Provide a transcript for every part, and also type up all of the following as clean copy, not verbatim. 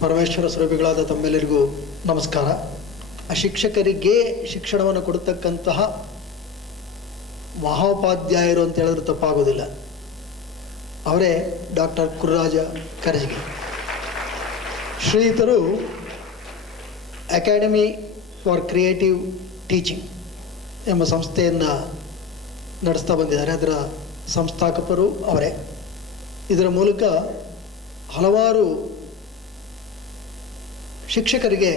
ಪರಮೇಶ್ವರ ಸ್ವರೂಪಿಗಳಾದ ತಮ್ಮೆಲ್ಲರಿಗೂ ನಮಸ್ಕಾರ. ಶಿಕ್ಷಕರಿಗೆ ಶಿಕ್ಷಣವನ್ನು ಕೊಡತಕ್ಕಂತಹ ಮಹೋಪಾಧ್ಯಾಯರು ಅಂತ ಹೇಳಿದ್ರೆ ತಪ್ಪಾಗೋದಿಲ್ಲ. ಅವರೇ ಡಾಕ್ಟರ್ ಗುರುರಾಜ ಕರಜಗಿ. ಶ್ರೀಯುತರು ಅಕಾಡೆಮಿ ಫಾರ್ ಕ್ರಿಯೇಟಿವ್ ಟೀಚಿಂಗ್ ಎಂಬ ಸಂಸ್ಥೆಯನ್ನು ನಡೆಸ್ತಾ ಬಂದಿದ್ದಾರೆ. ಅದರ ಸಂಸ್ಥಾಪಕರು ಅವರೇ. ಇದರ ಮೂಲಕ ಹಲವಾರು ಶಿಕ್ಷಕರಿಗೆ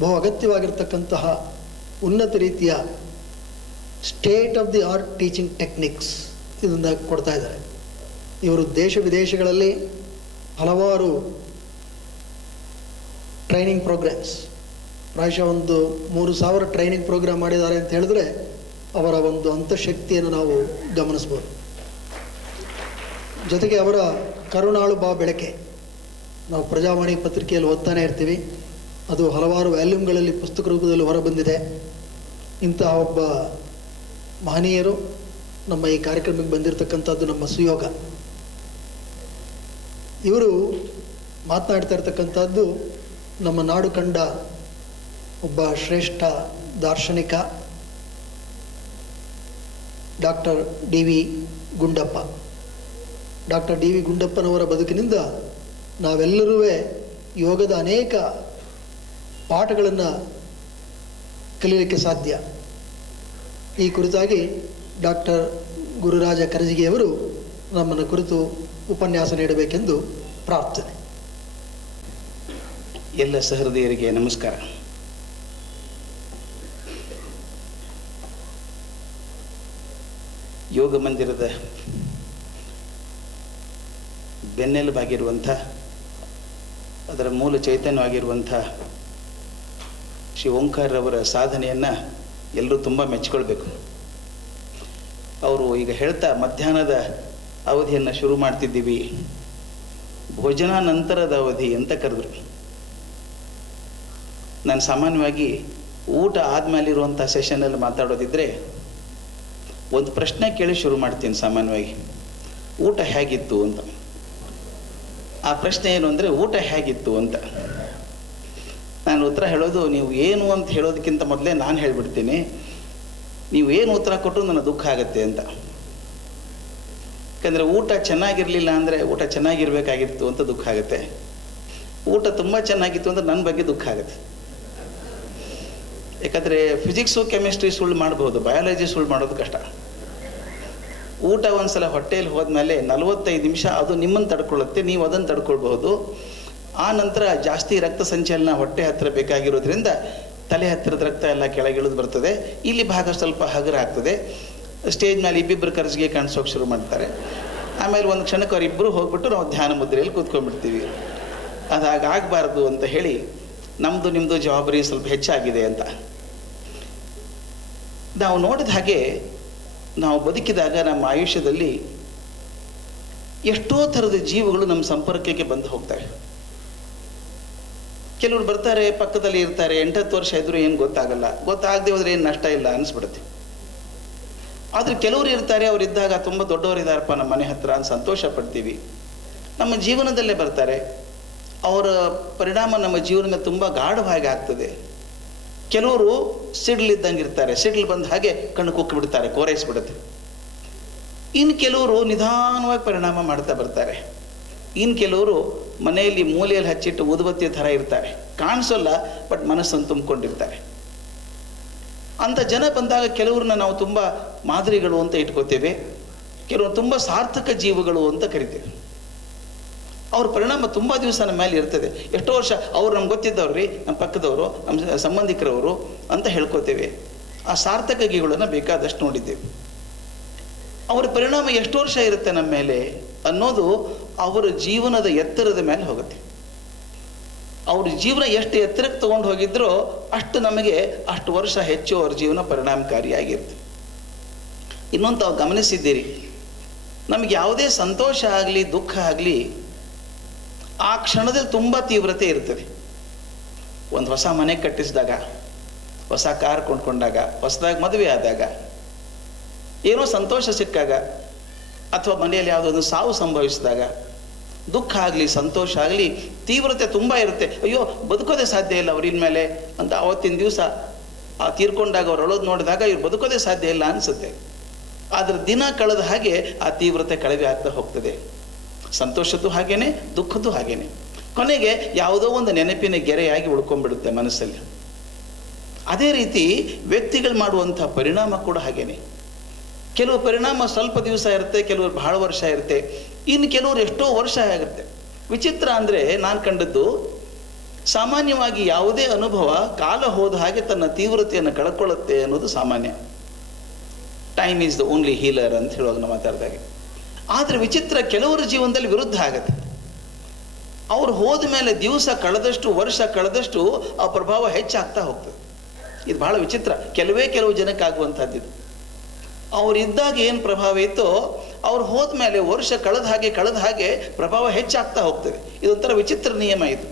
ಬಹು ಅಗತ್ಯವಾಗಿರ್ತಕ್ಕಂತಹ ಉನ್ನತ ರೀತಿಯ state of the art teaching techniques ಇದನ್ನು ಕೊಡ್ತಾ ಇದ್ದಾರೆ. ಇವರು ದೇಶ ವಿದೇಶಗಳಲ್ಲಿ ಹಲವಾರು ಟ್ರೈನಿಂಗ್ ಪ್ರೋಗ್ರಾಮ್ಸ್, ಪ್ರಾಯಶಃ ಒಂದು 3000 ಟ್ರೈನಿಂಗ್ ಪ್ರೋಗ್ರಾಮ್ ಮಾಡಿದ್ದಾರೆ ಅಂತ ಹೇಳಿದ್ರೆ ಅವರ ಒಂದು ಅಂತಃಶಕ್ತಿಯನ್ನು ನಾವು ಗಮನಿಸ್ಬೋದು. ಜೊತೆಗೆ ಅವರ ಕರುಣಾಳು ಬಾ ಬೆಳಕೆ ನಾವು ಪ್ರಜಾವಾಣಿ ಪತ್ರಿಕೆಯಲ್ಲಿ ಓದ್ತಾನೆ ಇರ್ತೀವಿ. ಅದು ಹಲವಾರು ವ್ಯಾಲ್ಯೂಮ್ಗಳಲ್ಲಿ ಪುಸ್ತಕ ರೂಪದಲ್ಲಿ ಹೊರಬಂದಿದೆ. ಇಂತಹ ಒಬ್ಬ ಮಹನೀಯರು ನಮ್ಮ ಈ ಕಾರ್ಯಕ್ರಮಕ್ಕೆ ಬಂದಿರತಕ್ಕಂಥದ್ದು ನಮ್ಮ ಸುಯೋಗ. ಇವರು ಮಾತನಾಡ್ತಾ ಇರ್ತಕ್ಕಂಥದ್ದು ನಮ್ಮ ನಾಡು ಕಂಡ ಒಬ್ಬ ಶ್ರೇಷ್ಠ ದಾರ್ಶನಿಕ doctor D V Gundappa. Doctor D V ಗುಂಡಪ್ಪನವರ ಬದುಕಿನಿಂದ ನಾವೆಲ್ಲರೂ ಯೋಗದ ಅನೇಕ ಪಾಠಗಳನ್ನು ಕಲಿಯಲಿಕ್ಕೆ ಸಾಧ್ಯ. ಈ ಕುರಿತಾಗಿ ಡಾಕ್ಟರ್ ಗುರುರಾಜ ಕರಜಗಿಯವರು ನಮ್ಮನ್ನು ಕುರಿತು ಉಪನ್ಯಾಸ ನೀಡಬೇಕೆಂದು ಪ್ರಾರ್ಥನೆ. ಎಲ್ಲ ಸಹೃದಯರಿಗೆ ನಮಸ್ಕಾರ. ಯೋಗ ಮಂದಿರದ ಬೆನ್ನೆಲುಬಾಗಿರುವಂಥ, ಅದರ ಮೂಲ ಚೈತನ್ಯವಾಗಿರುವಂಥ ಶ್ರೀ ಓಂಕಾರರವರ ಸಾಧನೆಯನ್ನು ಎಲ್ಲರೂ ತುಂಬ ಮೆಚ್ಚಿಕೊಳ್ಬೇಕು. ಅವರು ಈಗ ಹೇಳ್ತಾ ಮಧ್ಯಾಹ್ನದ ಅವಧಿಯನ್ನು ಶುರು ಮಾಡ್ತಿದ್ದೀವಿ, ಭೋಜನ ನಂತರದ ಅವಧಿ ಅಂತ ಕರೆದ್ರು. ನಾನು ಸಾಮಾನ್ಯವಾಗಿ ಊಟ ಆದಮೇಲಿರುವಂಥ ಸೆಷನಲ್ಲಿ ಮಾತಾಡೋದಿದ್ದರೆ ಒಂದು ಪ್ರಶ್ನೆ ಕೇಳಿ ಶುರು ಮಾಡ್ತೀನಿ. ಸಾಮಾನ್ಯವಾಗಿ ಊಟ ಹೇಗಿತ್ತು ಅಂತ. ಆ ಪ್ರಶ್ನೆ ಏನು ಅಂದರೆ ಊಟ ಹೇಗಿತ್ತು ಅಂತ. ನಾನು ಉತ್ತರ ಹೇಳೋದು, ನೀವು ಏನು ಅಂತ ಹೇಳೋದಕ್ಕಿಂತ ಮೊದಲೇ ನಾನು ಹೇಳಿಬಿಡ್ತೀನಿ, ನೀವು ಏನು ಉತ್ತರ ಕೊಟ್ಟರು ನನ್ನ ದುಃಖ ಆಗುತ್ತೆ ಅಂತ. ಯಾಕಂದರೆ ಊಟ ಚೆನ್ನಾಗಿರಲಿಲ್ಲ ಅಂದರೆ ಊಟ ಚೆನ್ನಾಗಿರ್ಬೇಕಾಗಿತ್ತು ಅಂತ ದುಃಖ ಆಗುತ್ತೆ. ಊಟ ತುಂಬ ಚೆನ್ನಾಗಿತ್ತು ಅಂದರೆ ನನ್ನ ಬಗ್ಗೆ ದುಃಖ ಆಗುತ್ತೆ. ಯಾಕಂದರೆ ಫಿಸಿಕ್ಸು ಕೆಮಿಸ್ಟ್ರಿ ಸುಳ್ಳು ಮಾಡ್ಬೋದು, ಬಯಾಲಜಿ ಸುಳ್ಳು ಮಾಡೋದು ಕಷ್ಟ. ಊಟ ಒಂದ್ಸಲ ಹೊಟ್ಟೆಯಲ್ಲಿ ಹೋದ್ಮೇಲೆ 45 ನಿಮಿಷ ಅದು ನಿಮ್ಮನ್ನು ತಡ್ಕೊಳ್ಳುತ್ತೆ, ನೀವು ಅದನ್ನು ತಡ್ಕೊಳ್ಬಹುದು. ಆ ನಂತರ ಜಾಸ್ತಿ ರಕ್ತ ಸಂಚಲನ ಹೊಟ್ಟೆ ಹತ್ತಿರ ಬೇಕಾಗಿರೋದ್ರಿಂದ ತಲೆ ಹತ್ತಿರದ ರಕ್ತ ಎಲ್ಲ ಕೆಳಗಿಳಿದು ಬರ್ತದೆ. ಇಲ್ಲಿ ಭಾಗ ಸ್ವಲ್ಪ ಹಗುರ ಆಗ್ತದೆ. ಸ್ಟೇಜ್ ಮೇಲೆ ಇಬ್ಬಿಬ್ಬರು ಕರ್ಜಿಗೆ ಕಾಣಿಸೋಕೆ ಶುರು ಮಾಡ್ತಾರೆ. ಆಮೇಲೆ ಒಂದು ಕ್ಷಣಕ್ಕೆ ಅವರಿಬ್ಬರು ಹೋಗ್ಬಿಟ್ಟು ನಾವು ಧ್ಯಾನ ಮುದ್ರೆಯಲ್ಲಿ ಕೂತ್ಕೊಂಡ್ಬಿಡ್ತೀವಿ. ಅದು ಹಾಗಾಗಬಾರ್ದು ಅಂತ ಹೇಳಿ ನಮ್ಮದು ನಿಮ್ಮದು ಜವಾಬ್ದಾರಿ ಸ್ವಲ್ಪ ಹೆಚ್ಚಾಗಿದೆ ಅಂತ. ನಾವು ನೋಡಿದ ಹಾಗೆ ನಾವು ಬದುಕಿದಾಗ ನಮ್ಮ ಆಯುಷ್ಯದಲ್ಲಿ ಎಷ್ಟೋ ಥರದ ಜೀವಗಳು ನಮ್ಮ ಸಂಪರ್ಕಕ್ಕೆ ಬಂದು ಹೋಗ್ತವೆ. ಕೆಲವರು ಬರ್ತಾರೆ, ಪಕ್ಕದಲ್ಲಿ ಇರ್ತಾರೆ, 8-10 ವರ್ಷ ಇದ್ರೂ ಏನು ಗೊತ್ತಾಗಲ್ಲ, ಗೊತ್ತಾಗದೆ ಹೋದ್ರೆ ಏನು ನಷ್ಟ ಇಲ್ಲ ಅನಿಸ್ಬಿಡುತ್ತೆ. ಆದರೆ ಕೆಲವರು ಇರ್ತಾರೆ, ಅವರಿದ್ದಾಗ ತುಂಬ ದೊಡ್ಡವರಿದ್ದಾರಪ್ಪ ನಮ್ಮ ಮನೆ ಹತ್ರ ಅಂತ ಸಂತೋಷ ಪಡ್ತೀವಿ. ನಮ್ಮ ಜೀವನದಲ್ಲೇ ಬರ್ತಾರೆ, ಅವರ ಪರಿಣಾಮ ನಮ್ಮ ಜೀವನ ತುಂಬ ಗಾಢವಾಗಿ ಆಗ್ತದೆ. ಕೆಲವರು ಸಿಡ್ಲಿದ್ದಂಗೆ ಇರ್ತಾರೆ, ಸಿಡ್ಲು ಬಂದ ಹಾಗೆ ಕಣ್ಣು ಕುಕ್ಕಿ ಬಿಡ್ತಾರೆ, ಕೋರೈಸ್ಬಿಡುತ್ತೆ. ಇನ್ನು ಕೆಲವರು ನಿಧಾನವಾಗಿ ಪರಿಣಾಮ ಮಾಡ್ತಾ ಬರ್ತಾರೆ. ಇನ್ನು ಕೆಲವರು ಮನೆಯಲ್ಲಿ ಮೂಲೆಯಲ್ಲಿ ಹಚ್ಚಿಟ್ಟು ಊದುಬತ್ತಿ ಥರ ಇರ್ತಾರೆ, ಕಾಣಿಸೋಲ್ಲ, ಬಟ್ ಮನಸ್ಸನ್ನು ತುಂಬಿಕೊಂಡಿರ್ತಾರೆ. ಅಂಥ ಜನ ಬಂದಾಗ ಕೆಲವ್ರನ್ನ ನಾವು ತುಂಬ ಮಾದರಿಗಳು ಅಂತ ಇಟ್ಕೋತೇವೆ, ಕೆಲವರು ತುಂಬ ಸಾರ್ಥಕ ಜೀವಗಳು ಅಂತ ಕರಿತೇವೆ. ಅವ್ರ ಪರಿಣಾಮ ತುಂಬ ದಿವಸ ನಮ್ಮ ಮೇಲೆ ಇರ್ತದೆ. ಎಷ್ಟೋ ವರ್ಷ ಅವ್ರು ನಮ್ಗೆ ಗೊತ್ತಿದ್ದವ್ರು ರೀ, ನಮ್ಮ ಪಕ್ಕದವರು, ನಮ್ಮ ಸಂಬಂಧಿಕರವರು ಅಂತ ಹೇಳ್ಕೋತೇವೆ. ಆ ಸಾರ್ಥಕ ಜೀವಗಳನ್ನು ಬೇಕಾದಷ್ಟು ನೋಡಿದ್ದೇವೆ. ಅವರ ಪರಿಣಾಮ ಎಷ್ಟು ವರ್ಷ ಇರುತ್ತೆ ನಮ್ಮ ಮೇಲೆ ಅನ್ನೋದು ಅವರ ಜೀವನದ ಎತ್ತರದ ಮೇಲೆ ಹೋಗುತ್ತೆ. ಅವ್ರ ಜೀವನ ಎಷ್ಟು ಎತ್ತರಕ್ಕೆ ತೊಗೊಂಡು ಹೋಗಿದ್ರೋ ಅಷ್ಟು ನಮಗೆ ಅಷ್ಟು ವರ್ಷ ಹೆಚ್ಚು ಅವ್ರ ಜೀವನ ಪರಿಣಾಮಕಾರಿಯಾಗಿರುತ್ತೆ. ಇನ್ನೊಂದು ತಾವು ಗಮನಿಸಿದ್ದೀರಿ, ನಮಗೆ ಯಾವುದೇ ಸಂತೋಷ ಆಗಲಿ ದುಃಖ ಆಗಲಿ ಆ ಕ್ಷಣದಲ್ಲಿ ತುಂಬ ತೀವ್ರತೆ ಇರ್ತದೆ. ಒಂದು ಹೊಸ ಮನೆ ಕಟ್ಟಿಸಿದಾಗ, ಹೊಸ ಕಾರ್ ಕೊಂಡ್ಕೊಂಡಾಗ, ಹೊಸದಾಗಿ ಮದುವೆ ಆದಾಗ, ಏನೋ ಸಂತೋಷ ಸಿಕ್ಕಾಗ, ಅಥವಾ ಮನೆಯಲ್ಲಿ ಯಾವುದೋ ಒಂದು ಸಾವು ಸಂಭವಿಸಿದಾಗ, ದುಃಖ ಆಗಲಿ ಸಂತೋಷ ಆಗಲಿ ತೀವ್ರತೆ ತುಂಬ ಇರುತ್ತೆ. ಅಯ್ಯೋ ಬದುಕೋದೇ ಸಾಧ್ಯ ಇಲ್ಲ ಅವ್ರಿನ ಮೇಲೆ ಅಂತ ಆವತ್ತಿನ ದಿವಸ ಆ ತೀರ್ಕೊಂಡಾಗ ಅವ್ರು ಅಳೋದು ನೋಡಿದಾಗ ಇವ್ರು ಬದುಕೋದೇ ಸಾಧ್ಯ ಇಲ್ಲ ಅನಿಸುತ್ತೆ. ಆದರೆ ದಿನ ಕಳೆದ ಹಾಗೆ ಆ ತೀವ್ರತೆ ಕಡಿಮೆ ಆಗ್ತಾ ಹೋಗ್ತದೆ. ಸಂತೋಷದ್ದು ಹಾಗೇನೆ, ದುಃಖದ್ದು ಹಾಗೇನೆ. ಕೊನೆಗೆ ಯಾವುದೋ ಒಂದು ನೆನಪಿನ ಗೆರೆಯಾಗಿ ಉಳ್ಕೊಂಡ್ಬಿಡುತ್ತೆ ಮನಸ್ಸಲ್ಲಿ. ಅದೇ ರೀತಿ ವ್ಯಕ್ತಿಗಳು ಮಾಡುವಂಥ ಪರಿಣಾಮ ಕೂಡ ಹಾಗೇನೆ. ಕೆಲವು ಪರಿಣಾಮ ಸ್ವಲ್ಪ ದಿವಸ ಇರುತ್ತೆ, ಕೆಲವರು ಬಹಳ ವರ್ಷ ಇರುತ್ತೆ, ಇನ್ನು ಕೆಲವರು ಎಷ್ಟೋ ವರ್ಷ ಆಗುತ್ತೆ. ವಿಚಿತ್ರ ಅಂದರೆ ನಾನು ಕಂಡದ್ದು, ಸಾಮಾನ್ಯವಾಗಿ ಯಾವುದೇ ಅನುಭವ ಕಾಲ ಹೋದ ಹಾಗೆ ತನ್ನ ತೀವ್ರತೆಯನ್ನು ಕಳ್ಕೊಳ್ಳುತ್ತೆ ಅನ್ನೋದು ಸಾಮಾನ್ಯ. Time is the only healer ಅಂತ ಹೇಳುವಾಗ ನಾವು ಮಾತಾಡಿದಾಗೆ. ಆದರೆ ವಿಚಿತ್ರ ಕೆಲವರ ಜೀವನದಲ್ಲಿ ವಿರುದ್ಧ ಆಗುತ್ತೆ. ಅವ್ರು ಹೋದ ಮೇಲೆ ದಿವಸ ಕಳೆದಷ್ಟು, ವರ್ಷ ಕಳೆದಷ್ಟು ಆ ಪ್ರಭಾವ ಹೆಚ್ಚಾಗ್ತಾ ಹೋಗ್ತದೆ. ಇದು ಬಹಳ ವಿಚಿತ್ರ. ಕೆಲವು ಜನಕ್ಕಾಗುವಂಥದ್ದು ಇದು. ಅವರಿದ್ದಾಗ ಏನು ಪ್ರಭಾವ ಇತ್ತೋ ಅವ್ರು ಹೋದ ಮೇಲೆ ವರ್ಷ ಕಳೆದ ಹಾಗೆ ಪ್ರಭಾವ ಹೆಚ್ಚಾಗ್ತಾ ಹೋಗ್ತದೆ. ಇದೊಂಥರ ವಿಚಿತ್ರ ನಿಯಮ ಇದು.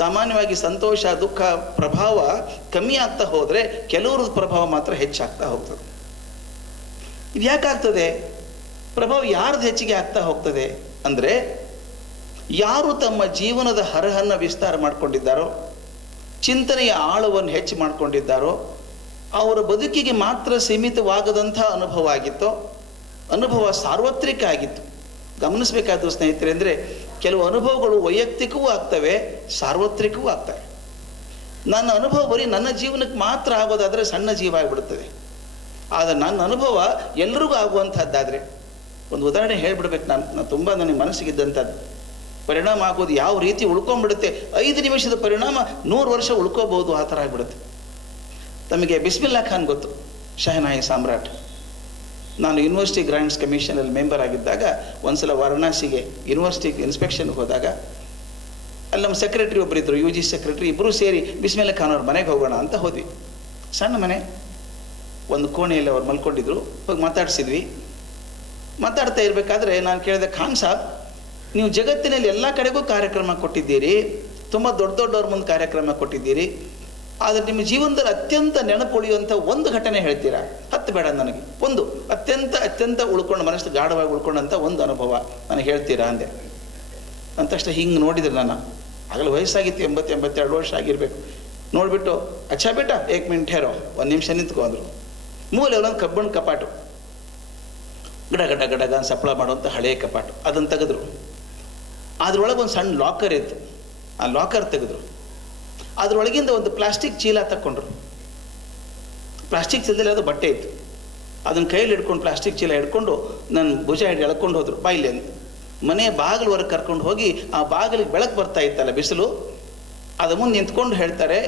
ಸಾಮಾನ್ಯವಾಗಿ ಸಂತೋಷ ದುಃಖ ಪ್ರಭಾವ ಕಮ್ಮಿ ಆಗ್ತಾ ಹೋದರೆ ಕೆಲವ್ರದ್ದು ಪ್ರಭಾವ ಮಾತ್ರ ಹೆಚ್ಚಾಗ್ತಾ ಹೋಗ್ತದೆ. ಇದು ಯಾಕಾಗ್ತದೆ? ಪ್ರಭಾವ ಯಾರ್ದು ಹೆಚ್ಚಿಗೆ ಆಗ್ತಾ ಹೋಗ್ತದೆ ಅಂದರೆ, ಯಾರು ತಮ್ಮ ಜೀವನದ ಹರಹನ್ನು ವಿಸ್ತಾರ ಮಾಡಿಕೊಂಡಿದ್ದಾರೋ, ಚಿಂತನೆಯ ಆಳವನ್ನು ಹೆಚ್ಚು ಮಾಡಿಕೊಂಡಿದ್ದಾರೋ, ಅವರ ಬದುಕಿಗೆ ಮಾತ್ರ ಸೀಮಿತವಾಗದಂಥ ಅನುಭವ ಆಗಿತ್ತೋ, ಅನುಭವ ಸಾರ್ವತ್ರಿಕ ಆಗಿತ್ತು. ಗಮನಿಸಬೇಕಾದ ಸ್ನೇಹಿತರೆ ಅಂದರೆ, ಕೆಲವು ಅನುಭವಗಳು ವೈಯಕ್ತಿಕವೂ ಆಗ್ತವೆ, ಸಾರ್ವತ್ರಿಕವೂ ಆಗ್ತವೆ. ನನ್ನ ಅನುಭವ ಬರೀ ನನ್ನ ಜೀವನಕ್ಕೆ ಮಾತ್ರ ಆಗೋದಾದರೆ ಸಣ್ಣ ಜೀವ ಆಗಿಬಿಡುತ್ತದೆ. ಆದರೆ ನನ್ನ ಅನುಭವ ಎಲ್ರಿಗೂ ಆಗುವಂಥದ್ದಾದರೆ, ಒಂದು ಉದಾಹರಣೆ ಹೇಳಿಬಿಡ್ಬೇಕು. ನಾನು ತುಂಬ ನನಗೆ ಮನಸ್ಸಿಗಿದ್ದಂಥದ್ದು. ಪರಿಣಾಮ ಆಗೋದು ಯಾವ ರೀತಿ ಉಳ್ಕೊಂಡ್ಬಿಡುತ್ತೆ. 5 ನಿಮಿಷದ ಪರಿಣಾಮ 100 ವರ್ಷ ಉಳ್ಕೋಬಹುದು, ಆ ಥರ ಆಗಿಬಿಡುತ್ತೆ. ತಮಗೆ ಬಿಸ್ಮಿಲ್ಲಾ ಖಾನ್ ಗೊತ್ತು, ಶಹನಾಯಿ ಸಾಮ್ರಾಟ್. ನಾನು ಯೂನಿವರ್ಸಿಟಿ ಗ್ರಾಂಟ್ಸ್ ಕಮಿಷನಲ್ಲಿ ಮೆಂಬರ್ ಆಗಿದ್ದಾಗ ಒಂದ್ಸಲ ವಾರಣಾಸಿಗೆ ಯೂನಿವರ್ಸಿಟಿಗೆ ಇನ್ಸ್ಪೆಕ್ಷನ್ಗೆ ಹೋದಾಗ ಅಲ್ಲಿ ನಮ್ಮ ಸೆಕ್ರೆಟರಿ ಒಬ್ಬರಿದ್ದರು, UG ಸೆಕ್ರೆಟರಿ. ಇಬ್ಬರು ಸೇರಿ ಬಿಸ್ಮಿಲ್ಲಾ ಖಾನ್ ಅವ್ರ ಮನೆಗೆ ಹೋಗೋಣ ಅಂತ ಹೋದ್ವಿ. ಸಣ್ಣ ಮನೆ, ಒಂದು ಕೋಣೆಯಲ್ಲಿ ಅವ್ರು ಮಲ್ಕೊಂಡಿದ್ರು. ಹೋಗಿ ಮಾತಾಡಿಸಿದ್ವಿ. ಮಾತಾಡ್ತಾ ಇರಬೇಕಾದ್ರೆ ನಾನು ಕೇಳಿದೆ, ಖಾನ್ ಸಾಬ್, ನೀವು ಜಗತ್ತಿನಲ್ಲಿ ಎಲ್ಲ ಕಡೆಗೂ ಕಾರ್ಯಕ್ರಮ ಕೊಟ್ಟಿದ್ದೀರಿ, ತುಂಬ ದೊಡ್ಡವ್ರ ಮುಂದೆ ಕಾರ್ಯಕ್ರಮ ಕೊಟ್ಟಿದ್ದೀರಿ, ಆದರೆ ನಿಮ್ಮ ಜೀವನದಲ್ಲಿ ಅತ್ಯಂತ ನೆನಪುಳಿಯುವಂಥ ಒಂದು ಘಟನೆ ಹೇಳ್ತೀರಾ? 10 ಬೇಡ ನನಗೆ, ಒಂದು ಅತ್ಯಂತ ಉಳ್ಕೊಂಡು ಮನಸ್ಸು ಗಾಢವಾಗಿ ಉಳ್ಕೊಂಡಂಥ ಒಂದು ಅನುಭವ ನನಗೆ ಹೇಳ್ತೀರಾ ಅಂದೆ. ಅಂದ ತಕ್ಷಣ ಹಿಂಗೆ ನೋಡಿದ್ರೆ, ನಾನು ಆಗಲೇ ವಯಸ್ಸಾಗಿತ್ತು, 80-82 ವರ್ಷ ಆಗಿರಬೇಕು. ನೋಡಿಬಿಟ್ಟು, ಅಚ್ಚಾ ಬೇಟ 1 ಮಿನಿಟ್ ಹೇರೋ, 1 ನಿಮಿಷ ನಿಂತ್ಕೊಂಡ್ರು. ಮೂಲೆ ಒಂದೊಂದು ಕಬ್ಬಣ ಕಪಾಟು, ಗಡ ಸಪ್ಪಳ ಮಾಡುವಂಥ ಹಳೆಯ ಕಪಾಟು, ಅದನ್ನು ತೆಗೆದ್ರು. ಅದರೊಳಗೆ ಒಂದು ಸಣ್ಣ ಲಾಕರ್ ಇತ್ತು. ಆ ಲಾಕರ್ ತೆಗೆದ್ರು. ಅದರೊಳಗಿಂದ ಒಂದು ಪ್ಲಾಸ್ಟಿಕ್ ಚೀಲ ತಗೊಂಡ್ರು. ಪ್ಲಾಸ್ಟಿಕ್ ಚೀಲದಲ್ಲಿ ಅದು ಬಟ್ಟೆ ಇತ್ತು. ಅದನ್ನು ಕೈಯಲ್ಲಿ ಹಿಡ್ಕೊಂಡು, ಪ್ಲಾಸ್ಟಿಕ್ ಚೀಲ ಹಿಡ್ಕೊಂಡು ನನ್ನ ಭುಜ ಹಿಡಿದು ಎಳ್ಕೊಂಡು ಹೋದ್ರು. ಬಾಯಿಲೆ ಅಂತ ಮನೆ ಬಾಗಿಲವರೆಗೆ ಕರ್ಕೊಂಡು ಹೋಗಿ, ಆ ಬಾಗಿಲಿಗೆ ಬೆಳಕು ಬರ್ತಾ ಇತ್ತಲ್ಲ, ಬಿಸಿಲು, ಅದು ಮುಂದೆ ನಿಂತ್ಕೊಂಡು ಹೇಳ್ತಾರೆ,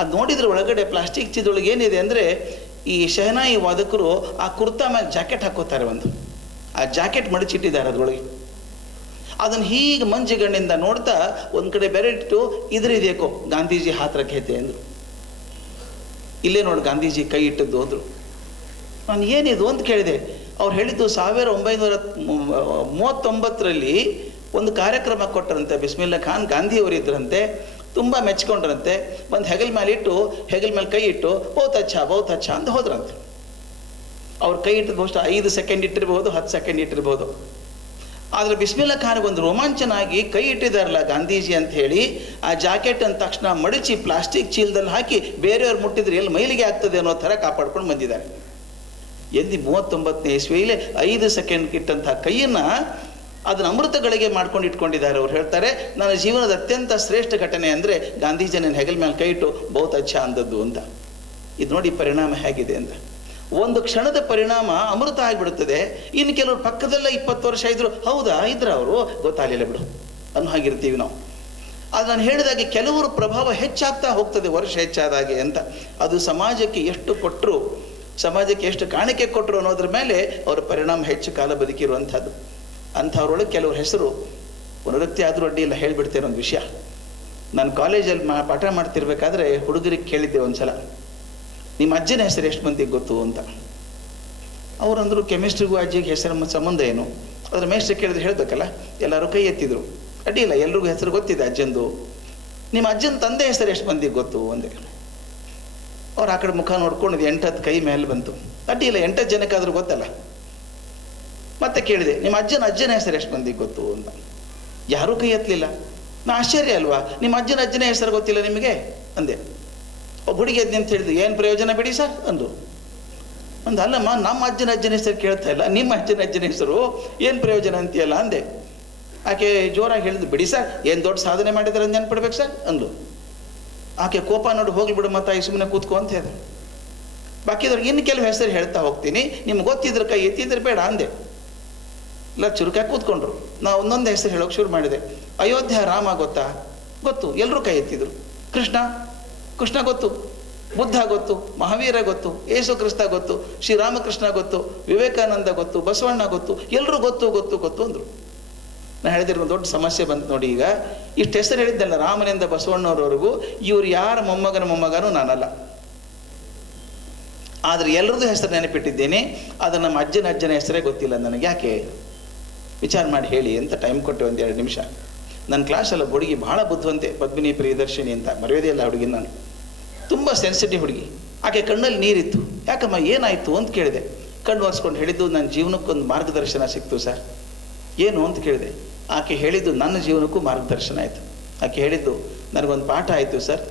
ಅದು ನೋಡಿದ್ರೆ ಒಳಗಡೆ ಪ್ಲಾಸ್ಟಿಕ್ ಚೀಲದೊಳಗೆ ಏನಿದೆ ಅಂದರೆ, ಈ ಶಹನಾಯಿ ವಾದಕರು ಆ ಕುರ್ತಾ ಮೇಲೆ ಜಾಕೆಟ್ ಹಾಕೋತಾರೆ. ಆ ಜಾಕೆಟ್ ಮಡಚಿಟ್ಟಿದ್ದಾರೆ ಅದರೊಳಗೆ. ಅದನ್ನು ಹೀಗೆ ಮಂಜುಗಣ್ಣಿಂದ ನೋಡ್ತಾ ಒಂದು ಕಡೆ ಬೆರೆಟ್ಟು, ಇದ್ರಿದೇಕೋ ಗಾಂಧೀಜಿ ಹಾತ್ರ ಖೇತೆ ಅಂದರು. ಇಲ್ಲೇ ನೋಡಿ ಗಾಂಧೀಜಿ ಕೈ ಇಟ್ಟದ್ದು ಅಂದರು. ನಾನು ಏನಿದು ಅಂತ ಕೇಳಿದೆ. ಅವ್ರು ಹೇಳಿದ್ದು 1939ರಲ್ಲಿ ಒಂದು ಕಾರ್ಯಕ್ರಮ ಕೊಟ್ಟರಂತೆ. ಬಿಸ್ಮಿಲ್ಲಾ ಖಾನ್ ಗಾಂಧಿಯವರಿದ್ದರಂತೆ, ತುಂಬ ಮೆಚ್ಕೊಂಡ್ರಂತೆ. ಒಂದು ಹೆಗಲ್ ಮೇಲೆ ಇಟ್ಟು, ಹೆಗಲ್ ಮೇಲೆ ಕೈ ಇಟ್ಟು, ಬಹುತ್ ಅಚ್ಚಾ ಅಂತ ಹೋದ್ರಂತೆ. ಅವ್ರು ಕೈ ಇಟ್ಟಿದ್ದು ಬಹುಶಃ 5 ಸೆಕೆಂಡ್ ಇಟ್ಟಿರ್ಬೋದು, 10 ಸೆಕೆಂಡ್ ಇಟ್ಟಿರ್ಬೋದು. ಆದರೆ ಬಿಸ್ಮಿಲ್ಲಾ ಖಾನ್ಗೆ ಒಂದು ರೋಮಾಂಚನಾಗಿ ಕೈ ಇಟ್ಟಿದ್ದಾರಲ್ಲ ಗಾಂಧೀಜಿ ಅಂತ ಹೇಳಿ, ಆ ಜಾಕೆಟ್ ಅಂದ ತಕ್ಷಣ ಮಡಚಿ ಪ್ಲಾಸ್ಟಿಕ್ ಚೀಲದಲ್ಲಿ ಹಾಕಿ ಬೇರೆಯವ್ರು ಮುಟ್ಟಿದ್ರೆ ಎಲ್ಲಿ ಮೈಲಿಗೆ ಆಗ್ತದೆ ಅನ್ನೋ ಥರ ಕಾಪಾಡ್ಕೊಂಡು ಬಂದಿದ್ದಾರೆ. 39ನೇ ಇಸ್ವಿಯಲ್ಲಿ 5 ಸೆಕೆಂಡ್ ಇಟ್ಟಂಥ ಕೈಯನ್ನು ಅದನ್ನು ಅಮೃತಗಳಿಗೆ ಮಾಡ್ಕೊಂಡು ಇಟ್ಕೊಂಡಿದ್ದಾರೆ. ಅವ್ರು ಹೇಳ್ತಾರೆ, ನನ್ನ ಜೀವನದ ಅತ್ಯಂತ ಶ್ರೇಷ್ಠ ಘಟನೆ ಅಂದರೆ ಗಾಂಧೀಜಿ ನನ್ನ ಹೆಗಲ್ ಮೇಲೆ ಕೈ ಇಟ್ಟು ಬಹುತ್ ಅಚ್ಚಾ ಅಂದದ್ದು ಅಂತ. ಇದು ನೋಡಿ ಪರಿಣಾಮ ಹೇಗಿದೆ ಅಂತ. ಒಂದು ಕ್ಷಣದ ಪರಿಣಾಮ ಅಮೃತ ಆಗಿಬಿಡುತ್ತದೆ. ಇನ್ನು ಕೆಲವರು ಪಕ್ಕದಲ್ಲೇ 20 ವರ್ಷ ಇದ್ರು, ಹೌದಾ ಇದ್ರ ಅವರು ಗೊತ್ತಾಗಲಿಲ್ಲ ಬಿಡು ಅನ್ನೋ ಹಾಗಿರ್ತೀವಿ ನಾವು. ಅದು ನಾನು ಹೇಳಿದಾಗೆ ಕೆಲವರು ಪ್ರಭಾವ ಹೆಚ್ಚಾಗ್ತಾ ಹೋಗ್ತದೆ ವರ್ಷ ಹೆಚ್ಚಾದಾಗೆ ಅಂತ. ಅದು ಸಮಾಜಕ್ಕೆ ಎಷ್ಟು ಕೊಟ್ಟರು, ಸಮಾಜಕ್ಕೆ ಎಷ್ಟು ಕಾಣಿಕೆ ಕೊಟ್ಟರು ಅನ್ನೋದ್ರ ಮೇಲೆ ಅವರ ಪರಿಣಾಮ ಹೆಚ್ಚು ಕಾಲ ಬದುಕಿರುವಂಥದ್ದು. ಅಂಥವ್ರೊಳಗೆ ಕೆಲವ್ರ ಹೆಸರು ಪುನರುಕ್ತಿ ಆದರೂ ಅಡ್ಡಿ ಇಲ್ಲ, ಹೇಳಿಬಿಡ್ತೇನೆ ಒಂದು ವಿಷಯ. ನಾನು ಕಾಲೇಜಲ್ಲಿ ಪಾಠ ಮಾಡ್ತಿರ್ಬೇಕಾದ್ರೆ ಹುಡುಗರಿಗೆ ಕೇಳಿದ್ದೆ ಒಂದು ಸಲ, ನಿಮ್ಮ ಅಜ್ಜನ ಹೆಸರು ಎಷ್ಟು ಮಂದಿಗೆ ಗೊತ್ತು ಅಂತ. ಅವರಂದರು, ಕೆಮಿಸ್ಟ್ರಿಗೂ ಅಜ್ಜಿಗೆ ಹೆಸರು ಸಂಬಂಧ ಏನು? ಅದ್ರ ಮೇಷ್ಟ್ರು ಕೇಳಿದ್ರೆ ಹೇಳಬೇಕಲ್ಲ. ಎಲ್ಲರೂ ಕೈ ಎತ್ತಿದ್ರು. ಅಡ್ಡಿ ಇಲ್ಲ, ಎಲ್ರಿಗೂ ಹೆಸರು ಗೊತ್ತಿದೆ ಅಜ್ಜಂದು. ನಿಮ್ಮ ಅಜ್ಜನ ತಂದೆ ಹೆಸರು ಎಷ್ಟು ಮಂದಿಗೆ ಗೊತ್ತು ಅಂದೆ. ಅವ್ರು ಆ ಕಡೆ ಮುಖ ನೋಡ್ಕೊಂಡಿದ್ದು 8-10 ಕೈ ಮೇಲೆ ಬಂತು. ಅಡ್ಡಿ ಇಲ್ಲ, 8 ಜನಕ್ಕಾದ್ರೂ ಗೊತ್ತಲ್ಲ. ಮತ್ತೆ ಕೇಳಿದೆ, ನಿಮ್ಮ ಅಜ್ಜನ ಹೆಸರು ಎಷ್ಟು ಮಂದಿಗೆ ಗೊತ್ತು ಅಂತ. ಯಾರೂ ಕೈ ಎತ್ತಲಿಲ್ಲ. ನಾ ಆಶ್ಚರ್ಯ ಅಲ್ವಾ, ನಿಮ್ಮ ಅಜ್ಜನ ಹೆಸರು ಗೊತ್ತಿಲ್ಲ ನಿಮಗೆ ಅಂದೆ. ಒಬ್ಬ ಹುಡುಗಿ ಅಜ್ಜಿ ಅಂತ ಹೇಳಿದ್ರು. ಏನು ಪ್ರಯೋಜನ ಬಿಡಿ ಸರ್ ಅಂದು. ಅಂದ ಅಲ್ಲಮ್ಮ, ನಮ್ಮ ಅಜ್ಜನ ಹೆಸರು ಕೇಳ್ತಾ ಇಲ್ಲ, ನಿಮ್ಮ ಅಜ್ಜನ ಹೆಸರು ಏನು ಪ್ರಯೋಜನ ಅಂತೀಯಲ್ಲ ಅಂದೆ. ಆಕೆ ಜೋರಾಗಿ ಹೇಳಿದ್ರು, ಬಿಡಿ ಸರ್, ಏನು ದೊಡ್ಡ ಸಾಧನೆ ಮಾಡಿದ್ರೆ ಅಂತ ನೆನ್ಪಿಡ್ಬೇಕು ಸರ್ ಅಂದು. ಆಕೆ ಕೋಪ ನೋಡಿ ಹೋಗ್ಲಿ ಬಿಡು ಮತ್ತಾಯಿ ಸುಮ್ಮನೆ ಕೂತ್ಕೊ ಅಂತ ಹೇಳಿದ್ರು. ಬಾಕಿದವ್ರಿಗೆ ಇನ್ನು ಕೆಲವು ಹೆಸರು ಹೇಳ್ತಾ ಹೋಗ್ತೀನಿ, ನಿಮ್ಗೆ ಗೊತ್ತಿದ್ರೆ ಕೈ ಎತ್ತಿದ್ರೆ ಬೇಡ ಅಂದೆ. ಇಲ್ಲ ಚುರುಕಾಗಿ ಕೂತ್ಕೊಂಡ್ರು. ನಾವು ಒಂದೊಂದು ಹೆಸರು ಹೇಳೋಕೆ ಶುರು ಮಾಡಿದೆ. ಅಯೋಧ್ಯ ರಾಮ ಗೊತ್ತಾ? ಗೊತ್ತು, ಎಲ್ಲರೂ ಕೈ ಎತ್ತಿದ್ರು. ಕೃಷ್ಣ ಗೊತ್ತು, ಬುದ್ಧ ಗೊತ್ತು, ಮಹಾವೀರ ಗೊತ್ತು, ಯೇಸು ಕ್ರಿಸ್ತ ಗೊತ್ತು, ಶ್ರೀರಾಮಕೃಷ್ಣ ಗೊತ್ತು, ವಿವೇಕಾನಂದ ಗೊತ್ತು, ಬಸವಣ್ಣ ಗೊತ್ತು, ಎಲ್ಲರೂ ಗೊತ್ತು ಅಂದರು. ನಾನು ಹೇಳಿದಿರೋ ದೊಡ್ಡ ಸಮಸ್ಯೆ ಬಂತು ನೋಡಿ. ಈಗ ಇಷ್ಟು ಹೆಸರು ಹೇಳಿದ್ದಲ್ಲ, ರಾಮನಿಂದ ಬಸವಣ್ಣವರವರೆಗೂ ಇವ್ರು ಯಾರ ಮೊಮ್ಮಗನೂ ನಾನಲ್ಲ. ಆದರೆ ಎಲ್ಲರದ್ದು ಹೆಸರು ನೆನಪಿಟ್ಟಿದ್ದೇನೆ. ಅದು ನಮ್ಮ ಅಜ್ಜನ ಹೆಸರೇ ಗೊತ್ತಿಲ್ಲ ನನಗೆ. ಯಾಕೆ ವಿಚಾರ ಮಾಡಿ ಹೇಳಿ ಅಂತ ಟೈಮ್ ಕೊಟ್ಟೆ, 1-2 ನಿಮಿಷ. ನನ್ನ ಕ್ಲಾಸಲ್ಲ ಹುಡುಗಿ ಭಾಳ ಬುದ್ಧಿವಂತೆ, ಪದ್ಮಿನಿ ಪ್ರಿಯದರ್ಶಿನಿ ಅಂತ, ಮರೆಯೋದೇ ಹುಡುಗಿ ನಾನು. ತುಂಬ ಸೆನ್ಸಿಟಿವ್ ಹುಡುಗಿ. ಆಕೆ ಕಣ್ಣಲ್ಲಿ ನೀರಿತ್ತು. ಯಾಕಮ್ಮ ಏನಾಯಿತು ಅಂತ ಕೇಳಿದೆ. ಕಣ್ಣು ಒರೆಸ್ಕೊಂಡು ಹೇಳಿದ್ದು, ನನ್ನ ಜೀವನಕ್ಕೊಂದು ಮಾರ್ಗದರ್ಶನ ಸಿಕ್ತು ಸರ್. ಏನು ಅಂತ ಕೇಳಿದೆ. ಆಕೆ ಹೇಳಿದ್ದು ನನ್ನ ಜೀವನಕ್ಕೂ ಮಾರ್ಗದರ್ಶನ ಆಯಿತು. ಆಕೆ ಹೇಳಿದ್ದು, ನನಗೊಂದು ಪಾಠ ಆಯಿತು ಸರ್.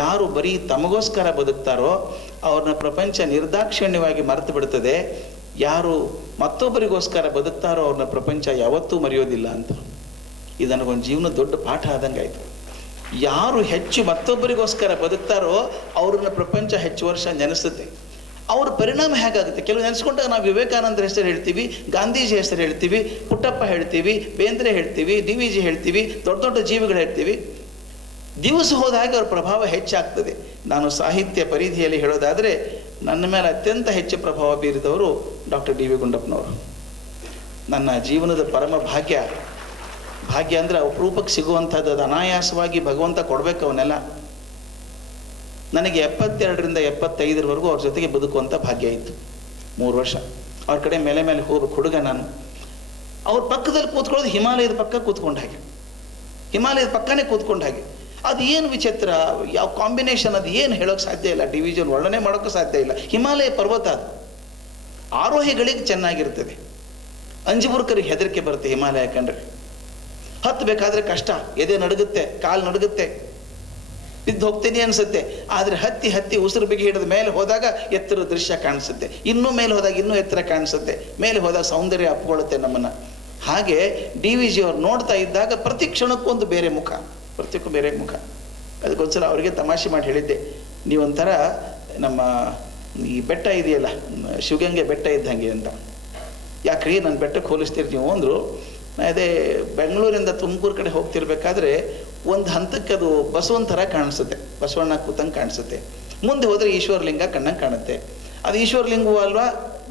ಯಾರು ಬರೀ ತಮಗೋಸ್ಕರ ಬದುಕ್ತಾರೋ ಅವ್ರನ್ನ ಪ್ರಪಂಚ ನಿರ್ದಾಕ್ಷಿಣ್ಯವಾಗಿ ಮರೆತು ಬಿಡ್ತದೆ. ಯಾರು ಮತ್ತೊಬ್ಬರಿಗೋಸ್ಕರ ಬದುಕ್ತಾರೋ ಅವ್ರನ್ನ ಪ್ರಪಂಚ ಯಾವತ್ತೂ ಮರೆಯೋದಿಲ್ಲ ಅಂತ. ಇದು ನನಗೊಂದು ಜೀವನದ ದೊಡ್ಡ ಪಾಠ ಆದಂಗೆ ಆಯಿತು. ಯಾರು ಹೆಚ್ಚು ಮತ್ತೊಬ್ಬರಿಗೋಸ್ಕರ ಬದುಕ್ತಾರೋ ಅವ್ರನ್ನ ಪ್ರಪಂಚ ಹೆಚ್ಚು ವರ್ಷ ನೆನೆಸುತ್ತೆ. ಅವ್ರ ಪರಿಣಾಮ ಹೇಗಾಗುತ್ತೆ? ಕೆಲವು ನೆನೆಸ್ಕೊಂಡಾಗ ನಾವು ವಿವೇಕಾನಂದರ ಹೆಸರು ಹೇಳ್ತೀವಿ, ಗಾಂಧೀಜಿ ಹೆಸರು ಹೇಳ್ತೀವಿ, ಪುಟ್ಟಪ್ಪ ಹೇಳ್ತೀವಿ, ಬೇಂದ್ರೆ ಹೇಳ್ತೀವಿ, DVG ಹೇಳ್ತೀವಿ, ದೊಡ್ಡ ಜೀವಿಗಳು ಹೇಳ್ತೀವಿ. ದಿವಸ ಹೋದಾಗ ಅವ್ರ ಪ್ರಭಾವ ಹೆಚ್ಚಾಗ್ತದೆ. ನಾನು ಸಾಹಿತ್ಯ ಪರಿಧಿಯಲ್ಲಿ ಹೇಳೋದಾದರೆ ನನ್ನ ಮೇಲೆ ಅತ್ಯಂತ ಹೆಚ್ಚು ಪ್ರಭಾವ ಬೀರಿದವರು ಡಾಕ್ಟರ್ DV ಗುಂಡಪ್ಪನವರು. ನನ್ನ ಜೀವನದ ಪರಮ ಭಾಗ್ಯ ಅಂದರೆ ಅಪರೂಪಕ್ಕೆ ಸಿಗುವಂಥದ್ದು. ಅದು ಅನಾಯಾಸವಾಗಿ ಭಗವಂತ ಕೊಡಬೇಕು ಅವನ್ನೆಲ್ಲ. ನನಗೆ 72ರಿಂದ 75ರವರೆಗೂ ಅವ್ರ ಜೊತೆಗೆ ಬದುಕುವಂಥ ಭಾಗ್ಯ ಇತ್ತು. 3 ವರ್ಷ ಅವ್ರ ಕಡೆ ಮೇಲೆ ಹೋಗ್ಬೇಕು ಹುಡುಗ ನಾನು. ಅವ್ರ ಪಕ್ಕದಲ್ಲಿ ಕೂತ್ಕೊಳ್ಳೋದು ಹಿಮಾಲಯದ ಪಕ್ಕ ಕೂತ್ಕೊಂಡ ಹಾಗೆ, ಹಿಮಾಲಯದ ಪಕ್ಕನೇ ಕೂತ್ಕೊಂಡ ಹಾಗೆ. ಅದು ಏನು ವಿಚಿತ್ರ, ಯಾವ ಕಾಂಬಿನೇಷನ್, ಅದು ಏನು ಹೇಳೋಕ್ಕೆ ಸಾಧ್ಯ ಇಲ್ಲ. ಡಿವಿಷನ್ ವರ್ಣನೆ ಮಾಡೋಕ್ಕೂ ಸಾಧ್ಯ ಇಲ್ಲ. ಹಿಮಾಲಯ ಪರ್ವತ ಅದು ಆರೋಹಿಗಳಿಗೆ ಚೆನ್ನಾಗಿರ್ತದೆ, ಅಂಜುಬುರ್ಕರಿಗೆ ಹೆದರಿಕೆ ಬರುತ್ತೆ ಹಿಮಾಲಯ ಕಂಡ್ರೆ. ಹತ್ತಬೇಕಾದ್ರೆ ಕಷ್ಟ, ಎದೆ ನಡುಗುತ್ತೆ, ಕಾಲು ನಡುಗುತ್ತೆ, ಬಿದ್ದು ಹೋಗ್ತೀನಿ ಅನಿಸುತ್ತೆ. ಆದರೆ ಹತ್ತಿ ಉಸಿರು ಬಿಗಿ ಹಿಡಿದ ಮೇಲೆ ಹೋದಾಗ ಎತ್ತರ ದೃಶ್ಯ ಕಾಣಿಸುತ್ತೆ, ಇನ್ನೂ ಮೇಲೆ ಹೋದಾಗ ಇನ್ನೂ ಎತ್ತರ ಕಾಣಿಸುತ್ತೆ, ಮೇಲೆ ಹೋದಾಗ ಸೌಂದರ್ಯ ಅಪ್ಕೊಳ್ಳುತ್ತೆ ನಮ್ಮನ್ನು. ಹಾಗೆ DVG ಅವ್ರು ನೋಡ್ತಾ ಇದ್ದಾಗ ಪ್ರತಿ ಕ್ಷಣಕ್ಕೂ ಒಂದು ಬೇರೆ ಮುಖ, ಪ್ರತಿಯೊಂದು ಬೇರೆ ಮುಖ. ಅದಕ್ಕೊಂದ್ಸಲ ಅವರಿಗೆ ತಮಾಷೆ ಮಾಡಿ ಹೇಳಿದ್ದೆ, ನೀವೊಂಥರ ನಮ್ಮ ಈ ಬೆಟ್ಟ ಇದೆಯಲ್ಲ, ಶಿವಗಂಗೆ ಬೆಟ್ಟ ಇದ್ದಂಗೆ ಅಂತ. ಯಾಕ್ರಿ ನನ್ನ ಬೆಟ್ಟಕ್ಕೆ ಹೋಲಿಸ್ತೀರಿ ನೀವು ಅಂದರು. ಅದೇ ಬೆಂಗಳೂರಿಂದ ತುಮಕೂರು ಕಡೆ ಹೋಗ್ತಿರ್ಬೇಕಾದ್ರೆ ಒಂದು ಹಂತಕ್ಕೆ ಅದು ಬಸವನ ಥರ ಕಾಣಿಸುತ್ತೆ, ಬಸವಣ್ಣ ಕೂತಂಗೆ ಕಾಣಿಸುತ್ತೆ. ಮುಂದೆ ಹೋದರೆ ಈಶ್ವರಲಿಂಗ ಕಣ್ಣಂಗೆ ಕಾಣುತ್ತೆ. ಅದು ಈಶ್ವರಲಿಂಗವೂ ಅಲ್ವಾ,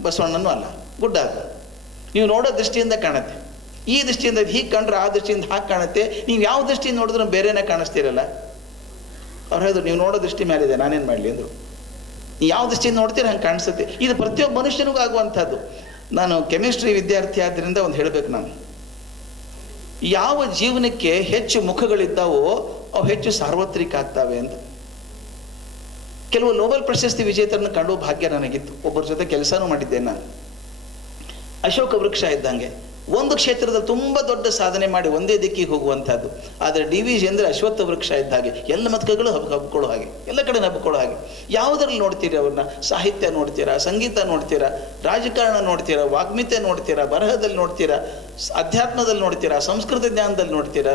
ಬಸವಣ್ಣನೂ ಅಲ್ಲ, ಗುಡ್ಡ ಅದು. ನೀವು ನೋಡೋ ದೃಷ್ಟಿಯಿಂದ ಕಾಣುತ್ತೆ. ಈ ದೃಷ್ಟಿಯಿಂದ ಹೀಗೆ ಕಂಡ್ರೆ ಆ ದೃಷ್ಟಿಯಿಂದ ಹಾಗೆ ಕಾಣುತ್ತೆ. ನೀವು ಯಾವ ದೃಷ್ಟಿಯಿಂದ ನೋಡಿದ್ರೆ ಬೇರೆನೇ ಕಾಣಿಸ್ತೀರಲ್ಲ. ಅವ್ರು ಹೇಳಿದ್ರು, ನೀವು ನೋಡೋ ದೃಷ್ಟಿ ಮೇಲಿದೆ, ನಾನೇನು ಮಾಡಲಿ ಅಂದರು. ನೀವು ಯಾವ ದೃಷ್ಟಿಯಿಂದ ನೋಡ್ತೀರ ಹಂಗೆ ಕಾಣಿಸುತ್ತೆ. ಇದು ಪ್ರತಿಯೊಬ್ಬ ಮನುಷ್ಯನಿಗೂ ಆಗುವಂಥದ್ದು. ನಾನು ಕೆಮಿಸ್ಟ್ರಿ ವಿದ್ಯಾರ್ಥಿ ಆದ್ದರಿಂದ ಒಂದು ಹೇಳಬೇಕು, ನಾನು ಯಾವ ಜೀವನಕ್ಕೆ ಹೆಚ್ಚು ಮುಖಗಳಿದ್ದಾವೋ ಅವು ಹೆಚ್ಚು ಸಾರ್ವತ್ರಿಕ ಆಗ್ತವೆ ಅಂತ. ಕೆಲವು ನೊಬೆಲ್ ಪ್ರಶಸ್ತಿ ವಿಜೇತರನ್ನು ಕಾಣುವ ಭಾಗ್ಯ ನನಗಿತ್ತು. ಒಬ್ಬರ ಜೊತೆ ಕೆಲಸನೂ ಮಾಡಿದ್ದೇನೆ ನಾನು. ಅಶೋಕ ವೃಕ್ಷ ಇದ್ದಂಗೆ ಒಂದು ಕ್ಷೇತ್ರದಲ್ಲಿ ತುಂಬ ದೊಡ್ಡ ಸಾಧನೆ ಮಾಡಿ ಒಂದೇ ದಿಕ್ಕಿಗೆ ಹೋಗುವಂಥದ್ದು. ಆದರೆ DVG ಅಂದರೆ ಅಶ್ವತ್ಥ ವೃಕ್ಷ ಇದ್ದ ಹಾಗೆ, ಎಲ್ಲ ಮತಗಳು ಹಬ್ಕೊಳ್ಳೋ ಹಾಗೆ, ಎಲ್ಲ ಕಡೆ ಹಬ್ಕೊಳ್ಳೋ ಹಾಗೆ. ಯಾವುದರಲ್ಲಿ ನೋಡ್ತೀರಿ ಅವ್ರನ್ನ? ಸಾಹಿತ್ಯ ನೋಡ್ತೀರಾ, ಸಂಗೀತ ನೋಡ್ತೀರಾ, ರಾಜಕಾರಣ ನೋಡ್ತೀರಾ, ವಾಗ್ಮಿತೆ ನೋಡ್ತೀರಾ, ಬರಹದಲ್ಲಿ ನೋಡ್ತೀರಾ, ಅಧ್ಯಾತ್ಮದಲ್ಲಿ ನೋಡ್ತೀರಾ, ಸಂಸ್ಕೃತ ಜ್ಞಾನದಲ್ಲಿ ನೋಡ್ತೀರಾ,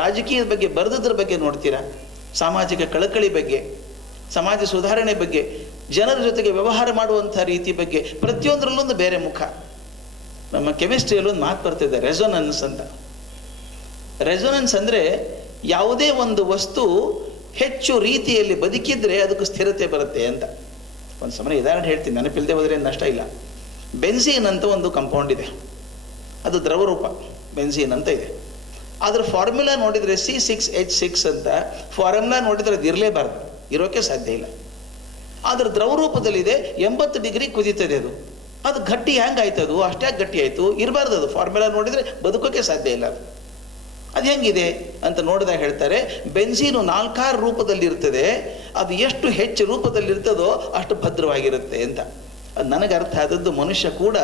ರಾಜಕೀಯದ ಬಗ್ಗೆ ಬರೆದದ್ರ ಬಗ್ಗೆ ನೋಡ್ತೀರಾ, ಸಾಮಾಜಿಕ ಕಳಕಳಿ ಬಗ್ಗೆ, ಸಮಾಜ ಸುಧಾರಣೆ ಬಗ್ಗೆ, ಜನರ ಜೊತೆಗೆ ವ್ಯವಹಾರ ಮಾಡುವಂಥ ರೀತಿ ಬಗ್ಗೆ, ಪ್ರತಿಯೊಂದರಲ್ಲೊಂದು ಬೇರೆ ಮುಖ. ನಮ್ಮ ಕೆಮಿಸ್ಟ್ರಿಯಲ್ಲಿ ಒಂದು ಮಾತು ಬರ್ತಿದೆ, ರೆಸೊನೆನ್ಸ್ ಅಂತ. ರೆಸೊನೆನ್ಸ್ ಅಂದರೆ ಯಾವುದೇ ಒಂದು ವಸ್ತು ಹೆಚ್ಚು ರೀತಿಯಲ್ಲಿ ಬದುಕಿದ್ರೆ ಅದಕ್ಕೆ ಸ್ಥಿರತೆ ಬರುತ್ತೆ ಅಂತ. ಒಂದು ಸಮಯ ಉದಾಹರಣೆ ಹೇಳ್ತೀನಿ, ನೆನಪಿಲ್ಲದೆ ಹೋದರೆ ನಷ್ಟ ಇಲ್ಲ. ಬೆನ್ಸೀನ್ ಅಂತ ಒಂದು ಕಂಪೌಂಡ್ ಇದೆ, ಅದು ದ್ರವರೂಪ, ಬೆನ್ಸೀನ್ ಅಂತ ಇದೆ. ಅದರ ಫಾರ್ಮುಲಾ ನೋಡಿದರೆ C6H6 ಅಂತ ಫಾರ್ಮುಲಾ ನೋಡಿದರೆ ಅದು ಇರಲೇಬಾರ್ದು, ಇರೋಕ್ಕೆ ಸಾಧ್ಯ ಇಲ್ಲ. ಅದರ ದ್ರವರೂಪದಲ್ಲಿದೆ, 80 ಡಿಗ್ರಿ ಕುದೀತದೆ ಅದು. ಅದು ಗಟ್ಟಿ ಹೆಂಗಾಯ್ತು? ಅದು ಅಷ್ಟೇ ಗಟ್ಟಿ ಆಯಿತು, ಇರಬಾರ್ದು. ಅದು ಫಾರ್ಮುಲಾ ನೋಡಿದರೆ ಬದುಕೋಕ್ಕೆ ಸಾಧ್ಯ ಇಲ್ಲ. ಅದು ಹೆಂಗಿದೆ ಅಂತ ನೋಡಿದಾಗ ಹೇಳ್ತಾರೆ, ಬೆನ್ಸೀನು 4-6 ರೂಪದಲ್ಲಿರ್ತದೆ, ಅದು ಎಷ್ಟು ಹೆಚ್ಚು ರೂಪದಲ್ಲಿರ್ತದೋ ಅಷ್ಟು ಭದ್ರವಾಗಿರುತ್ತೆ ಅಂತ. ಅದು ನನಗೆ ಅರ್ಥ ಆದದ್ದು, ಮನುಷ್ಯ ಕೂಡ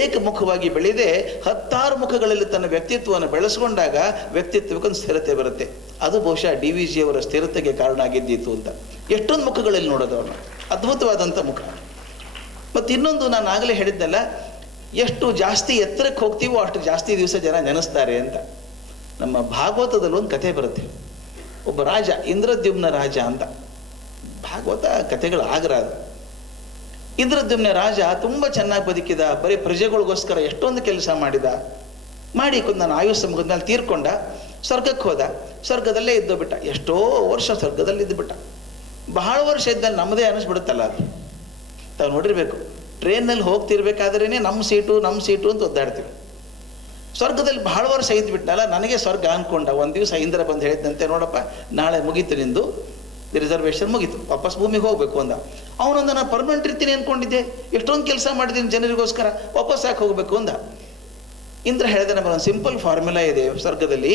ಏಕಮುಖವಾಗಿ ಬೆಳೆಯದೆ 10 ಮುಖಗಳಲ್ಲಿ ತನ್ನ ವ್ಯಕ್ತಿತ್ವವನ್ನು ಬೆಳೆಸ್ಕೊಂಡಾಗ ವ್ಯಕ್ತಿತ್ವಕ್ಕೊಂದು ಸ್ಥಿರತೆ ಬರುತ್ತೆ. ಅದು ಬಹುಶಃ DVG ಅವರ ಸ್ಥಿರತೆಗೆ ಕಾರಣ ಆಗಿದ್ದಿತ್ತು ಅಂತ. ಎಷ್ಟೊಂದು ಮುಖಗಳಲ್ಲಿ ನೋಡೋದು ಅವ್ರನ್ನ, ಅದ್ಭುತವಾದಂಥ ಮುಖ. ಮತ್ತು ಇನ್ನೊಂದು, ನಾನು ಆಗಲೇ ಹೇಳಿದ್ದಲ್ಲ, ಎಷ್ಟು ಜಾಸ್ತಿ ಎತ್ತರಕ್ಕೆ ಹೋಗ್ತೀವೋ ಅಷ್ಟು ಜಾಸ್ತಿ ದಿವಸ ಜನ ನೆನೆಸ್ತಾರೆ ಅಂತ. ನಮ್ಮ ಭಾಗವತದಲ್ಲಿ ಒಂದು ಕಥೆ ಬರುತ್ತೆ. ಒಬ್ಬ ರಾಜ, ಇಂದ್ರದ್ಯುಮ್ನ ರಾಜ ಅಂತ. ಭಾಗವತ ಕಥೆಗಳು ಆಗ್ರ ಅದು. ಇಂದ್ರದ್ಯುಮ್ನ ರಾಜ ತುಂಬ ಚೆನ್ನಾಗಿ ಬದುಕಿದ, ಬರೀ ಪ್ರಜೆಗಳಿಗೋಸ್ಕರ ಎಷ್ಟೊಂದು ಕೆಲಸ ಮಾಡಿದ. ಮಾಡಿ ನಾನು ಆಯುಷ್ಯ ಮುಗಿದ್ಮೇಲೆ ತೀರ್ಕೊಂಡ, ಸ್ವರ್ಗಕ್ಕೆ ಹೋದ. ಸ್ವರ್ಗದಲ್ಲೇ ಇದ್ದು ಬಿಟ್ಟ. ಎಷ್ಟೋ ವರ್ಷ ಸ್ವರ್ಗದಲ್ಲಿ ಇದ್ದು ಬಿಟ್ಟ. ಬಹಳ ವರ್ಷ ಇದ್ದಲ್ಲಿ ನಮ್ಮದೇ ಅನ್ನಿಸ್ಬಿಡುತ್ತಲ್ಲ ಅದು. ತಾವು ನೋಡಿರ್ಬೇಕು, ಟ್ರೈನಲ್ಲಿ ಹೋಗ್ತಿರ್ಬೇಕಾದ್ರೇ ನಮ್ಮ ಸೀಟು ಅಂತ ಒದ್ದಾಡ್ತೀವಿ. ಸ್ವರ್ಗದಲ್ಲಿ ಬಹಳ ವರ್ಷ ಇದ್ಬಿಟ್ಟಲ್ಲ, ನನಗೆ ಸ್ವರ್ಗ ಅಂದ್ಕೊಂಡ. ಒಂದು ದಿವಸ ಇಂದ್ರ ಬಂದು ಹೇಳಿದಂತೆ, ನೋಡಪ್ಪ ನಾಳೆ ಮುಗೀತು ನಿಂದು ರಿಸರ್ವೇಷನ್ ಮುಗೀತು, ವಾಪಸ್ ಭೂಮಿಗೆ ಹೋಗಬೇಕು ಅಂದ. ಅವನೊಂದು, ನಾನು ಪರ್ಮನೆಂಟ್ ಇರ್ತೀನಿ ಅಂದ್ಕೊಂಡಿದ್ದೆ, ಎಷ್ಟೊಂದು ಕೆಲಸ ಮಾಡಿದ್ದೀನಿ ಜನರಿಗೋಸ್ಕರ, ವಾಪಸ್ ಯಾಕೆ ಹೋಗಬೇಕು ಅಂದ. ಇಂದ್ರ ಹೇಳಿದ, ನಮ್ಮ ಒಂದು ಸಿಂಪಲ್ ಫಾರ್ಮುಲಾ ಇದೆ ಸ್ವರ್ಗದಲ್ಲಿ.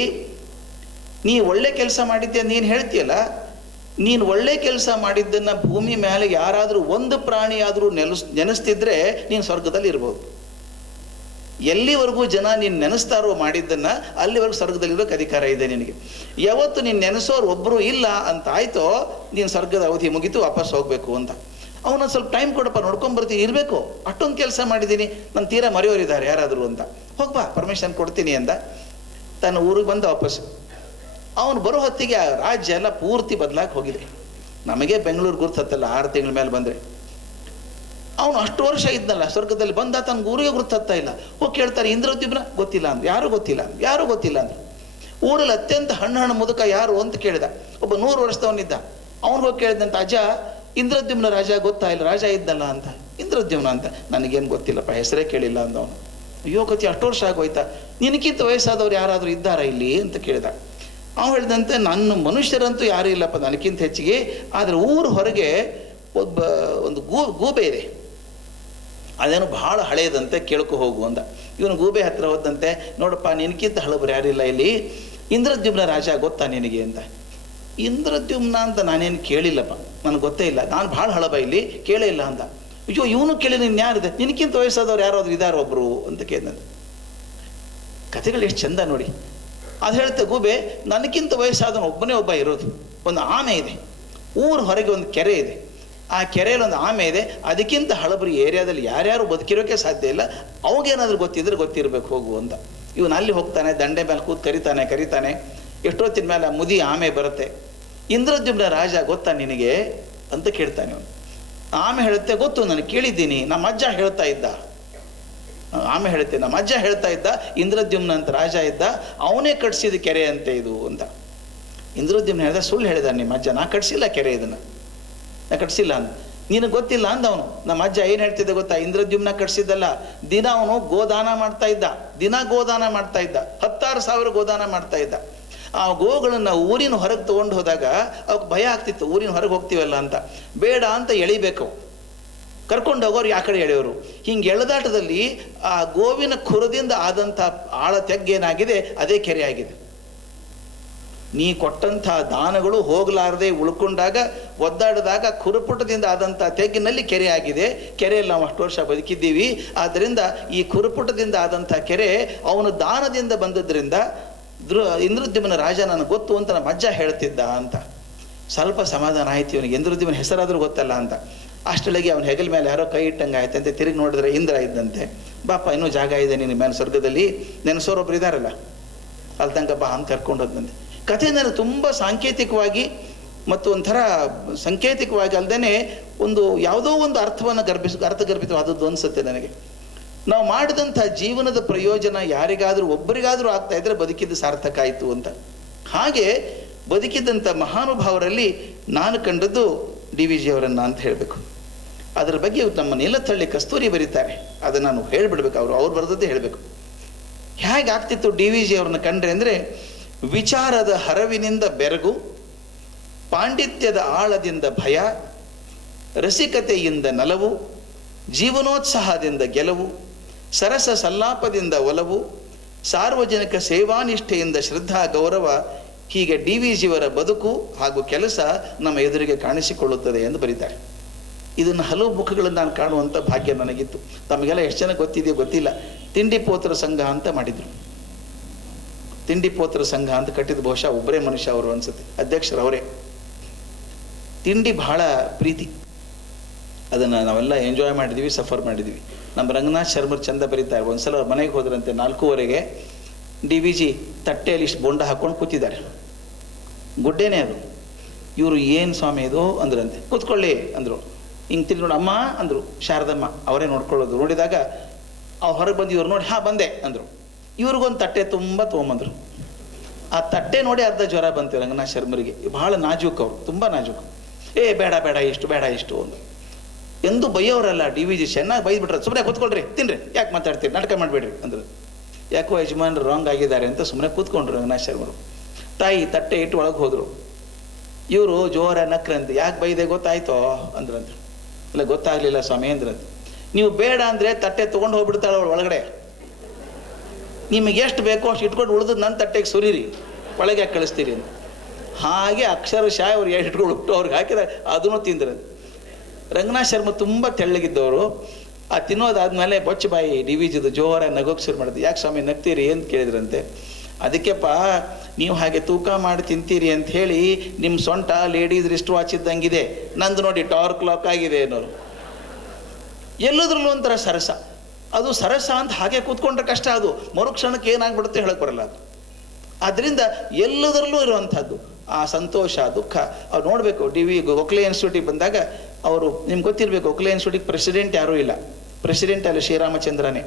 ನೀ ಒಳ್ಳೆ ಕೆಲಸ ಮಾಡಿದ್ದೆ ನೀನು ಹೇಳ್ತೀಯಲ್ಲ, ನೀನು ಒಳ್ಳೆ ಕೆಲಸ ಮಾಡಿದ್ದನ್ನು ಭೂಮಿ ಮೇಲೆ ಯಾರಾದರೂ ಒಂದು ಪ್ರಾಣಿಯಾದರೂ ನೆನೆಸ್ತಿದ್ರೆ ನೀನು ಸ್ವರ್ಗದಲ್ಲಿ ಇರ್ಬೋದು. ಎಲ್ಲಿವರೆಗೂ ಜನ ನೀನು ನೆನೆಸ್ತಾರೋ ಮಾಡಿದ್ದನ್ನು, ಅಲ್ಲಿವರೆಗೂ ಸ್ವರ್ಗದಲ್ಲಿರೋಕ್ಕೆ ಅಧಿಕಾರ ಇದೆ ನಿನಗೆ. ಯಾವತ್ತು ನೀನು ನೆನೆಸೋರು ಒಬ್ಬರು ಇಲ್ಲ ಅಂತ ಆಯಿತೋ, ನೀನು ಸ್ವರ್ಗದ ಅವಧಿ ಮುಗಿತು, ವಾಪಸ್ ಹೋಗಬೇಕು ಅಂತ. ಅವನೊಂದು ಸ್ವಲ್ಪ ಟೈಮ್ ಕೊಡಪ್ಪ, ನೋಡ್ಕೊಂಬರ್ತೀನಿ, ಇರಬೇಕು, ಅಷ್ಟೊಂದು ಕೆಲಸ ಮಾಡಿದ್ದೀನಿ, ನನ್ನ ತೀರಾ ಮರೆಯೋರಿದ್ದಾರೆ ಯಾರಾದರೂ ಅಂತ. ಹೋಗ್ಬಾ, ಪರ್ಮಿಷನ್ ಕೊಡ್ತೀನಿ ಅಂದ. ತನ್ನ ಊರಿಗೆ ಬಂದ ವಾಪಸ್. ಅವನು ಬರೋ ಹೊತ್ತಿಗೆ ಆ ರಾಜ್ಯ ಎಲ್ಲ ಪೂರ್ತಿ ಬದಲಾಗಿ ಹೋಗಿದೆ. ನಮಗೆ ಬೆಂಗಳೂರು ಗುರ್ತತ್ತಲ್ಲ 6 ತಿಂಗಳ ಮೇಲೆ ಬಂದರೆ. ಅವನು ಅಷ್ಟು ವರ್ಷ ಇದ್ನಲ್ಲ ಸ್ವರ್ಗದಲ್ಲಿ, ಬಂದ ತನ್ನ ಊರಿಗೆ ಗುರ್ತತ್ತಾ ಇಲ್ಲ. ಹೋಗಿ ಕೇಳ್ತಾರೆ, ಇಂದ್ರದ್ಯುಮ್ನ ಗೊತ್ತಿಲ್ಲ ಅಂದ್ರು. ಯಾರು ಗೊತ್ತಿಲ್ಲ ಅಂದ್ರು. ಊರಲ್ಲಿ ಅತ್ಯಂತ ಹಣ್ಣು ಮುದುಕ ಯಾರು ಅಂತ ಕೇಳಿದ. ಒಬ್ಬ 100 ವರ್ಷದವನಿದ್ದ. ಅವನು ಹೋಗಿ ಕೇಳಿದಂತ, ಅಜ್ಜ ಇಂದ್ರದ್ಯುಮ್ನ ರಾಜ ಗೊತ್ತಾ? ಇಲ್ಲ, ರಾಜ ಇದ್ದಲ್ಲ ಅಂತ. ಇಂದ್ರದ್ಯುಮ್ನ ಅಂತ, ನನಗೇನು ಗೊತ್ತಿಲ್ಲಪ್ಪ, ಹೆಸರೇ ಕೇಳಿಲ್ಲ ಅಂದವನು. ಅಯ್ಯೋ ಗತಿ, ಅಷ್ಟು ವರ್ಷ ಆಗೋಯ್ತಾ, ನಿನಕ್ಕಿಂತ ವಯಸ್ಸಾದವ್ರು ಯಾರಾದರೂ ಇದ್ದಾರಾ ಇಲ್ಲಿ ಅಂತ ಕೇಳಿದ. ಅವನು ಹೇಳಿದಂತೆ, ನನ್ನ ಮನುಷ್ಯರಂತೂ ಯಾರೂ ಇಲ್ಲಪ್ಪ ನನಗಿಂತ ಹೆಚ್ಚಿಗೆ, ಆದರೆ ಊರು ಹೊರಗೆ ಒಂದು ಗೂಬೆ ಇದೆ, ಅದೇನು ಬಹಳ ಹಳೆಯದಂತೆ, ಕೇಳ್ಕೊ ಹೋಗು ಅಂದ. ಇವನು ಗೂಬೆ ಹತ್ರ ಹೋದಂತೆ, ನೋಡಪ್ಪ ನಿನಕ್ಕಿಂತ ಹಳಬರು ಯಾರಿಲ್ಲ ಇಲ್ಲಿ, ಇಂದ್ರದ್ಯುಮ್ನ ರಾಜ ಗೊತ್ತಾ ನಿನಗೆ ಅಂತ. ಇಂದ್ರದ್ಯುಮ್ನ ಅಂತ ನಾನೇನು ಕೇಳಿಲ್ಲಪ್ಪ, ನನಗೆ ಗೊತ್ತೇ ಇಲ್ಲ, ನಾನು ಭಾಳ ಹಳಬ ಇಲ್ಲಿ, ಕೇಳೇ ಇಲ್ಲ ಅಂದ. ಅಯ್ಯೋ ಇವನು ಕೇಳಿ, ನೀನು ಯಾರಿದೆ, ನಿನಕ್ಕಿಂತ ವಯಸ್ಸಾದವ್ರು ಯಾರಾದ್ರು ಇದ್ದಾರೆ ಒಬ್ಬರು ಅಂತ ಕೇಳಿದಂತೆ. ಕಥೆಗಳು ಎಷ್ಟು ಚಂದ ನೋಡಿ. ಅದು ಹೇಳುತ್ತೆ ಗೂಬೆ, ನನಗಿಂತ ವಯಸ್ಸಾದವನು ಒಬ್ಬ ಇರೋದು. ಒಂದು ಆಮೆ ಇದೆ, ಊರು ಹೊರಗೆ ಒಂದು ಕೆರೆ ಇದೆ, ಆ ಕೆರೆಯಲ್ಲಿ ಒಂದು ಆಮೆ ಇದೆ, ಅದಕ್ಕಿಂತ ಹಳಬರಿ ಏರಿಯಾದಲ್ಲಿ ಯಾರ್ಯಾರು ಬದುಕಿರೋಕ್ಕೆ ಸಾಧ್ಯ ಇಲ್ಲ, ಅವಾಗೇನಾದ್ರೂ ಗೊತ್ತಿರಬೇಕು ಹೋಗು ಅಂತ. ಇವನು ಅಲ್ಲಿ ಹೋಗ್ತಾನೆ, ದಂಡೆ ಮೇಲೆ ಕೂತು ಕರಿತಾನೆ. ಎಷ್ಟೊತ್ತಿನ ಮೇಲೆ ಆ ಮುದಿ ಆಮೆ ಬರುತ್ತೆ. ಇಂದ್ರದ್ಯುಮ್ನ ರಾಜ ಗೊತ್ತಾ ನಿನಗೆ ಅಂತ ಕೇಳ್ತಾನೆ ಅವನು. ಆಮೆ ಹೇಳುತ್ತೆ, ಗೊತ್ತು, ನನಗೆ ಕೇಳಿದ್ದೀನಿ, ನಮ್ಮ ಅಜ್ಜ ಹೇಳ್ತಾ ಇದ್ದ. ಆಮೆ ಹೇಳುತ್ತೆ, ನಮ್ಮ ಅಜ್ಜ ಹೇಳ್ತಾ ಇದ್ದ, ಇಂದ್ರದ್ಯುಮ್ನ ಅಂತ ರಾಜ ಇದ್ದ, ಅವನೇ ಕಟ್ಸಿದ ಕೆರೆ ಅಂತೆ ಇದು ಅಂತ. ಇಂದ್ರದ್ಯುಮ್ನ ಹೇಳ್ದ, ಸುಳ್ಳು ಹೇಳಿದ ನಿಮ್ಮ ಅಜ್ಜ, ನಾ ಕಟ್ಸಿಲ್ಲ ಕೆರೆ, ಇದನ್ನು ನಾ ಕಟ್ಸಿಲ್ಲ ಅಂದ. ನಿನಗೆ ಗೊತ್ತಿಲ್ಲ ಅಂದವನು. ನಮ್ಮ ಅಜ್ಜ ಏನು ಹೇಳ್ತಿದ್ದೆ ಗೊತ್ತಾ, ಇಂದ್ರದ್ಯುಮ್ನ ಕಟ್ಸಿದ್ದಲ್ಲ, ದಿನ ಅವನು ಗೋದಾನ ಮಾಡ್ತಾ ಇದ್ದ, 10,000 ಗೋದಾನ ಮಾಡ್ತಾ ಇದ್ದ. ಆ ಗೋಗಳನ್ನು ಊರಿನ ಹೊರಗೆ ತೊಗೊಂಡು ಹೋದಾಗ ಅವಕ್ಕೆ ಭಯ ಆಗ್ತಿತ್ತು, ಊರಿನ ಹೊರಗೆ ಹೋಗ್ತೀವಲ್ಲ ಅಂತ. ಬೇಡ ಅಂತ ಎಳಿಬೇಕು, ಕರ್ಕೊಂಡು ಹೋಗೋರು ಯಾ ಕಡೆ ಎಳೆಯೋರು. ಹಿಂಗೆ ಎಳೆದಾಟದಲ್ಲಿ ಆ ಗೋವಿನ ಖುರದಿಂದ ಆದಂಥ ಆಳ ತೆಗ್ಗೇನಾಗಿದೆ, ಅದೇ ಕೆರೆ ಆಗಿದೆ. ನೀ ಕೊಟ್ಟಂಥ ದಾನಗಳು ಹೋಗಲಾರದೆ ಉಳ್ಕೊಂಡಾಗ, ಒದ್ದಾಡಿದಾಗ ಖುರುಪುಟದಿಂದ ಆದಂಥ ತೆಗ್ಗಿನಲ್ಲಿ ಕೆರೆ ಆಗಿದೆ. ಕೆರೆಯಲ್ಲಿ ನಾವು ಅಷ್ಟು ವರ್ಷ ಬದುಕಿದ್ದೀವಿ. ಆದ್ದರಿಂದ ಈ ಖುರುಪುಟದಿಂದ ಆದಂಥ ಕೆರೆ ಅವನು ದಾನದಿಂದ ಬಂದದ್ರಿಂದ ಇಂದ್ರದ್ಯುಮ್ನ ರಾಜ ನನಗೆ ಗೊತ್ತು ಅಂತ ನಮ್ಮ ಅಜ್ಜ ಹೇಳ್ತಿದ್ದ ಅಂತ. ಸ್ವಲ್ಪ ಸಮಾಧಾನ ಆಯ್ತು ಇವನಿಗೆ, ಇಂದ್ರದ್ಯುಮ್ನ ಹೆಸರಾದರೂ ಗೊತ್ತಲ್ಲ ಅಂತ. ಅಷ್ಟೊಳಗೆ ಅವನ ಹೆಗಲ ಮೇಲೆ ಯಾರೋ ಕೈ ಇಟ್ಟಂಗೆ ಆಯ್ತಂತೆ. ತಿರುಗಿ ನೋಡಿದ್ರೆ ಇಂದ್ರ ಇದ್ದಂತೆ. ಬಾಪ, ಇನ್ನೂ ಜಾಗ ಇದೆ ನಿನ್ನ ಮೇಲೆ ಸ್ವರ್ಗದಲ್ಲಿ, ನೆನೆಸೋರೊಬ್ರು ಇದ್ದಾರಲ್ಲ, ಅಲ್ಲಿ ತನಕ ಬಾ ಅಂತ ಕರ್ಕೊಂಡು ಹೋದಂತೆ. ಕಥೆ ನನಗೆ ತುಂಬ ಸಾಂಕೇತಿಕವಾಗಿ ಮತ್ತು ಒಂಥರ ಸಂಕೇತಿಕವಾಗಿ ಅಲ್ಲದೇ ಒಂದು ಯಾವುದೋ ಒಂದು ಅರ್ಥಗರ್ಭಿತವಾದದ್ದು ಅನಿಸುತ್ತೆ ನನಗೆ. ನಾವು ಮಾಡಿದಂಥ ಜೀವನದ ಪ್ರಯೋಜನ ಯಾರಿಗಾದರೂ ಒಬ್ಬರಿಗಾದರೂ ಆಗ್ತಾ ಇದ್ರೆ ಬದುಕಿದ್ದು ಸಾರ್ಥಕ ಆಯಿತು ಅಂತ. ಹಾಗೆ ಬದುಕಿದ್ದಂಥ ಮಹಾನುಭಾವರಲ್ಲಿ ನಾನು ಕಂಡದ್ದು DVG ಅವರನ್ನು ಅಂತ ಹೇಳಬೇಕು. ಅದರ ಬಗ್ಗೆ ನಮ್ಮ ನೀಲತ್ತಳ್ಳಿ ಕಸ್ತೂರಿ ಬರೀತಾರೆ, ಅದನ್ನು ನಾನು ಹೇಳಿಬಿಡ್ಬೇಕು, ಅವ್ರು ಬರೆದದ್ದೇ ಹೇಳಬೇಕು. ಹೇಗೆ ಆಗ್ತಿತ್ತು DVG ಅವ್ರನ್ನ ಕಂಡ್ರೆ ಅಂದರೆ, ವಿಚಾರದ ಹರವಿನಿಂದ ಬೆರಗು, ಪಾಂಡಿತ್ಯದ ಆಳದಿಂದ ಭಯ, ರಸಿಕತೆಯಿಂದ ನಲವು, ಜೀವನೋತ್ಸಾಹದಿಂದ ಗೆಲುವು, ಸರಸ ಸಲ್ಲಾಪದಿಂದ ಒಲವು, ಸಾರ್ವಜನಿಕ ಸೇವಾನಿಷ್ಠೆಯಿಂದ ಶ್ರದ್ಧಾ ಗೌರವ, ಹೀಗೆ DVG ಅವರ ಬದುಕು ಹಾಗೂ ಕೆಲಸ ನಮ್ಮ ಎದುರಿಗೆ ಕಾಣಿಸಿಕೊಳ್ಳುತ್ತದೆ ಎಂದು ಬರೀತಾರೆ. ಇದನ್ನು ಹಲವು ಮುಖಗಳನ್ನು ನಾನು ಕಾಣುವಂಥ ಭಾಗ್ಯ ನನಗಿತ್ತು. ತಮಗೆಲ್ಲ ಎಷ್ಟು ಜನ ಗೊತ್ತಿದೆಯೋ ಗೊತ್ತಿಲ್ಲ, ತಿಂಡಿ ಪೋತ್ರ ಸಂಘ ಅಂತ ಮಾಡಿದರು. ತಿಂಡಿ ಪೋತ್ರ ಸಂಘ ಅಂತ ಕಟ್ಟಿದ ಬಹುಶಃ ಒಬ್ಬರೇ ಮನುಷ್ಯ ಅವರು ಅನ್ಸುತ್ತೆ, ಅಧ್ಯಕ್ಷರು ಅವರೇ. ತಿಂಡಿ ಬಹಳ ಪ್ರೀತಿ, ಅದನ್ನು ನಾವೆಲ್ಲ ಎಂಜಾಯ್ ಮಾಡಿದ್ವಿ, ಸಫರ್ ಮಾಡಿದ್ವಿ. ನಮ್ಮ ರಂಗನಾಥ್ ಶರ್ಮರ್ ಚಂದ ಬರೀತಾರೆ, ಒಂದ್ಸಲ ಅವ್ರ ಮನೆಗೆ ಹೋದ್ರಂತೆ 4:15 DVG ತಟ್ಟೆಯಲ್ಲಿ ಇಷ್ಟು ಬೋಂಡ ಹಾಕ್ಕೊಂಡು ಕೂತಿದ್ದಾರೆ, ಗುಡ್ಡೇನೆ ಅದು. ಇವರು ಏನು ಸ್ವಾಮಿ ಇದು ಅಂದ್ರಂತೆ. ಕೂತ್ಕೊಳ್ಳಿ ಅಂದರು. ಹಿಂಗೆ ತಿಂದು ನೋಡಿ ಅಮ್ಮ ಅಂದರು. ಶಾರದಮ್ಮ ಅವರೇ ನೋಡ್ಕೊಳ್ಳೋದು. ನೋಡಿದಾಗ ಅವ್ರು ಹೊರಗೆ ಬಂದು ಇವ್ರು ನೋಡಿ ಹಾಂ ಬಂದೆ ಅಂದರು. ಇವ್ರಿಗೊಂದು ತಟ್ಟೆ ತುಂಬ ತೊಗೊಂಬಂದರು. ಆ ತಟ್ಟೆ ನೋಡಿ ಅರ್ಧ ಜ್ವರ ಬಂತು ರಂಗನಾಥ್ ಶರ್ಮರಿಗೆ. ಬಹಳ ನಾಜೂಕು ಅವರು, ತುಂಬ ನಾಜೂಕು. ಬೇಡ ಬೇಡ ಇಷ್ಟು ಬೇಡ ಇಷ್ಟು ಒಂದು ಎಂದು ಬೈಯೋರಲ್ಲ. DVG ಚೆನ್ನಾಗಿ ಬೈದ್ಬಿಟ್ರೆ ಸುಮ್ಮನೆ ಕೂತ್ಕೊಳ್ರಿ, ತಿನ್ರಿ, ಯಾಕೆ ಮಾತಾಡ್ತೀರಿ, ನಾಟಕ ಮಾಡಬೇಡ್ರಿ ಅಂದರು. ಯಾಕೋ ಯಜಮಾನ್ರು ರಾಂಗ್ ಆಗಿದ್ದಾರೆ ಅಂತ ಸುಮ್ಮನೆ ಕೂತ್ಕೊಂಡ್ರು ರಂಗನಾಥ್ ಶರ್ಮರು. ತಾಯಿ ತಟ್ಟೆ ಇಟ್ಟು ಒಳಗೆ ಹೋದರು. ಇವರು ಜೋರ ನಕ್ರಂತೆ. ಯಾಕೆ ಬೈದೆ ಗೊತ್ತಾಯ್ತೋ ಅಂದ್ರಂತ. ಇಲ್ಲ ಗೊತ್ತಾಗ್ಲಿಲ್ಲ ಸ್ವಾಮಿ ಅಂದ್ರಂತ. ನೀವು ಬೇಡ ಅಂದರೆ ತಟ್ಟೆ ತೊಗೊಂಡು ಹೋಗ್ಬಿಡ್ತಾಳೆ ಅವಳು ಒಳಗಡೆ. ನಿಮಗೆ ಎಷ್ಟು ಬೇಕೋ ಅಷ್ಟು ಇಟ್ಕೊಂಡು ಉಳಿದು ನನ್ನ ತಟ್ಟೆಗೆ ಸುರೀರಿ, ಒಳಗೆ ಯಾಕೆ ಕಳಿಸ್ತೀರಿ ಅಂತ. ಹಾಗೆ ಅಕ್ಷರಶಃ ಅವ್ರು ಎಷ್ಟು ಇಟ್ಕೊಂಡು ಬಿಟ್ಟು ಅವ್ರಿಗೆ ಹಾಕಿದಾಗ ಅದನ್ನು ತಿಂದ್ರಂತ. ರಂಗನಾಥ್ ಶರ್ಮ ತುಂಬ ತೆಳ್ಳಗಿದ್ದವರು. ಆ ತಿನ್ನೋದಾದ್ಮೇಲೆ ಬೊಚ್ಚ ಬಾಯಿ DVGದು ಜೋರ ನಗೋಕ್ಕೆ ಶುರು ಮಾಡಿದ್ರು. ಯಾಕೆ ಸ್ವಾಮಿ ನಗ್ತೀರಿ ಅಂತ ಕೇಳಿದ್ರಂತೆ. ಅದಕ್ಕೆಪ್ಪ ನೀವು ಹಾಗೆ ತೂಕ ಮಾಡಿ ತಿಂತೀರಿ ಅಂತ ಹೇಳಿ ನಿಮ್ಮ ಸೊಂಟ ಲೇಡೀಸ್ ರಿಸ್ಟ್ ವಾಚ್ ಇದ್ದಂಗಿದೆ, ನಂದು ನೋಡಿ ಟಾರ್ ಕ್ಲಾಕ್ ಆಗಿದೆ ಅನ್ನೋರು. ಎಲ್ಲದ್ರಲ್ಲೂ ಒಂಥರ ಸರಸ. ಅದು ಸರಸ ಅಂತ ಹಾಗೆ ಕೂತ್ಕೊಂಡ್ರೆ ಕಷ್ಟ, ಅದು ಮರುಕ್ಷಣಕ್ಕೆ ಏನಾಗ್ಬಿಡುತ್ತೆ ಹೇಳಕ್ಕೆ ಬರಲ್ಲ ಅದು. ಆದ್ದರಿಂದ ಎಲ್ಲದರಲ್ಲೂ ಇರುವಂಥದ್ದು ಆ ಸಂತೋಷ ದುಃಖ ಅವ್ರು ನೋಡಬೇಕು. ಗೋಖಲೆ ಇನ್ಸ್ಟಿಟ್ಯೂಟಿಗೆ ಬಂದಾಗ ಅವರು ನಿಮ್ಗೆ ಗೊತ್ತಿರಬೇಕು, ಗೋಖಲೆ ಇನ್ಸ್ಟಿಟ್ಯೂಟಿಗೆ ಪ್ರೆಸಿಡೆಂಟ್ ಯಾರೂ ಇಲ್ಲ. ಪ್ರೆಸಿಡೆಂಟ್ ಅಲ್ಲಿ ಶ್ರೀರಾಮಚಂದ್ರನೇ.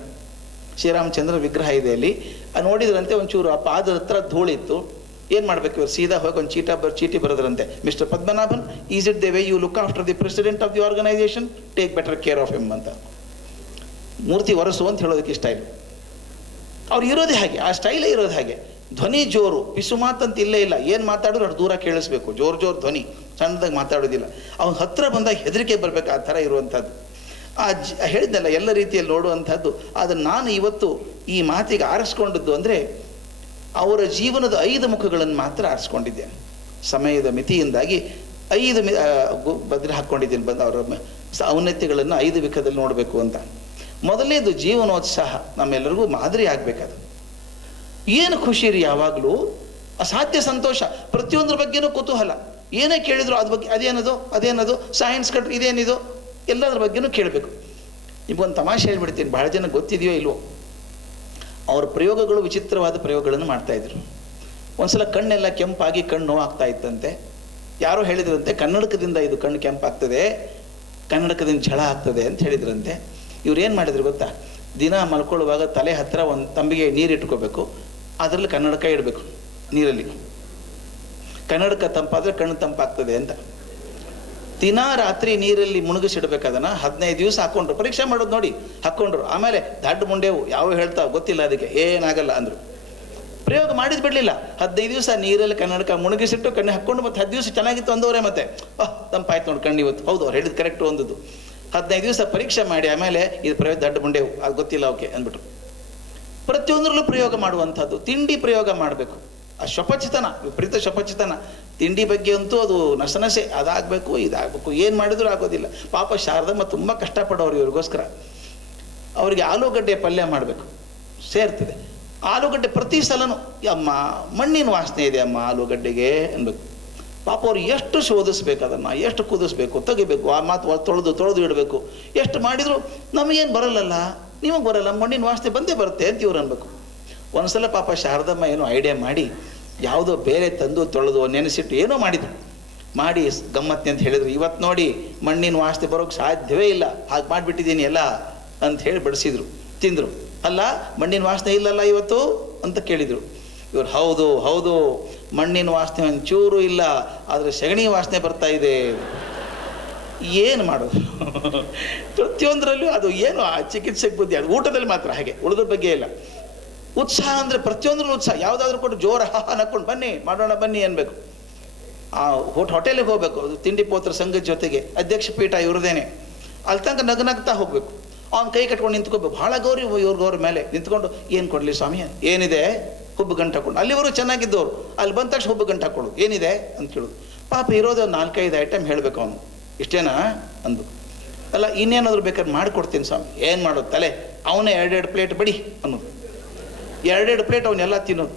ಶ್ರೀರಾಮಚಂದ್ರ ವಿಗ್ರಹ ಇದೆ ಅಲ್ಲಿ. ನೋಡಿದ್ರಂತೆ ಒಂಚೂರು ಆ ಪಾದದ ಹತ್ರ ಧೂಳಿತ್ತು. ಏನು ಮಾಡಬೇಕು ಇವರು? ಸೀದಾ ಹೋಗಿ ಒಂದು ಚೀಟಿ ಬರೋದ್ರಂತೆ. Mister Padmanabhan, is it the way you look after the president of the organisation? Take better care of him ಅಂತ. ಮೂರ್ತಿ ಒರೆಸು ಅಂತ ಹೇಳೋದಕ್ಕೆ ಸ್ಟೈಲ್. ಅವ್ರು ಇರೋದೇ ಹಾಗೆ, ಆ ಸ್ಟೈಲೇ ಇರೋದು ಹಾಗೆ. ಧ್ವನಿ ಜೋರು, ಪಿಸು ಮಾತಂತ ಇಲ್ಲೇ ಇಲ್ಲ. ಏನು ಮಾತಾಡಿದ್ರು ಅಷ್ಟು ದೂರ ಕೇಳಿಸ್ಬೇಕು, ಜೋರು ಧ್ವನಿ, ಸಣ್ಣದಾಗಿ ಮಾತಾಡೋದಿಲ್ಲ. ಅವ್ನು ಹತ್ತಿರ ಬಂದಾಗ ಹೆದರಿಕೆ ಬರಬೇಕು, ಆ ಥರ ಇರುವಂಥದ್ದು. ಹೇಳಿದ್ನಲ್ಲ ಎಲ್ಲ ರೀತಿಯಲ್ಲಿ ನೋಡುವಂಥದ್ದು. ಆದರೆ ನಾನು ಇವತ್ತು ಈ ಮಾತಿಗೆ ಆರಿಸ್ಕೊಂಡದ್ದು ಅಂದರೆ ಅವರ ಜೀವನದ 5 ಮುಖಗಳನ್ನು ಮಾತ್ರ ಆರಿಸ್ಕೊಂಡಿದ್ದೇನೆ. ಸಮಯದ ಮಿತಿಯಿಂದಾಗಿ 5 ಬದ್ರೆ ಹಾಕ್ಕೊಂಡಿದ್ದೀನಿ. ಬಂದು ಅವರ ಔನ್ನತ್ಯಗಳನ್ನು 5 ವಿಧದಲ್ಲಿ ನೋಡಬೇಕು ಅಂತ. ಮೊದಲನೇದು ಜೀವನೋತ್ಸಾಹ, ನಮ್ಮೆಲ್ಲರಿಗೂ ಮಾದರಿ ಆಗಬೇಕದು. ಏನು ಖುಷಿ ರೀ, ಯಾವಾಗಲೂ ಅಸಾಧ್ಯ ಸಂತೋಷ, ಪ್ರತಿಯೊಂದ್ರ ಬಗ್ಗೆನೂ ಕುತೂಹಲ. ಏನೇ ಕೇಳಿದ್ರು ಅದ್ರ ಬಗ್ಗೆ ಅದೇನದು ಸೈನ್ಸ್ ಕಟ್ರಿ ಇದೇನಿದು, ಎಲ್ಲದ್ರ ಬಗ್ಗೆನೂ ಕೇಳಬೇಕು. ನಿಮ್ಗೊಂದು ತಮಾಷೆ ಹೇಳ್ಬಿಡ್ತೀನಿ, ಬಹಳ ಜನ ಗೊತ್ತಿದೆಯೋ ಇಲ್ವೋ, ಅವ್ರ ಪ್ರಯೋಗಗಳು ವಿಚಿತ್ರವಾದ ಪ್ರಯೋಗಗಳನ್ನು ಮಾಡ್ತಾಯಿದ್ರು. ಒಂದ್ಸಲ ಕಣ್ಣೆಲ್ಲ ಕೆಂಪಾಗಿ ಕಣ್ಣು ನೋವಾಗ್ತಾ ಇತ್ತಂತೆ. ಯಾರೋ ಹೇಳಿದ್ರಂತೆ ಕನ್ನಡಕದಿಂದ ಇದು ಕಣ್ಣು ಕೆಂಪಾಗ್ತದೆ, ಕನ್ನಡಕದಿಂದ ಝಳ ಆಗ್ತದೆ ಅಂತ ಹೇಳಿದ್ರಂತೆ. ಇವ್ರು ಏನು ಮಾಡಿದ್ರು ಗೊತ್ತಾ? ದಿನ ಮಲ್ಕೊಳ್ಳುವಾಗ ತಲೆ ಹತ್ತಿರ ಒಂದು ತಂಬಿಗೆ ನೀರು ಇಟ್ಕೋಬೇಕು, ಅದರಲ್ಲಿ ಕನ್ನಡಕ ಇಡಬೇಕು ನೀರಲ್ಲಿ. ಕನ್ನಡಕ ತಂಪಾದರೆ ಕಣ್ಣು ತಂಪಾಗ್ತದೆ ಅಂತ. ದಿನ ರಾತ್ರಿ ನೀರಲ್ಲಿ ಮುಳುಗಿಸಿಡ್ಬೇಕು ಅದನ್ನು. 15 ದಿವಸ ಹಾಕ್ಕೊಂಡ್ರು, ಪರೀಕ್ಷೆ ಮಾಡೋದು ನೋಡಿ, ಹಾಕ್ಕೊಂಡ್ರು. ಆಮೇಲೆ ದಡ್ಡ ಮುಂಡೆವು ಯಾವ ಹೇಳ್ತಾವೆ ಗೊತ್ತಿಲ್ಲ, ಅದಕ್ಕೆ ಏನಾಗಲ್ಲ ಅಂದರು. ಪ್ರಯೋಗ ಮಾಡಿದ್ ಬಿಡಲಿಲ್ಲ. 15 ದಿವಸ ನೀರಲ್ಲಿ ಕನ್ನಡಕ ಮುಳುಗಿಸಿಟ್ಟು ಕಣ್ಣು ಹಾಕ್ಕೊಂಡು ಮತ್ತೆ 10 ದಿವಸ ಚೆನ್ನಾಗಿತ್ತು ಅಂದವರೇ ಮತ್ತೆ ತಂಪಾಯ್ತು ನೋಡಿ ಕಣ್ಣು ಇವತ್ತು. ಹೌದು, ಅವ್ರು ಹೇಳಿದ್ದು ಕರೆಕ್ಟು ಅಂದದ್ದು. 15 ದಿವಸ ಪರೀಕ್ಷೆ ಮಾಡಿ ಆಮೇಲೆ ಇದು ಪ್ರಯೋಗ ದಡ್ಡ ಮುಂಡೆವು, ಅದು ಗೊತ್ತಿಲ್ಲ ಓಕೆ ಅಂದ್ಬಿಟ್ರು. ಪ್ರತಿಯೊಂದರಲ್ಲೂ ಪ್ರಯೋಗ ಮಾಡುವಂಥದ್ದು. ತಿಂಡಿ ಪ್ರಯೋಗ ಮಾಡಬೇಕು. ಆ ಶಪಚಿತನ, ವಿಪರೀತ ಶಪಚಿತನ. ತಿಂಡಿ ಬಗ್ಗೆ ಅಂತೂ ಅದು ನಸನಸೆ, ಅದಾಗಬೇಕು ಇದಾಗಬೇಕು, ಏನು ಮಾಡಿದರೂ ಆಗೋದಿಲ್ಲ. ಪಾಪ ಶಾರದಮ್ಮ ತುಂಬ ಕಷ್ಟಪಡೋರು ಇವ್ರಿಗೋಸ್ಕರ. ಅವರಿಗೆ ಆಲೂಗಡ್ಡೆ ಪಲ್ಯ ಮಾಡಬೇಕು, ಸೇರ್ತದೆ. ಆಲೂಗಡ್ಡೆ ಪ್ರತಿ ಸಲನೂ ಅಮ್ಮ ಮಣ್ಣಿನ ವಾಸನೆ ಇದೆ ಅಮ್ಮ ಆಲೂಗಡ್ಡೆಗೆ ಅನ್ಬೇಕು. ಪಾಪ ಅವ್ರು ಎಷ್ಟು ಶೋಧಿಸ್ಬೇಕು ಅದನ್ನು, ಎಷ್ಟು ಕುದಿಸ್ಬೇಕು, ತೆಗಿಬೇಕು, ಆ ಮಾತು ತೊಳೆದು ಇಡಬೇಕು. ಎಷ್ಟು ಮಾಡಿದರೂ ನಮಗೇನು ಬರಲ್ಲಲ್ಲ, ನಿಮಗೆ ಬರಲ್ಲ, ಮಣ್ಣಿನ ವಾಸನೆ ಬಂದೇ ಬರುತ್ತೆ ಅಂತ ಇವ್ರು ಅನ್ಬೇಕು. ಒಂದ್ಸಲ ಪಾಪ ಶಾರದಮ್ಮ ಏನೋ ಐಡಿಯಾ ಮಾಡಿ ಯಾವುದೋ ಬೇರೆ ತಂದು ತೊಳೆದು ನೆನೆಸಿಟ್ಟು ಏನೋ ಮಾಡಿದ್ರು. ಮಾಡಿ ಗಮ್ಮತ್ತೆ ಅಂತ ಹೇಳಿದ್ರು. ಇವತ್ತು ನೋಡಿ ಮಣ್ಣಿನ ವಾಸನೆ ಬರೋಕ್ಕೆ ಸಾಧ್ಯವೇ ಇಲ್ಲ, ಹಾಗೆ ಮಾಡಿಬಿಟ್ಟಿದ್ದೀನಿ ಎಲ್ಲ ಅಂತ ಹೇಳಿ ಬಡಿಸಿದ್ರು. ತಿಂದರು. ಅಲ್ಲ ಮಣ್ಣಿನ ವಾಸನೆ ಇಲ್ಲಲ್ಲ ಇವತ್ತು ಅಂತ ಕೇಳಿದರು. ಇವರು ಹೌದು ಮಣ್ಣಿನ ವಾಸನೆ ಒಂಚೂರು ಇಲ್ಲ, ಆದರೆ ಸಗಣಿ ವಾಸನೆ ಬರ್ತಾ ಇದೆ. ಏನು ಮಾಡೋದು? ಪ್ರತಿಯೊಂದರಲ್ಲೂ ಅದು ಏನು ಆ ಚಿಕಿತ್ಸೆಗೆ ಬುದ್ಧಿ. ಅದು ಊಟದಲ್ಲಿ ಮಾತ್ರ ಹಾಗೆ, ಉಳಿದ್ರ ಬಗ್ಗೆ ಇಲ್ಲ. ಉತ್ಸಾಹ ಅಂದರೆ ಪ್ರತಿಯೊಂದ್ರಲ್ಲೂ ಉತ್ಸಾಹ. ಯಾವುದಾದ್ರೂ ಕೊಟ್ಟು ಜೋರ ನಕ್ಕೊಂಡು ಬನ್ನಿ ಮಾಡೋಣ ಬನ್ನಿ ಅನ್ಬೇಕು. ಆ ಹೋಟೆಲಿಗೆ ಹೋಗ್ಬೇಕು, ತಿಂಡಿ ಪೋತ್ರ ಸಂಘದ ಜೊತೆಗೆ ಅಧ್ಯಕ್ಷ ಪೀಠ ಇವ್ರದೇನೆ. ಅಲ್ಲಿ ತನಕ ನಗ್ನಗ್ತಾ ಹೋಗ್ಬೇಕು. ಅವ್ನ ಕೈ ಕಟ್ಕೊಂಡು ನಿಂತ್ಕೋಬೇಕು. ಭಾಳ ಗೌರಿ ಗೌರಿ ಮೇಲೆ ನಿಂತ್ಕೊಂಡು ಏನು ಕೊಡಲಿ ಸ್ವಾಮಿ, ಏನಿದೆ ಹುಬ್ಬು ಗಂಟು ಹಾಕೊಂಡು. ಅಲ್ಲಿವರು ಚೆನ್ನಾಗಿದ್ದವರು, ಅಲ್ಲಿ ಬಂದ ತಕ್ಷಣ ಹುಬ್ಬು ಗಂಟು ಹಾಕೊಳ್ಳೋದು, ಏನಿದೆ ಅಂತ ಕೇಳೋದು. ಪಾಪ ಇರೋದು ಒಂದು 4-5 ಐಟಮ್ ಹೇಳಬೇಕು ಅವನು. ಇಷ್ಟೇನಾ ಅಂದು ಅಲ್ಲ ಇನ್ನೇನಾದರೂ ಬೇಕಾದ್ರೆ ಮಾಡಿಕೊಡ್ತೀನಿ ಸ್ವಾಮಿ. ಏನು ಮಾಡೋದು ತಲೆ, ಅವನೇ 2 ಪ್ಲೇಟ್ ಬಡಿ ಅನ್ನೋದು. 2 ಪ್ಲೇಟ್ ಅವನ್ನೆಲ್ಲ ತಿನ್ನೋದು.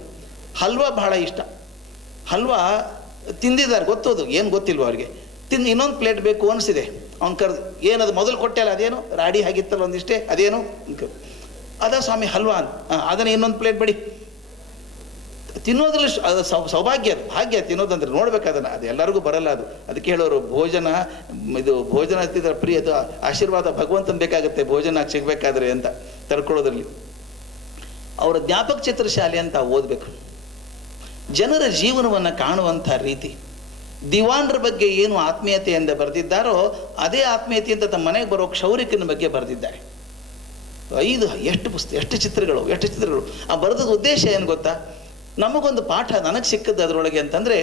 ಹಲ್ವಾ ಬಹಳ ಇಷ್ಟ. ಹಲ್ವಾ ತಿಂದಿದ್ದಾರೆ, ಗೊತ್ತೋದು ಏನು ಗೊತ್ತಿಲ್ವ ಅವ್ರಿಗೆ. ತಿಂದು ಇನ್ನೊಂದು ಪ್ಲೇಟ್ ಬೇಕು ಅನಿಸಿದೆ. ಅವ್ನು ಕರೆದು, ಏನದು ಮೊದಲು ಕೊಟ್ಟೆ ಅಲ್ಲ, ಅದೇನು ರಾಡಿ ಆಗಿತ್ತಲ್ಲ ಒಂದಿಷ್ಟೇ, ಅದೇನು ಅದ ಸ್ವಾಮಿ ಹಲ್ವಾ ಅಂತ. ಅದನ್ನು ಇನ್ನೊಂದು ಪ್ಲೇಟ್ ಬಡಿ. ತಿನ್ನೋದ್ರಲ್ಲಿ ಅದು ಸೌಭಾಗ್ಯ, ಅದು ಭಾಗ್ಯ ತಿನ್ನೋದಂದ್ರೆ. ನೋಡ್ಬೇಕಾದನ್ನ, ಅದು ಎಲ್ಲರಿಗೂ ಬರಲ್ಲ. ಅದಕ್ಕೆ ಹೇಳೋರು ಭೋಜನ ಹತ್ತಿದ ಪ್ರಿಯ, ಅದು ಆಶೀರ್ವಾದ ಭಗವಂತನ ಬೇಕಾಗುತ್ತೆ ಭೋಜನ ಸಿಗಬೇಕಾದ್ರೆ ಅಂತ ತಡ್ಕೊಳ್ಳೋದ್ರಲ್ಲಿ. ಅವರ ಜ್ಞಾಪಕ ಚಿತ್ರಶಾಲೆ ಅಂತ ಓದಬೇಕು. ಜನರ ಜೀವನವನ್ನು ಕಾಣುವಂಥ ರೀತಿ, ದಿವಾನ್ರ ಬಗ್ಗೆ ಏನು ಆತ್ಮೀಯತೆಯಿಂದ ಬರೆದಿದ್ದಾರೋ ಅದೇ ಆತ್ಮೀಯತೆಯಿಂದ ತಮ್ಮ ಮನೆಗೆ ಬರೋ ಕ್ಷೌರಿಕನ ಬಗ್ಗೆ ಬರೆದಿದ್ದಾರೆ. ಎಷ್ಟು ಚಿತ್ರಗಳು. ಆ ಬರೆದ ಉದ್ದೇಶ ಏನು ಗೊತ್ತಾ? ನಮಗೊಂದು ಪಾಠ ನನಗೆ ಸಿಕ್ಕದ್ದು ಅದರೊಳಗೆ ಅಂತಂದರೆ,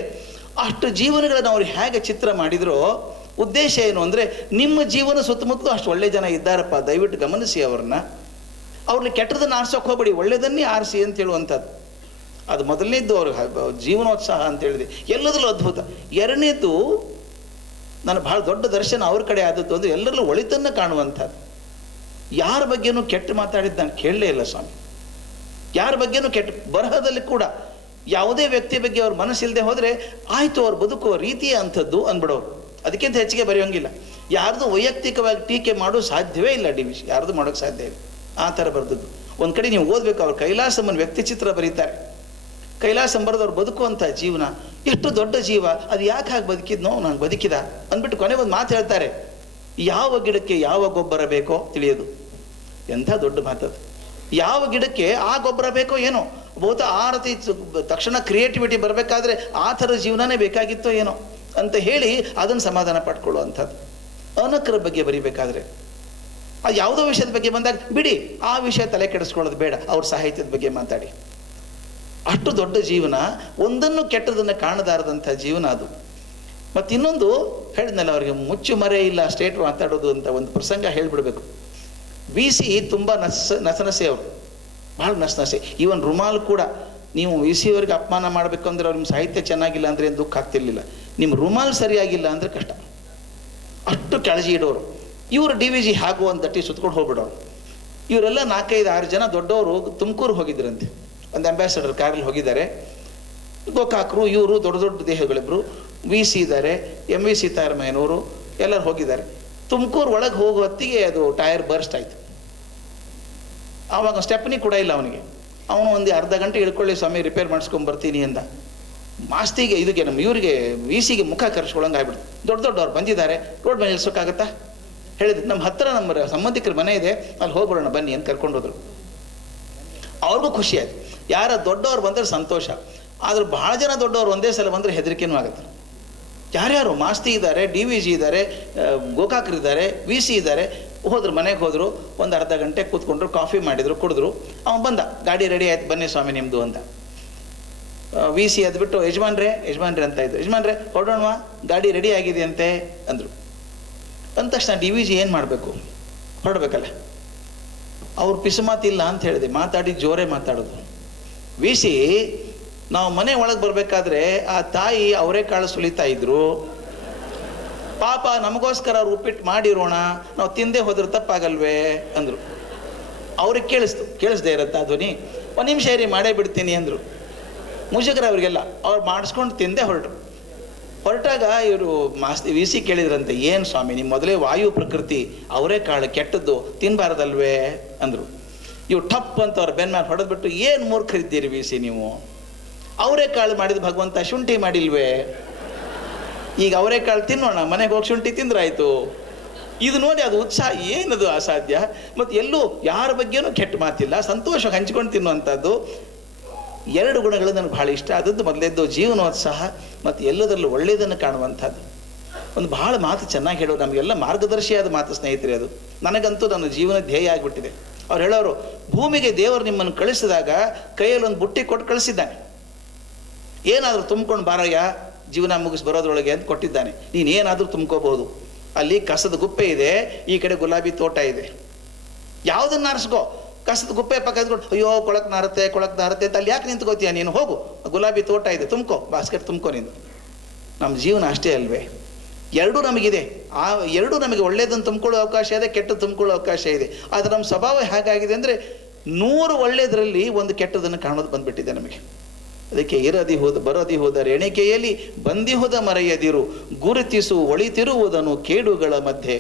ಅಷ್ಟು ಜೀವನಗಳನ್ನು ಅವ್ರು ಹೇಗೆ ಚಿತ್ರ ಮಾಡಿದ್ರೋ ಉದ್ದೇಶ ಏನು ಅಂದರೆ, ನಿಮ್ಮ ಜೀವನ ಸುತ್ತಮುತ್ತಲೂ ಅಷ್ಟು ಒಳ್ಳೆ ಜನ ಇದ್ದಾರಪ್ಪ, ದಯವಿಟ್ಟು ಗಮನಿಸಿ ಅವ್ರನ್ನ ಕೆಟ್ಟದನ್ನು ಆರಿಸೋಕೆ ಹೋಗ್ಬೇಡಿ, ಒಳ್ಳೆಯದನ್ನೇ ಆರಿಸಿ ಅಂತ ಹೇಳುವಂಥದ್ದು. ಅದು ಮೊದಲನೇದ್ದು ಅವ್ರಿಗೆ ಜೀವನೋತ್ಸಾಹ ಅಂತ ಹೇಳಿದೆ. ಎಲ್ಲದರಲ್ಲೂ ಅದ್ಭುತ. ಎರಡನೇದ್ದು ನಾನು ಭಾಳ ದೊಡ್ಡ ದರ್ಶನ ಅವ್ರ ಕಡೆ ಆದದ್ದು ಅಂದರೆ, ಎಲ್ಲರಲ್ಲೂ ಒಳಿತನ್ನು ಕಾಣುವಂಥದ್ದು. ಯಾರ ಬಗ್ಗೆನೂ ಕೆಟ್ಟ ಮಾತಾಡಿದ್ದು ನಾನು ಕೇಳಲೇ ಇಲ್ಲ ಸ್ವಾಮಿ. ಯಾರ ಬಗ್ಗೆನೂ ಕೆಟ್ಟ, ಬರಹದಲ್ಲಿ ಕೂಡ ಯಾವುದೇ ವ್ಯಕ್ತಿ ಬಗ್ಗೆ ಅವ್ರ ಮನಸ್ಸಿಲ್ಲದೆ ಹೋದರೆ ಆಯಿತು, ಅವ್ರು ಬದುಕುವ ರೀತಿಯೇ ಅಂಥದ್ದು ಅಂದ್ಬಿಡೋರು. ಅದಕ್ಕಿಂತ ಹೆಚ್ಚಿಗೆ ಬರೆಯೋಂಗಿಲ್ಲ. ಯಾರ್ದು ವೈಯಕ್ತಿಕವಾಗಿ ಟೀಕೆ ಮಾಡೋದು ಸಾಧ್ಯವೇ ಇಲ್ಲ. ಡಿವಿಷ್ ಯಾರ್ದು ಮಾಡೋಕ್ಕೆ ಸಾಧ್ಯ ಇಲ್ಲ. ಆ ಥರ ಬರೆದದ್ದು. ಒಂದು ಕಡೆ ನೀವು ಓದಬೇಕು, ಅವ್ರು ಕೈಲಾಸಮ್ಮನ ವ್ಯಕ್ತಿ ಚಿತ್ರ ಬರೀತಾರೆ. ಕೈಲಾಸಂ ಬರೆದವ್ರು ಬದುಕುವಂಥ ಜೀವನ ಎಷ್ಟು ದೊಡ್ಡ ಜೀವ, ಅದು ಯಾಕೆ ಹಾಗೆ ಬದುಕಿದ್ನೋ, ನಾನು ಬದುಕಿದ ಅಂದ್ಬಿಟ್ಟು ಕೊನೆಗೊಂದು ಮಾತು ಹೇಳ್ತಾರೆ, ಯಾವ ಗಿಡಕ್ಕೆ ಯಾವ ಗೊಬ್ಬರ ಬೇಕೋ ತಿಳಿಯೋದು. ಎಂಥ ದೊಡ್ಡ ಮಾತದು. ಯಾವ ಗಿಡಕ್ಕೆ ಆ ಗೊಬ್ಬರ ಬೇಕೋ ಏನೋ, ಬಹುತಃ ಆ ರೀತಿ ತಕ್ಷಣ ಕ್ರಿಯೇಟಿವಿಟಿ ಬರಬೇಕಾದ್ರೆ ಆ ಥರ ಜೀವನನೇ ಬೇಕಾಗಿತ್ತೋ ಏನೋ ಅಂತ ಹೇಳಿ ಅದನ್ನು ಸಮಾಧಾನ ಪಡ್ಕೊಳ್ಳುವಂಥದ್ದು. ಅನಕರ ಬಗ್ಗೆ ಬರಿಬೇಕಾದ್ರೆ, ಅದು ಯಾವುದೋ ವಿಷಯದ ಬಗ್ಗೆ ಬಂದಾಗ ಬಿಡಿ, ಆ ವಿಷಯ ತಲೆ ಕೆಡಿಸ್ಕೊಳ್ಳೋದು ಬೇಡ, ಅವ್ರ ಸಾಹಿತ್ಯದ ಬಗ್ಗೆ ಮಾತಾಡಿ. ಅಷ್ಟು ದೊಡ್ಡ ಜೀವನ, ಒಂದನ್ನು ಕೆಟ್ಟದನ್ನು ಕಾಣದಾರದಂಥ ಜೀವನ ಅದು. ಮತ್ತು ಇನ್ನೊಂದು ಹೇಳಿದ್ನಲ್ಲ, ಅವರಿಗೆ ಮುಚ್ಚು ಮರೆ ಇಲ್ಲ ಸ್ಟೇಟ್ ಮಾತಾಡೋದು ಅಂತ ಒಂದು ಪ್ರಸಂಗ ಹೇಳಿಬಿಡ್ಬೇಕು. VC ತುಂಬ ನಸನಸೆ, ಅವರು ಭಾಳ ನಸನಸೆ. ಈವನ್ ರುಮಾಲ್ ಕೂಡ, ನೀವು VC ಅವರಿಗೆ ಅಪಮಾನ ಮಾಡಬೇಕು ಅಂದರೆ, ಅವ್ರ ನಿಮ್ಮ ಸಾಹಿತ್ಯ ಚೆನ್ನಾಗಿಲ್ಲ ಅಂದರೆ ಏನು ದುಃಖ ಆಗ್ತಿರ್ಲಿಲ್ಲ, ನಿಮ್ಮ ರುಮಾಲ್ ಸರಿಯಾಗಿಲ್ಲ ಅಂದರೆ ಕಷ್ಟ. ಅಷ್ಟು ಕಾಳಜಿ ಇಡೋರು. ಇವರು DVG ಹಾಗೂ ಒಂದು ದಟ್ಟಿ ಸುತ್ಕೊಂಡು ಹೋಗ್ಬಿಡೋರು. ಇವರೆಲ್ಲ 4-5-6 ಜನ ದೊಡ್ಡವರು ತುಮಕೂರು ಹೋಗಿದ್ರಂತೆ. ಒಂದು ಅಂಬಾಸಡರ್ ಕಾರಲ್ಲಿ ಹೋಗಿದ್ದಾರೆ. ಗೋಕಾಕರು ಇವರು ದೊಡ್ಡ ದೊಡ್ಡ ದೇಹಗಳಿಬ್ರು, VC ಇದ್ದಾರೆ, MV ಸೀತಾರಾಮಯ್ಯನವರು ಎಲ್ಲರೂ ಹೋಗಿದ್ದಾರೆ. ತುಮಕೂರು ಒಳಗೆ ಹೋಗೋ ಹೊತ್ತಿಗೆ ಅದು ಟೈರ್ ಬರ್ಸ್ಟ್ ಆಯಿತು. ಆವಾಗ ಸ್ಟೆಪ್ನಿ ಕೂಡ ಇಲ್ಲ ಅವನಿಗೆ. ಅವನು ಒಂದು ಅರ್ಧ ಗಂಟೆ ಇಳ್ಕೊಳ್ಳಿ ಸ್ವಾಮಿ, ರಿಪೇರ್ ಮಾಡಿಸ್ಕೊಂಬರ್ತೀನಿ ಅಂದ. ಮಾಸ್ತಿಗೆ ಇದಕ್ಕೆ ನಮ್ಮ ಇವರಿಗೆ VCಗೆ ಮುಖ ಕರ್ಸ್ಕೊಳ್ಳೋಂಗೆ ಆಗ್ಬಿಡ್ತು. ದೊಡ್ಡವ್ರು ಬಂದಿದ್ದಾರೆ, ರೋಡ್ ಮೇಲೆ ನಿಲ್ಸೋಕ್ಕಾಗತ್ತಾ ಹೇಳಿದ್ರು. ನಮ್ಮ ಹತ್ತಿರ ನಮ್ಮ ಸಂಬಂಧಿಕರ ಮನೆ ಇದೆ, ಅಲ್ಲಿ ಹೋಗ್ಬಿಡೋಣ ಬನ್ನಿ ಅಂತ ಕರ್ಕೊಂಡೋದ್ರು. ಅವ್ರಿಗೂ ಖುಷಿ ಆಯ್ತು. ಯಾರ ದೊಡ್ಡವ್ರು ಬಂದರೆ ಸಂತೋಷ, ಆದ್ರೆ ಭಾಳ ಜನ ದೊಡ್ಡವ್ರು ಒಂದೇ ಸಲ ಬಂದರೆ ಹೆದರಿಕೆನೂ ಆಗುತ್ತೆ. ಯಾರ್ಯಾರು ಮಾಸ್ತಿ ಇದ್ದಾರೆ, DVG ಇದ್ದಾರೆ, ಗೋಕಾಕರಿದ್ದಾರೆ, VC ಇದ್ದಾರೆ. ಹೋದ್ರು, ಮನೆಗೆ ಹೋದರು. ಒಂದು ಅರ್ಧ ಗಂಟೆ ಕೂತ್ಕೊಂಡ್ರು, ಕಾಫಿ ಮಾಡಿದ್ರು, ಕುಡಿದ್ರು. ಅವನು ಬಂದ, ಗಾಡಿ ರೆಡಿ ಆಯ್ತು ಬನ್ನಿ ಸ್ವಾಮಿ ನಿಮ್ಮದು ಅಂತ. VC ಅದ್ಬಿಟ್ಟು ಯಜಮಾನ್ರೆ ಅಂತ ಇದ್ರು. ಯಜಮಾನ್ರೆ ಹೊರಡೋಣವಾ, ಗಾಡಿ ರೆಡಿ ಆಗಿದೆ ಅಂತೆ ಅಂದರು. ಅಂದ ತಕ್ಷಣ DVG ಏನು ಮಾಡಬೇಕು, ಹೊರಡ್ಬೇಕಲ್ಲ. ಅವ್ರು ಪಿಸುಮಾತಿಲ್ಲ ಅಂತ ಹೇಳಿದೆ, ಮಾತಾಡಿ ಜೋರೇ ಮಾತಾಡೋದು. VC ನಾವು ಮನೆ ಒಳಗೆ ಬರಬೇಕಾದ್ರೆ ಆ ತಾಯಿ ಅವರೇ ಕಾಳು ಸುಲಿತಾ ಇದ್ರು. ಪಾಪ ನಮಗೋಸ್ಕರ ಅವ್ರು ಉಪ್ಪಿಟ್ಟು ಮಾಡಿರೋಣ, ನಾವು ತಿಂದೇ ಹೋದ್ರೆ ತಪ್ಪಾಗಲ್ವೇ ಅಂದರು. ಅವ್ರಿಗೆ ಕೇಳಿಸ್ದೇ ಇರತ್ತ ಧ್ವನಿ. ಒಂದು ನಿಮಿಷ ಇರಿ ಮಾಡೇ ಬಿಡ್ತೀನಿ ಅಂದರು. ಮುಜುಗರ ಅವರಿಗೆಲ್ಲ. ಅವ್ರು ಮಾಡಿಸ್ಕೊಂಡು ತಿಂದೇ ಹೊರಟಾಗ ಇವರು VC ಕೇಳಿದ್ರಂತೆ, ಏನು ಸ್ವಾಮಿ ನಿಮ್ಮ ಮೊದಲೇ ವಾಯು ಪ್ರಕೃತಿ, ಅವರೇ ಕಾಳು ಕೆಟ್ಟದ್ದು, ತಿನ್ನಬಾರ್ದಲ್ವೇ ಅಂದರು. ಇವು ಟಪ್ ಅಂತ ಅವ್ರ ಬೆನ್ನ ಮೇಲೆ ಹೊಡೆದ್ಬಿಟ್ಟು, ಏನು ಮೂರ್ಖರಿದ್ದೀರಿ VC ನೀವು, ಅವರೇ ಕಾಳು ಮಾಡಿದ ಭಗವಂತ ಶುಂಠಿ ಮಾಡಿಲ್ವೇ, ಈಗ ಅವರೇ ಕಾಳು ತಿನ್ನೋಣ, ಮನೆಗೆ ಹೋಗಿ ಶುಂಠಿ ತಿಂದ್ರಾಯ್ತು. ಇದು ನೋಡಿ ಅದು ಉತ್ಸಾಹ ಏನದು ಅಸಾಧ್ಯ. ಮತ್ತು ಎಲ್ಲೂ ಯಾರ ಬಗ್ಗೆನೂ ಕೆಟ್ಟ ಮಾತಿಲ್ಲ, ಸಂತೋಷ ಹಂಚ್ಕೊಂಡು ತಿನ್ನುವಂಥದ್ದು. 2 ಗುಣಗಳು ನನಗೆ ಭಾಳ ಇಷ್ಟ ಆದದ್ದು. ಮೊದಲೇದ್ದು ಜೀವನೋತ್ಸಾಹ, ಮತ್ತು ಎಲ್ಲದರಲ್ಲೂ ಒಳ್ಳೆಯದನ್ನು ಕಾಣುವಂಥದ್ದು. ಒಂದು ಭಾಳ ಮಾತು ಚೆನ್ನಾಗಿ ಹೇಳೋರು, ನಮಗೆಲ್ಲ ಮಾರ್ಗದರ್ಶಿಯಾದ ಮಾತು ಸ್ನೇಹಿತರೆ. ಅದು ನನಗಂತೂ ನನ್ನ ಜೀವನ ಧ್ಯೇಯ ಆಗಿಬಿಟ್ಟಿದೆ. ಅವ್ರು ಹೇಳೋರು, ಭೂಮಿಗೆ ದೇವರು ನಿಮ್ಮನ್ನು ಕಳಿಸಿದಾಗ ಕೈಯಲ್ಲಿ ಒಂದು ಬುಟ್ಟಿ ಕೊಟ್ಟು ಕಳಿಸಿದ್ದಾನೆ. ಏನಾದರೂ ತುಂಬ್ಕೊಂಡು ಬಾರಯ್ಯ ಜೀವನ ಮುಗಿಸಿ ಬರೋದ್ರೊಳಗೆ ಅಂತ ಕೊಟ್ಟಿದ್ದಾನೆ. ನೀನು ಏನಾದರೂ ತುಂಬ್ಕೋಬಹುದು. ಅಲ್ಲಿ ಕಸದ ಗುಪ್ಪೆ ಇದೆ, ಈ ಕಡೆ ಗುಲಾಬಿ ತೋಟ ಇದೆ. ಯಾವುದನ್ನು ಆರಿಸ್ಕೋ. ಕಸದ ಗುಪ್ಪೆ ಪಕ್ಕ ಇದ್ಕೊಂಡು ಅಯ್ಯೋ ಕೊಳಕ್ ನಾರುತ್ತೆ ಅಂತ ಅಲ್ಲಿ ಯಾಕೆ ನಿಂತ್ಕೋತೀಯ ನೀನು, ಹೋಗು ಗುಲಾಬಿ ತೋಟ ಇದೆ, ತುಂಬ್ಕೋ, ಬಾಸ್ಕೆಟ್ ತುಂಬ್ಕೋ ನೀನು. ನಮ್ಮ ಜೀವನ ಅಷ್ಟೇ ಅಲ್ವೇ. ಎರಡೂ ನಮಗಿದೆ. ಆ ಎರಡೂ ನಮಗೆ ಒಳ್ಳೆಯದನ್ನು ತುಂಬಿಕೊಳ್ಳೋ ಅವಕಾಶ ಇದೆ, ಕೆಟ್ಟದ್ದು ತುಂಬಿಕೊಳ್ಳೋ ಅವಕಾಶ ಇದೆ. ಆದರೆ ನಮ್ಮ ಸ್ವಭಾವ ಹೇಗಾಗಿದೆ ಅಂದರೆ 100 ಒಳ್ಳೆಯದರಲ್ಲಿ ಒಂದು ಕೆಟ್ಟದನ್ನು ಕಾಣೋದು ಬಂದುಬಿಟ್ಟಿದೆ ನಮಗೆ. ಅದಕ್ಕೆ ಇರದಿ ಹೋದ ಬರದಿ ಹೋದ ಎಣಿಕೆಯಲ್ಲಿ ಬಂದಿಹುದ ಮರೆಯದಿರು, ಗುರುತಿಸು ಒಳಿತಿರುವುದನ್ನು ಕೇಡುಗಳ ಮಧ್ಯೆ,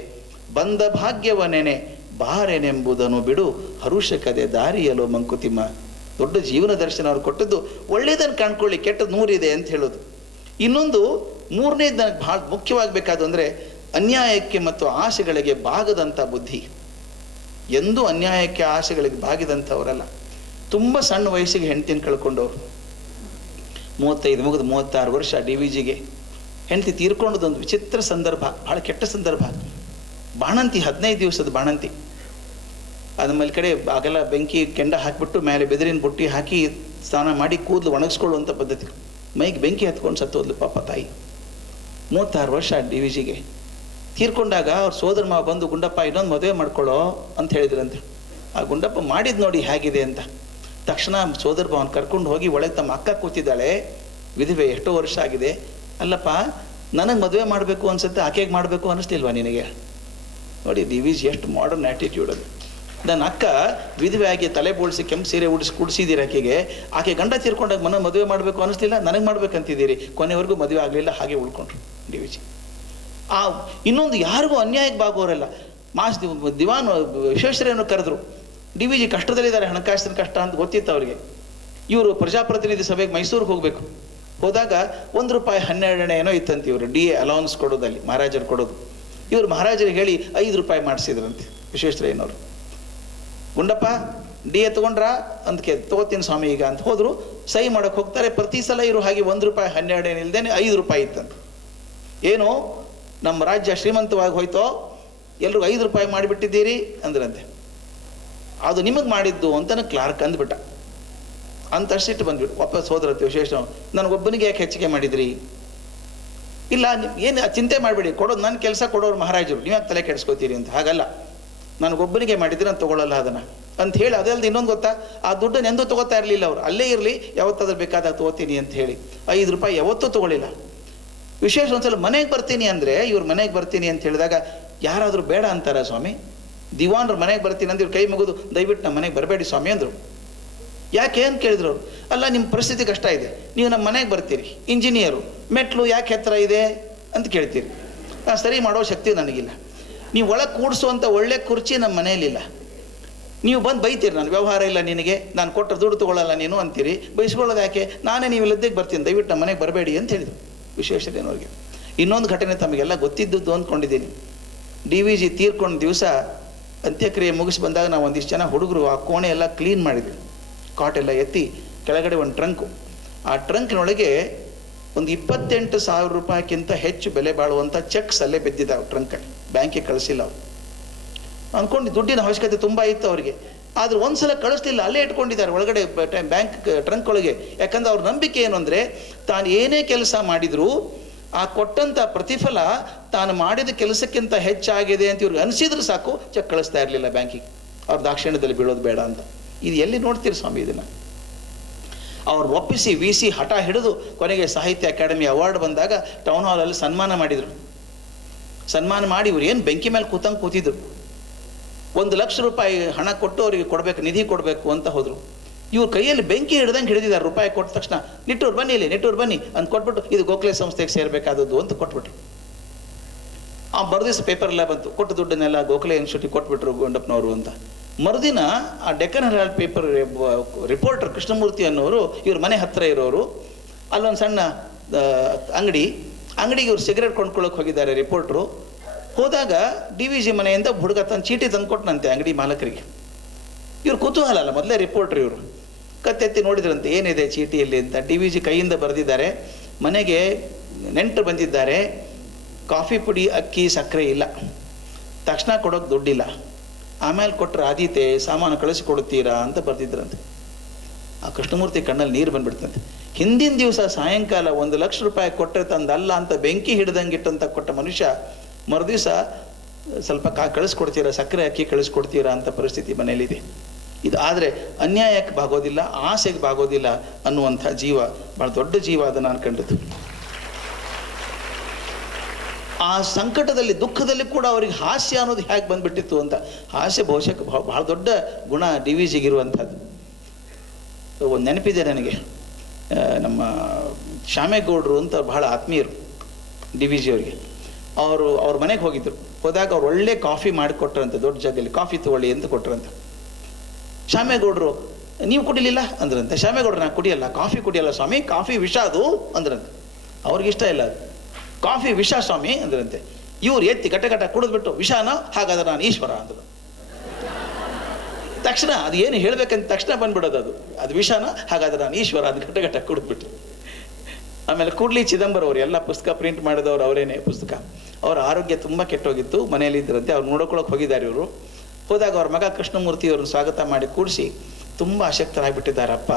ಬಂದ ಭಾಗ್ಯವನೆನೆ ಬಾರೆನೆಂಬುದನ್ನು ಬಿಡು, ಹರುಷಕದೆ ದಾರಿಯಲು ಮಂಕುತಿಮ್ಮ. ದೊಡ್ಡ ಜೀವನ ದರ್ಶನ ಅವ್ರು ಕೊಟ್ಟದ್ದು ಒಳ್ಳೆಯದನ್ನು ಕಾಣ್ಕೊಳ್ಳಿ, ಕೆಟ್ಟದ್ದು 100 ಇದೆ ಅಂತ ಹೇಳೋದು. ಇನ್ನೊಂದು 3ನೇದು ನನಗೆ ಭಾಳ ಮುಖ್ಯವಾಗಬೇಕಾದ್ದು ಅಂದರೆ ಅನ್ಯಾಯಕ್ಕೆ ಮತ್ತು ಆಸೆಗಳಿಗೆ ಬಾಗದಂಥ ಬುದ್ಧಿ. ಎಂದೂ ಅನ್ಯಾಯಕ್ಕೆ ಆಸೆಗಳಿಗೆ ಬಾಗಿದಂಥವರಲ್ಲ. ತುಂಬ ಸಣ್ಣ ವಯಸ್ಸಿಗೆ ಹೆಂಡ್ತಿನ ಕಳ್ಕೊಂಡವರು. 35 ಮುಗಿದು 36 ವರ್ಷ DVGಗೆ ಹೆಂಡ್ತಿ ತೀರ್ಕೊಂಡದೊಂದು ವಿಚಿತ್ರ ಸಂದರ್ಭ, ಭಾಳ ಕೆಟ್ಟ ಸಂದರ್ಭ. ಬಾಣಂತಿ, 15 ದಿವಸದ ಬಾಣಂತಿ. ಅದ ಮೇಲೆ ಕಡೆ ಆಗಲ್ಲ ಬೆಂಕಿ ಕೆಂಡ ಹಾಕಿಬಿಟ್ಟು ಮೇಲೆ ಬೆದರಿನ ಬುಟ್ಟಿ ಹಾಕಿ ಸ್ನಾನ ಮಾಡಿ ಕೂದಲು ಒಣಗಿಸ್ಕೊಳ್ಳುವಂಥ ಪದ್ಧತಿ. ಮೈಗೆ ಬೆಂಕಿ ಹತ್ಕೊಂಡು ಸತ್ತೋದ್ಲು ಪಾಪ ತಾಯಿ. 36 ವರ್ಷ DVGಗೆ ತೀರ್ಕೊಂಡಾಗ ಅವ್ರ ಸೋದರ ಮಾವ ಬಂದು, ಗುಂಡಪ್ಪ ಇನ್ನೊಂದು ಮದುವೆ ಮಾಡ್ಕೊಳ್ಳೋ ಅಂತ ಹೇಳಿದ್ರಂತೆ. ಆ ಗುಂಡಪ್ಪ ಮಾಡಿದ್ದು ನೋಡಿ ಹೇಗಿದೆ ಅಂತ. ತಕ್ಷಣ ಸೋದರ ಮಾವನ ಕರ್ಕೊಂಡು ಹೋಗಿ ಒಳಗೆ ತಮ್ಮ ಅಕ್ಕ ಕೂತಿದ್ದಾಳೆ, ವಿಧವೆ, ಎಷ್ಟೋ ವರ್ಷ ಆಗಿದೆ. ಅಲ್ಲಪ್ಪ ನನಗೆ ಮದುವೆ ಮಾಡಬೇಕು ಅನ್ಸುತ್ತೆ, ಆಕೆಗೆ ಮಾಡಬೇಕು ಅನ್ನಿಸ್ಲಿಲ್ವಾ ನಿನಗೆ? ನೋಡಿ DVG ಎಷ್ಟು ಮಾಡರ್ನ್ ಆ್ಯಟಿಟ್ಯೂಡ್ ಅದು. ನನ್ನ ಅಕ್ಕ ವಿಧವೆ ಆಗಿ ತಲೆ ಬೋಳಿಸಿ ಕೆಂಪು ಸೀರೆ ಕುಡಿಸಿದ್ದೀರಿ ಆಕೆಗೆ, ಆಕೆ ಗಂಡ ತೀರ್ಕೊಂಡಾಗ ಮದುವೆ ಮಾಡಬೇಕು ಅನ್ನಿಸ್ಲಿಲ್ಲ, ನನಗೆ ಮಾಡ್ಬೇಕಂತಿದ್ದೀರಿ. ಕೊನೆವರೆಗೂ ಮದುವೆ ಆಗಲಿಲ್ಲ, ಹಾಗೆ ಉಳ್ಕೊಂಡ್ರು DVG. ಇನ್ನೊಂದು ಯಾರಿಗೂ ಅನ್ಯಾಯಕ್ಕೆ ಬಾಗೋರಲ್ಲ. ದಿವಾನ್ ವಿಶ್ವೇಶ್ವರಯ್ಯನನ್ನು ಕರೆದ್ರು. DVG ಕಷ್ಟದಲ್ಲಿದ್ದಾರೆ, ಹಣಕಾಸಿನ ಕಷ್ಟ ಅಂತ ಗೊತ್ತಿತ್ತು ಅವರಿಗೆ. ಇವರು ಪ್ರಜಾಪ್ರತಿನಿಧಿ ಸಭೆಗೆ ಮೈಸೂರಿಗೆ ಹೋಗಬೇಕು. ಹೋದಾಗ ₹1 ಏನೋ ಇತ್ತಂತೆ. ಇವರು DA ಅಲೌನ್ಸ್ ಕೊಡೋದಲ್ಲಿ ಮಹಾರಾಜರು ಕೊಡೋದು. ಇವರು ಮಹಾರಾಜರಿಗೆ ಹೇಳಿ ₹5 ಮಾಡಿಸಿದ್ರಂತೆ ವಿಶ್ವೇಶ್ವರಯ್ಯನವರು. ಗುಂಡಪ್ಪ DA ತೊಗೊಂಡ್ರಾ ಅಂತಕ್ಕೆ, ತೊಗೋತೀನಿ ಸ್ವಾಮಿ ಈಗ ಅಂತ ಹೋದರು. ಸಹಿ ಮಾಡೋಕ್ಕೆ ಹೋಗ್ತಾರೆ. ಪ್ರತಿ ಸಲ ಇವರು ಹಾಗೆ ₹1 ಇಲ್ಲದೇನೆ ₹5 ಇತ್ತಂತೆ. ಏನು ನಮ್ಮ ರಾಜ್ಯ ಶ್ರೀಮಂತವಾಗಿ ಹೋಯ್ತೋ, ಎಲ್ರಿಗೂ ₹5 ಮಾಡಿಬಿಟ್ಟಿದ್ದೀರಿ ಅಂದ್ರಂತೆ. ಅದು ನಿಮಗೆ ಮಾಡಿದ್ದು ಅಂತಲೇ ಕ್ಲಾರ್ಕ್ ಅಂದ್ಬಿಟ್ಟ. ಅಂತಷ್ಟಿಟ್ಟು ಬಂದ್ಬಿಟ್ಟು ವಾಪಸ್ ಹೋದ್ರಂತೆ ವಿಶೇಷ. ನನಗೊಬ್ಬನಿಗೆ ಯಾಕೆ ಹೆಚ್ಚಿಗೆ ಮಾಡಿದ್ರಿ? ಇಲ್ಲ, ಏನು ಚಿಂತೆ ಮಾಡಬೇಡಿ, ಕೊಡೋದು ನನ್ನ ಕೆಲಸ, ಕೊಡೋರು ಮಹಾರಾಜರು, ನೀವ್ಯಾಕೆ ತಲೆ ಕೆಡಿಸ್ಕೋತೀರಿ ಅಂತ. ಹಾಗಲ್ಲ, ನನಗೊಬ್ಬನಿಗೆ ಮಾಡಿದ್ರೆ ನಾನು ತೊಗೊಳ್ಳಲ್ಲ ಅದನ್ನು ಅಂತ ಹೇಳಿ. ಅದಲ್ಲದೆ ಇನ್ನೊಂದು ಗೊತ್ತಾ, ಆ ದುಡ್ಡನ್ನು ಎಂದೂ ತೊಗೋತಾ ಇರಲಿಲ್ಲ ಅವರು. ಅಲ್ಲೇ ಇರಲಿ, ಯಾವತ್ತಾದ್ರೂ ಬೇಕಾದಾಗ ತೊಗೋತೀನಿ ಅಂತ ಹೇಳಿ ₹5 ಯಾವತ್ತೂ ತೊಗೊಳ್ಳಿಲ್ಲ. ವಿಶೇಷ ಒಂದ್ಸಲ ಮನೆಗೆ ಬರ್ತೀನಿ ಅಂದರೆ, ಇವ್ರು ಮನೆಗೆ ಬರ್ತೀನಿ ಅಂತ ಹೇಳಿದಾಗ ಯಾರಾದರೂ ಬೇಡ ಅಂತಾರ ಸ್ವಾಮಿ? ದಿವಾನ್ರು ಮನೆಗೆ ಬರ್ತೀನಿ ಅಂದ್ರೆ ಇವ್ರು ಕೈ ಮುಗಿದು, ದಯವಿಟ್ಟು ನಮ್ಮ ಮನೆಗೆ ಬರಬೇಡಿ ಸ್ವಾಮಿ ಅಂದರು. ಯಾಕೆ ಅಂತ ಕೇಳಿದ್ರು ಅವರು. ಅಲ್ಲ, ನಿಮ್ಮ ಪರಿಸ್ಥಿತಿ ಕಷ್ಟ ಇದೆ, ನೀವು ನಮ್ಮ ಮನೆಗೆ ಬರ್ತೀರಿ, ಇಂಜಿನಿಯರು, ಮೆಟ್ಲು ಯಾಕೆ ಹತ್ತಿರ ಇದೆ ಅಂತ ಕೇಳ್ತೀರಿ. ಸರಿ ಮಾಡೋ ಶಕ್ತಿ ನನಗಿಲ್ಲ. ನೀವು ಒಳಗೆ ಕೂಡಿಸುವಂಥ ಒಳ್ಳೆ ಕುರ್ಚಿ ನಮ್ಮ ಮನೆಯಲ್ಲಿಲ್ಲ. ನೀವು ಬಂದು ಬೈತೀರಿ, ನಾನು ವ್ಯವಹಾರ ಇಲ್ಲ ನಿನಗೆ, ನಾನು ಕೊಟ್ಟರೆ ದುಡ್ಡು ತೊಗೊಳ್ಳಲ್ಲ ನೀನು ಅಂತೀರಿ. ಬೈಸ್ಕೊಳ್ಳೋದು ಯಾಕೆ? ನಾನೇ ನೀವು ಇಲ್ಲದ್ದಕ್ಕೆ ಬರ್ತೀನಿ, ದಯವಿಟ್ಟು ನಮ್ಮ ಮನೆಗೆ ಬರಬೇಡಿ ಅಂತ ಹೇಳಿದರು ವಿಶ್ವೇಶ್ವರಯ್ಯನವ್ರಿಗೆ. ಇನ್ನೊಂದು ಘಟನೆ ತಮಗೆಲ್ಲ ಗೊತ್ತಿದ್ದದ್ದು ಅಂದ್ಕೊಂಡಿದ್ದೀನಿ. DVG ತೀರ್ಕೊಂಡ ದಿವಸ ಅಂತ್ಯಕ್ರಿಯೆ ಮುಗಿಸಿ ಬಂದಾಗ ನಾವು ಒಂದಿಷ್ಟು ಜನ ಹುಡುಗರು ಆ ಕೋಣೆ ಎಲ್ಲ ಕ್ಲೀನ್ ಮಾಡಿದ್ವಿ. ಕಾಟೆಲ್ಲ ಎತ್ತಿ ಕೆಳಗಡೆ ಒಂದು ಟ್ರಂಕು, ಆ ಟ್ರಂಕ್ನೊಳಗೆ ಒಂದು ₹28,000 ಹೆಚ್ಚು ಬೆಲೆ ಬಾಳುವಂಥ ಚೆಕ್ಸ್ ಅಲ್ಲೇ ಬಿದ್ದಿದ್ದಾವೆ ಟ್ರಂಕಲ್ಲಿ. ಬ್ಯಾಂಕಿಗೆ ಕಳಿಸಿಲ್ಲ ಅವರು. ಅಂದ್ಕೊಂಡು ದುಡ್ಡಿನ ಅವಶ್ಯಕತೆ ತುಂಬ ಇತ್ತು ಅವರಿಗೆ. ಆದರೆ ಒಂದು ಸಲ ಕಳಿಸ್ಲಿಲ್ಲ, ಅಲ್ಲೇ ಇಟ್ಕೊಂಡಿದ್ದಾರೆ ಒಳಗಡೆ ಬ್ಯಾಂಕ್ ಟ್ರಂಕ್ ಒಳಗೆ. ಯಾಕಂದ್ರೆ ಅವ್ರ ನಂಬಿಕೆ ಏನು ಅಂದರೆ, ತಾನು ಏನೇ ಕೆಲಸ ಮಾಡಿದರೂ ಆ ಕೊಟ್ಟಂಥ ಪ್ರತಿಫಲ ತಾನು ಮಾಡಿದ ಕೆಲಸಕ್ಕಿಂತ ಹೆಚ್ಚಾಗಿದೆ ಅಂತ ಇವ್ರಿಗೆ ಅನಿಸಿದ್ರೆ ಸಾಕು, ಚೆಕ್ ಕಳಿಸ್ತಾ ಇರಲಿಲ್ಲ ಬ್ಯಾಂಕಿಗೆ. ಅವ್ರ ದಾಕ್ಷಿಣ್ಯದಲ್ಲಿ ಬೀಳೋದು ಬೇಡ ಅಂತ. ಇದು ಎಲ್ಲಿ ನೋಡ್ತೀರಿ ಸ್ವಾಮಿ ಇದನ್ನು? ಅವ್ರು ಒಪ್ಪಿಸಿ VC ಹಠ ಹಿಡಿದು ಕೊನೆಗೆ ಸಾಹಿತ್ಯ ಅಕಾಡೆಮಿ ಅವಾರ್ಡ್ ಬಂದಾಗ ಟೌನ್ ಹಾಲಲ್ಲಿ ಸನ್ಮಾನ ಮಾಡಿದರು. ಸನ್ಮಾನ ಮಾಡಿ ಇವ್ರು ಏನು ಬೆಂಕಿ ಮೇಲೆ ಕೂತಿದ್ರು. ₹1,00,000 ಹಣ ಕೊಟ್ಟು ಅವರಿಗೆ ಕೊಡಬೇಕು, ನಿಧಿ ಕೊಡಬೇಕು ಅಂತ ಹೋದರು. ಇವ್ರ ಕೈಯಲ್ಲಿ ಬೆಂಕಿ ಹಿಡ್ದಂಗೆ ಹಿಡಿದಿದ್ದಾರೆ. ರೂಪಾಯಿ ಕೊಟ್ಟ ತಕ್ಷಣ, ನಿಟ್ಟೂರು ಬನ್ನಿ, ಇಲ್ಲಿ ನಿಟ್ಟೂರು ಬನ್ನಿ ಅಂತ ಕೊಟ್ಬಿಟ್ಟು, ಇದು ಗೋಖಲೆ ಸಂಸ್ಥೆಗೆ ಸೇರಬೇಕಾದದ್ದು ಅಂತ ಕೊಟ್ಬಿಟ್ರು. ಆ ಮರುದಿವಸ ಪೇಪರೆಲ್ಲ ಬಂತು, ಕೊಟ್ಟು ದುಡ್ಡನ್ನೆಲ್ಲ ಗೋಖಲೆ ಇನ್ಸ್ಟಿಟ್ಯೂಟಿಗೆ ಕೊಟ್ಬಿಟ್ರು ಗುಂಡಪ್ಪನವರು ಅಂತ. ಮರುದಿನ ಆ ಡೆಕ್ಕನ್ ಹೆರಾಲ್ಡ್ ಪೇಪರ್ ರಿಪೋರ್ಟರ್ ಕೃಷ್ಣಮೂರ್ತಿ ಅನ್ನೋರು ಇವ್ರ ಮನೆ ಹತ್ತಿರ ಇರೋರು. ಅಲ್ಲೊಂದು ಸಣ್ಣ ಅಂಗಡಿಗೆ ಇವ್ರು ಸಿಗರೇಟ್ ಕೊಂಡ್ಕೊಳ್ಳೋಕೆ ಹೋಗಿದ್ದಾರೆ ರಿಪೋರ್ಟ್ರು. ಹೋದಾಗ DVG ಮನೆಯಿಂದ ಹುಡುಗ ತನ್ನ ಚೀಟಿ ತಂದು ಕೊಟ್ಟನಂತೆ ಅಂಗಡಿ ಮಾಲಕರಿಗೆ. ಇವ್ರು ಕುತೂಹಲ ಅಲ್ಲ, ಮೊದಲೇ ರಿಪೋರ್ಟ್ರ್ ಇವರು. ಕತ್ತೆತ್ತಿ ನೋಡಿದ್ರಂತೆ ಏನಿದೆ ಚೀಟಿಯಲ್ಲಿ ಅಂತ. DVG ಕೈಯಿಂದ ಬರೆದಿದ್ದಾರೆ, ಮನೆಗೆ ನೆಂಟರು ಬಂದಿದ್ದಾರೆ, ಕಾಫಿ ಪುಡಿ, ಅಕ್ಕಿ, ಸಕ್ಕರೆ ಇಲ್ಲ, ತಕ್ಷಣ ಕೊಡೋಕೆ ದುಡ್ಡಿಲ್ಲ, ಆಮೇಲೆ ಕೊಟ್ಟರೆ ಆದೀತೆ, ಸಾಮಾನು ಕಳಿಸಿಕೊಡುತ್ತೀರಾ ಅಂತ ಬರೆದಿದ್ರಂತೆ. ಆ ಕೃಷ್ಣಮೂರ್ತಿ ಕಣ್ಣಲ್ಲಿ ನೀರು ಬಂದ್ಬಿಡ್ತಂತೆ. ಹಿಂದಿನ ದಿವಸ ಸಾಯಂಕಾಲ ₹1,00,000 ಕೊಟ್ಟರೆ ತಂದಲ್ಲ ಅಂತ ಬೆಂಕಿ ಹಿಡ್ದಂಗಿಟ್ಟಂತ ಕೊಟ್ಟ ಮನುಷ್ಯ ಮರುದಿವಸ ಸ್ವಲ್ಪ ಕಳಿಸ್ಕೊಡ್ತೀರಾ, ಸಕ್ಕರೆ ಅಕ್ಕಿ ಕಳಿಸ್ಕೊಡ್ತೀರಾ ಅಂತ ಪರಿಸ್ಥಿತಿ ಮನೆಯಲ್ಲಿದೆ. ಇದು ಆದರೆ ಅನ್ಯಾಯಕ್ಕೆ ಬಾಗೋದಿಲ್ಲ, ಆಸೆಗೆ ಬಾಗೋದಿಲ್ಲ ಅನ್ನುವಂಥ ಜೀವ ಭಾಳ ದೊಡ್ಡ ಜೀವ ಅದನ್ನು ಅನ್ಕೊಂಡಿದ್ದು. ಆ ಸಂಕಟದಲ್ಲಿ ದುಃಖದಲ್ಲಿ ಕೂಡ ಅವರಿಗೆ ಹಾಸ್ಯ ಅನ್ನೋದು ಹೇಗೆ ಬಂದ್ಬಿಟ್ಟಿತ್ತು ಅಂತ. ಹಾಸ್ಯ ಬಹುಶಃ ಬಹಳ ದೊಡ್ಡ ಗುಣ ಡಿ ವಿ ಜಿಗಿರುವಂಥದ್ದು. ಒಂದು ನೆನಪಿದೆ ನನಗೆ, ನಮ್ಮ ಶ್ಯಾಮೇಗೌಡರು ಅಂತ ಬಹಳ ಆತ್ಮೀಯರು ಡಿ ವಿ ಜಿ ಅವರಿಗೆ. ಅವ್ರ ಮನೆಗೆ ಹೋಗಿದ್ರು. ಹೋದಾಗ ಅವ್ರು ಒಳ್ಳೆ ಕಾಫಿ ಮಾಡಿಕೊಟ್ರಂತೆ, ದೊಡ್ಡ ಜಾಗದಲ್ಲಿ ಕಾಫಿ ತಗೊಳ್ಳಿ ಅಂತ ಕೊಟ್ರಂತೆ. ಶ್ಯಾಮೇಗೌಡರು ನೀವು ಕುಡಿಲಿಲ್ಲ ಅಂದ್ರಂತೆ. ಶ್ಯಾಮೇಗೌಡರು ನಾನು ಕುಡಿಯಲ್ಲ, ಕಾಫಿ ಕುಡಿಯಲ್ಲ ಸ್ವಾಮಿ, ಕಾಫಿ ವಿಷ ಅದು ಅಂದ್ರಂತೆ. ಅವ್ರಿಗಿಷ್ಟ ಇಲ್ಲ ಅದು, ಕಾಫಿ ವಿಷ ಸ್ವಾಮಿ ಅಂದ್ರಂತೆ. ಇವ್ರು ಎತ್ತಿ ಗಟ್ಟ ಕುಡಿದ್ಬಿಟ್ಟು ವಿಷಾನ, ಹಾಗಾದ್ರೆ ನಾನು ಈಶ್ವರ ಅಂದರು. ತಕ್ಷಣ ಅದು ಏನು ಹೇಳ್ಬೇಕಂತ ತಕ್ಷಣ ಬಂದ್ಬಿಡೋದು, ಅದು ವಿಷಾನ, ಹಾಗಾದ್ರೆ ನಾನು ಈಶ್ವರ ಅದು ಗಟ್ಟ ಕುಡಿದ್ಬಿಟ್ಟು. ಆಮೇಲೆ ಕೂಡ್ಲಿ ಚಿದಂಬರ ಅವರು ಎಲ್ಲ ಪುಸ್ತಕ ಪ್ರಿಂಟ್ ಮಾಡಿದವರು ಅವರೇನೆ ಪುಸ್ತಕ. ಅವರ ಆರೋಗ್ಯ ತುಂಬ ಕೆಟ್ಟೋಗಿತ್ತು, ಮನೆಯಲ್ಲಿ ಇದ್ದರಂತೆ. ಅವ್ರು ನೋಡ್ಕೊಳಕ್ಕೆ ಹೋಗಿದ್ದಾರೆ ಇವರು. ಹೋದಾಗ ಅವ್ರ ಮಗ ಕೃಷ್ಣಮೂರ್ತಿ ಅವ್ರನ್ನ ಸ್ವಾಗತ ಮಾಡಿ ಕೂಡಿಸಿ, ತುಂಬ ಅಶಕ್ತರಾಗಿಬಿಟ್ಟಿದ್ದಾರಪ್ಪ,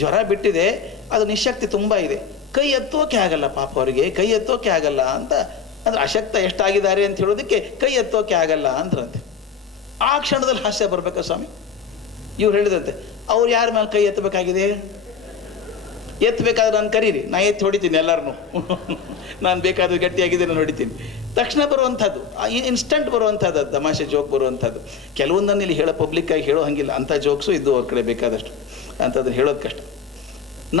ಜ್ವರ ಬಿಟ್ಟಿದೆ, ಅದು ನಿಶಕ್ತಿ ತುಂಬ ಇದೆ, ಕೈ ಎತ್ತೋಕೆ ಆಗಲ್ಲ ಪಾಪ ಅವರಿಗೆ, ಕೈ ಎತ್ತೋಕೆ ಆಗಲ್ಲ ಅಂತ. ಅಂದ್ರೆ ಅಶಕ್ತ ಎಷ್ಟಾಗಿದ್ದಾರೆ ಅಂತ ಹೇಳೋದಕ್ಕೆ ಕೈ ಎತ್ತೋಕೆ ಆಗಲ್ಲ ಅಂದ್ರಂತೆ. ಆ ಕ್ಷಣದಲ್ಲಿ ಹಾಸ್ಯ ಬರ್ಬೇಕಾ ಸ್ವಾಮಿ? ಇವ್ರು ಹೇಳಿದಂತೆ, ಅವ್ರು ಯಾರ ಮೇಲೆ ಕೈ ಎತ್ತಬೇಕಾಗಿದೆ? ಎತ್ತಬೇಕಾದ್ರೆ ನಾನು ಕರೀರಿ, ನಾ ಎತ್ತಿ ಹೊಡಿತೀನಿ ಎಲ್ಲರನ್ನೂ. ನಾನು ಬೇಕಾದ್ರೆ ಗಟ್ಟಿಯಾಗಿದೆ ನಾನು ಹೊಡಿತೀನಿ. ತಕ್ಷಣ ಬರುವಂಥದ್ದು, ಇನ್ಸ್ಟಂಟ್ ಬರುವಂಥದ್ದು, ತಮಾಷೆ ಜೋಕ್ ಬರುವಂಥದ್ದು. ಕೆಲವೊಂದನ್ನು ಇಲ್ಲಿ ಪಬ್ಲಿಕ್ಕಾಗಿ ಹೇಳೋ ಹಂಗಿಲ್ಲ, ಅಂಥ ಜೋಕ್ಸು ಇದ್ದು ಅವ್ರ ಕಡೆ ಬೇಕಾದಷ್ಟು, ಅಂಥದ್ದನ್ನು ಹೇಳೋದು ಕಷ್ಟ.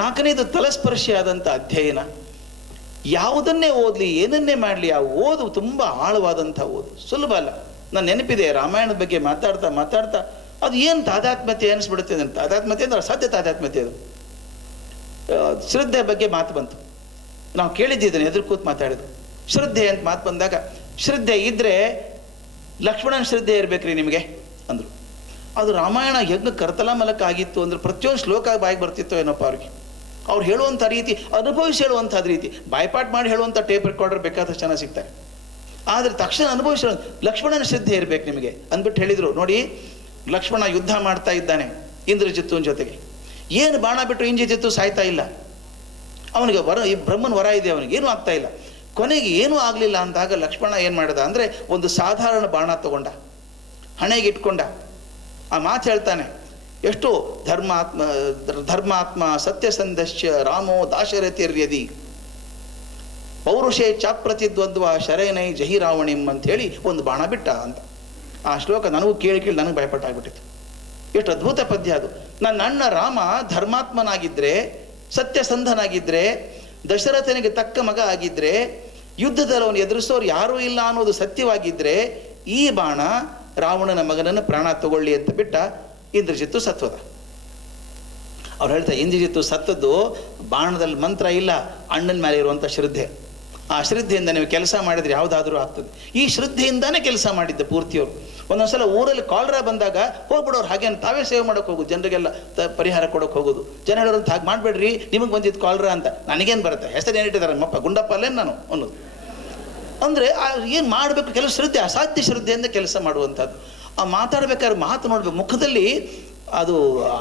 ನಾಲ್ಕನೇದು ತಲಸ್ಪರ್ಶಿ ಆದಂಥ ಅಧ್ಯಯನ. ಯಾವುದನ್ನೇ ಓದಲಿ, ಏನನ್ನೇ ಮಾಡಲಿ, ಆ ಓದು ತುಂಬ ಆಳವಾದಂಥ ಓದು, ಸುಲಭ ಅಲ್ಲ. ನಾನು ನೆನಪಿದೆ, ರಾಮಾಯಣದ ಬಗ್ಗೆ ಮಾತಾಡ್ತಾ ಅದು ಏನು ತಾದಾತ್ಮ್ಯತೆ ಅನಿಸ್ಬಿಡುತ್ತೆ ಅಂತ. ತಾದಾತ್ಮ್ಯತೆ ಅಂದ್ರೆ ಅಸಾಧ್ಯ ತಾದಾತ್ಮ್ಯತೆ. ಅದು ಶ್ರದ್ಧೆ ಬಗ್ಗೆ ಮಾತು ಬಂತು, ನಾವು ಕೇಳಿದ್ದಿದ್ದೇನೆ, ಎದುರು ಕೂತು ಮಾತಾಡಿದ್ರು. ಶ್ರದ್ಧೆ ಅಂತ ಮಾತು ಬಂದಾಗ, ಶ್ರದ್ಧೆ ಇದ್ದರೆ ಲಕ್ಷ್ಮಣನ ಶ್ರದ್ಧೆ ಇರಬೇಕ್ರಿ ನಿಮಗೆ ಅಂದರು. ಅದು ರಾಮಾಯಣ ಯಜ್ಞ ಕರ್ತಲ ಮಲಕ ಆಗಿತ್ತು ಅಂದ್ರೆ ಪ್ರತಿಯೊಂದು ಶ್ಲೋಕ ಬಾಯಿಗೆ ಬರ್ತಿತ್ತೋ ಏನಪ್ಪ ಅವ್ರಿಗೆ. ಅವ್ರು ಹೇಳುವಂಥ ರೀತಿ, ಅನುಭವಿಸಿ ಹೇಳುವಂಥದ್ದು ರೀತಿ, ಬಾಯ್ಪಾಟ್ ಮಾಡಿ ಹೇಳುವಂಥ ಟೇಪ್ ರೆಕಾರ್ಡರ್ ಬೇಕಾದಷ್ಟು ಚೆನ್ನಾಗಿ ಸಿಗ್ತಾರೆ. ಆದರೆ ತಕ್ಷಣ ಅನುಭವಿಸಿ ಲಕ್ಷ್ಮಣನ ಶ್ರದ್ಧೆ ಇರಬೇಕು ನಿಮಗೆ ಅಂದ್ಬಿಟ್ಟು ಹೇಳಿದರು. ನೋಡಿ, ಲಕ್ಷ್ಮಣ ಯುದ್ಧ ಮಾಡ್ತಾ ಇದ್ದಾನೆ ಇಂದ್ರಜಿತ್ತುನ ಜೊತೆಗೆ. ಏನು ಬಾಣ ಬಿಟ್ಟರು ಇಂದ್ರಜಿತ್ತು ಸಾಯ್ತಾ ಇಲ್ಲ. ಅವನಿಗೆ ಈ ಬ್ರಹ್ಮನ ವರ ಇದೆ, ಅವನಿಗೆ ಏನೂ ಆಗ್ತಾ ಇಲ್ಲ. ಕೊನೆಗೆ ಏನೂ ಆಗಲಿಲ್ಲ ಅಂದಾಗ ಲಕ್ಷ್ಮಣ ಏನು ಮಾಡಿದ ಅಂದರೆ, ಒಂದು ಸಾಧಾರಣ ಬಾಣ ತಗೊಂಡ, ಹಣೆಗೆ ಇಟ್ಕೊಂಡ. ಆ ಮಾತು ಹೇಳ್ತಾನೆ, ಎಷ್ಟು ಧರ್ಮಾತ್ಮ ಸತ್ಯಸಂಧಶ್ಚ ರಾಮೋ ದಾಶರಥಿರ್ಯದಿ ಪೌರುಷೇ ಚಾಪ್ರತಿದ್ವಂದ್ವ ಶರೇನೈ ಜಹಿ ರಾವಣಿಂ ಅಂತ ಹೇಳಿ ಒಂದು ಬಾಣ ಬಿಟ್ಟ ಅಂತ. ಆ ಶ್ಲೋಕ ನನಗೂ ಕೇಳಿ ನನಗೆ ಭಯಪಟ್ಟಾಗ್ಬಿಟ್ಟಿತ್ತು. ಎಷ್ಟು ಅದ್ಭುತ ಪದ್ಯ ಅದು. ನನ್ನ ಅಣ್ಣ ರಾಮ ಧರ್ಮಾತ್ಮನಾಗಿದ್ದರೆ, ಸತ್ಯಸಂಧನಾಗಿದ್ದರೆ, ದಶರಥನಿಗೆ ತಕ್ಕ ಮಗ ಆಗಿದ್ದರೆ, ಯುದ್ಧದಲ್ಲಿ ಅವನು ಎದುರಿಸೋರು ಯಾರೂ ಇಲ್ಲ ಅನ್ನೋದು ಸತ್ಯವಾಗಿದ್ದರೆ, ಈ ಬಾಣ ರಾವಣನ ಮಗನನ್ನು ಪ್ರಾಣ ತಗೊಳ್ಳಿ ಅಂತ ಬಿಟ್ಟ. ಇಂದ್ರಜಿತ್ತು ಸತ್ವದ. ಅವ್ರು ಹೇಳ್ತಾರೆ, ಇಂದ್ರಜಿತ್ತು ಸತ್ತದ್ದು ಬಾಣದಲ್ಲಿ ಮಂತ್ರ ಇಲ್ಲ, ಅಣ್ಣನ ಮೇಲೆ ಇರುವಂಥ ಶ್ರದ್ಧೆ. ಆ ಶ್ರದ್ಧೆಯಿಂದ ನೀವು ಕೆಲಸ ಮಾಡಿದರೆ ಯಾವುದಾದ್ರೂ ಆಗ್ತದೆ. ಈ ಶ್ರದ್ಧೆಯಿಂದಾನೇ ಕೆಲಸ ಮಾಡಿದ್ದೆ ಪೂರ್ತಿಯವರು. ಒಂದೊಂದ್ಸಲ ಊರಲ್ಲಿ ಕಾಲರಾ ಬಂದಾಗ ಹೋಗ್ಬಿಡೋರು, ಹಾಗೇನು ತಾವೇ ಸೇವೆ ಮಾಡೋಕೆ ಹೋಗೋದು, ಜನರಿಗೆಲ್ಲ ಪರಿಹಾರ ಕೊಡೋಕೆ ಹೋಗೋದು. ಜನ ಹೇಳೋರಂತ ಹಾಗೆ ಮಾಡಬೇಡ್ರಿ, ನಿಮಗೆ ಬಂದಿದ್ದು ಕಾಲರಾ ಅಂತ. ನನಗೇನು ಬರುತ್ತೆ, ಹೆಸರು ಏನಿಟ್ಟಿದ್ದಾರೆ ನಮ್ಮಪ್ಪ ಗುಂಡಪ್ಪ ಅಲ್ಲೇನು ನಾನು ಅನ್ನೋದು. ಅಂದರೆ ಏನು ಮಾಡಬೇಕು, ಕೆಲವು ಶ್ರದ್ಧೆ, ಅಸಾಧ್ಯ ಶ್ರದ್ಧೆಯಿಂದ ಕೆಲಸ ಮಾಡುವಂಥದ್ದು. ಆ ಮಾತಾಡ್ಬೇಕಾದ್ರೆ ಮಾತು ನೋಡ್ಬೇಕು, ಮುಖದಲ್ಲಿ ಅದು